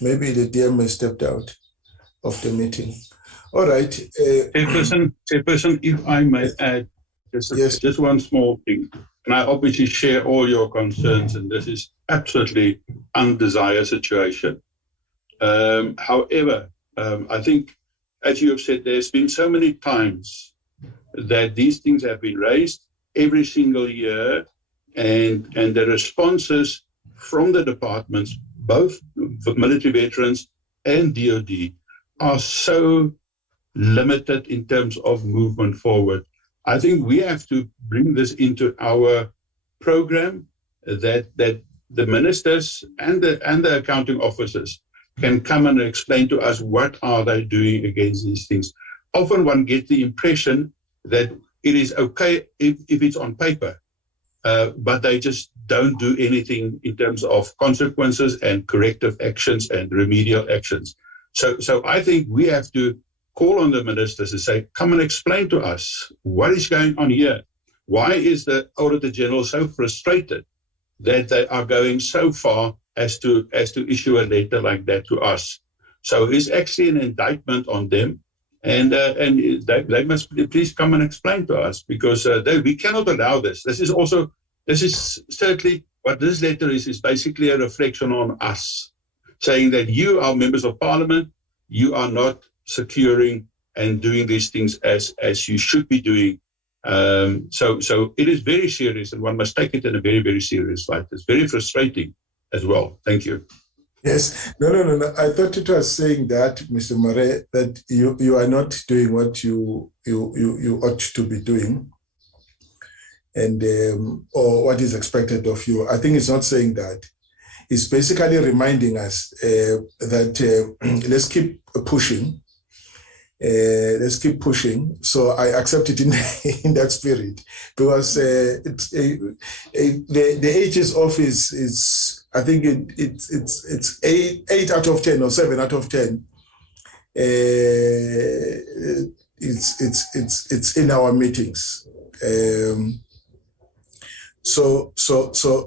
Maybe the DM has stepped out of the meeting. All right. Chairperson, if I may add just one small thing. And I obviously share all your concerns, and this is absolutely undesired situation. However, I think, as you have said, there's been so many times that these things have been raised every single year, and the responses from the departments, both military veterans and DOD, are so limited in terms of movement forward. I think we have to bring this into our program that the ministers and the accounting officers can come and explain to us what are they doing against these things. Often one gets the impression that it is okay if it's on paper, but they just don't do anything in terms of consequences and corrective actions and remedial actions. So I think we have to call on the ministers to say, come and explain to us what is going on here. Why is the Auditor General so frustrated that they are going so far as to issue a letter like that to us? So it's actually an indictment on them, and they must please come and explain to us, because we cannot allow this. This is certainly what this letter is basically a reflection on us, saying that you are members of Parliament, you are not securing and doing these things as you should be doing. So it is very serious, and one must take it in a very, very serious light. It's very frustrating as well. Thank you. Yes. No. I thought it was saying that, Mr. Murray, that you are not doing what you ought to be doing, and or what is expected of you. I think it's not saying that. It's basically reminding us that let's keep pushing. Let's keep pushing. So I accept it in that spirit, because the AG's office is, I think it's 8 out of 10 or 7 out of 10. It's in our meetings. So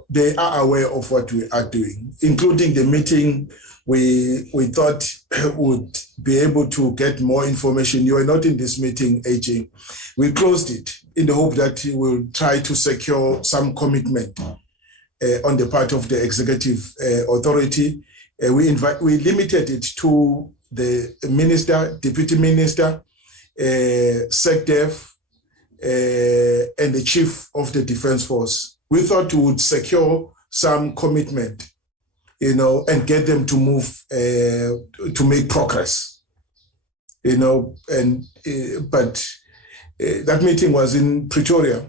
they are aware of what we are doing, including the meeting. We thought would be able to get more information. You are not in this meeting, AG. We closed it in the hope that we will try to secure some commitment on the part of the executive authority. We limited it to the minister, deputy minister, SecDef, and the chief of the Defense Force. We thought we would secure some commitment, and get them to move, to make progress, but that meeting was in Pretoria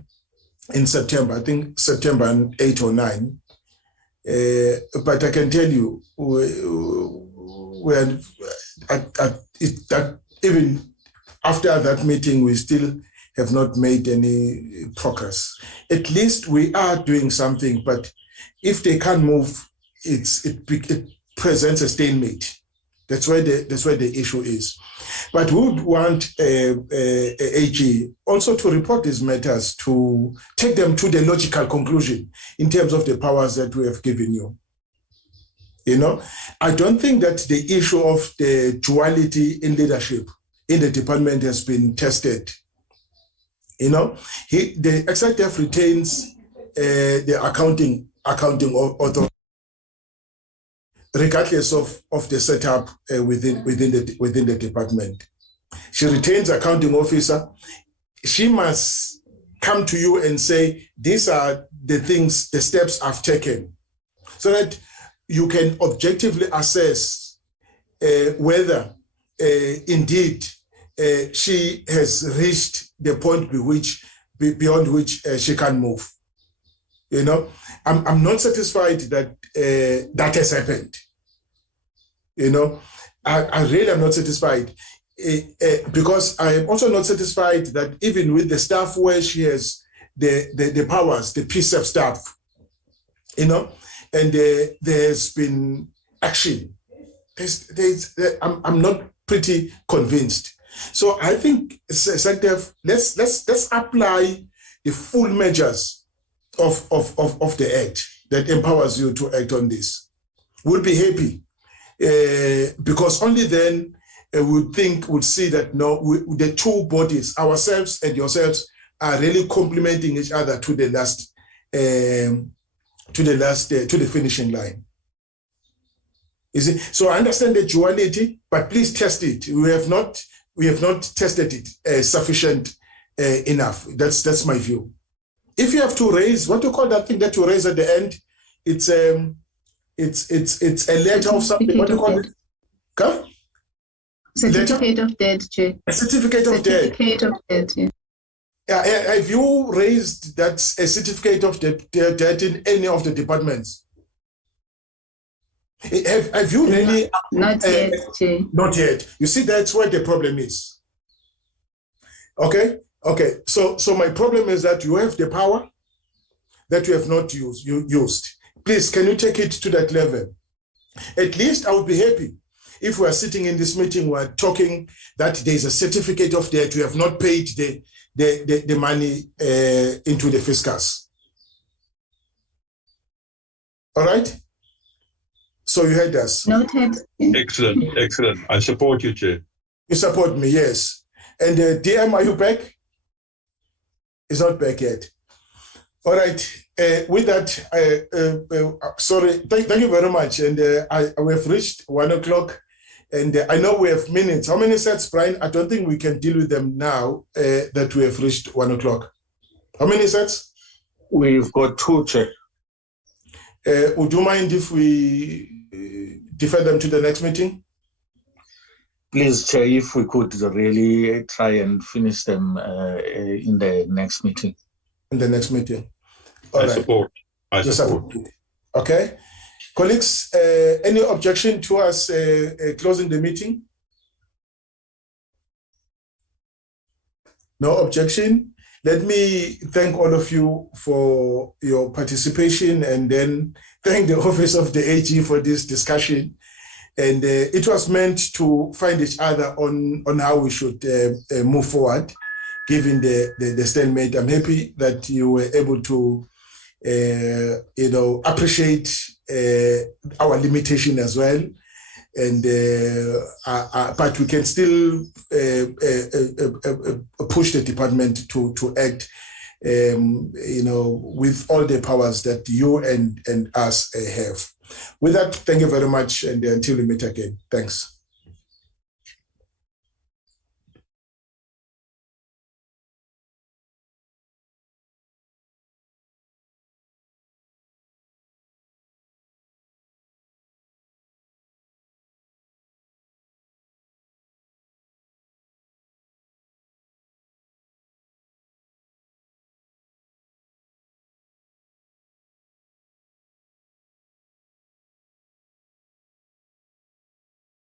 in September, I think September 8 or 9. But I can tell you, that even after that meeting, we still have not made any progress. At least we are doing something, but if they can't move, it presents a stalemate. That's where the issue is. But we would want AG also to report these matters, to take them to the logical conclusion in terms of the powers that we have given you. You know, I don't think that the issue of the duality in leadership in the department has been tested. You know, the executive retains the accounting authority, regardless of the setup within the department. She retains accounting officer. She must come to you and say, these are the things, the steps I've taken, so that you can objectively assess whether indeed she has reached the point beyond which she can move. You know, I'm not satisfied that that has happened. You know, I really am not satisfied because I am also not satisfied that even with the staff where she has the powers, the precept staff, you know, and there's been action. I'm not pretty convinced. So I think, Executive, let's apply the full measures of the Act that empowers you to act on this. We'll be happy because only then we'd see that the two bodies, ourselves and yourselves, are really complementing each other to the finishing line. You see? So I understand the duality, but please test it. We have not tested it sufficient enough. That's my view. If you have to raise, what do you call that thing that you raise at the end? It's a letter of something. What do you call it? Come? Certificate of debt, Chair. A certificate of debt. Certificate of debt, yeah. Have you raised that a certificate of debt in any of the departments? Have you really? Not yet, Chair. Not yet. You see, that's where the problem is. Okay. So my problem is that you have the power that you have not used. Please, can you take it to that level? At least I would be happy if we are sitting in this meeting, we are talking that there is a certificate of debt. We have not paid the money into the fiscus. All right? So you heard us. Noted. Excellent. I support you, Chair. You support me, yes. And DM, are you back? He's not back yet. All right. With that, sorry. Thank you very much. And we have reached 1 o'clock. And I know we have minutes. How many sets, Brian? I don't think we can deal with them now that we have reached 1 o'clock. How many sets? We've got 2, Chair. Would you mind if we defer them to the next meeting? Please, Chair, if we could really try and finish them in the next meeting. In the next meeting. I support. Okay. Colleagues, any objection to us closing the meeting? No objection. Let me thank all of you for your participation and then thank the Office of the AG for this discussion. And it was meant to find each other on how we should move forward, given the stalemate. I'm happy that you were able to appreciate our limitation as well. And but we can still push the department to act, with all the powers that you and us have. With that, thank you very much, and until we meet again. Thanks.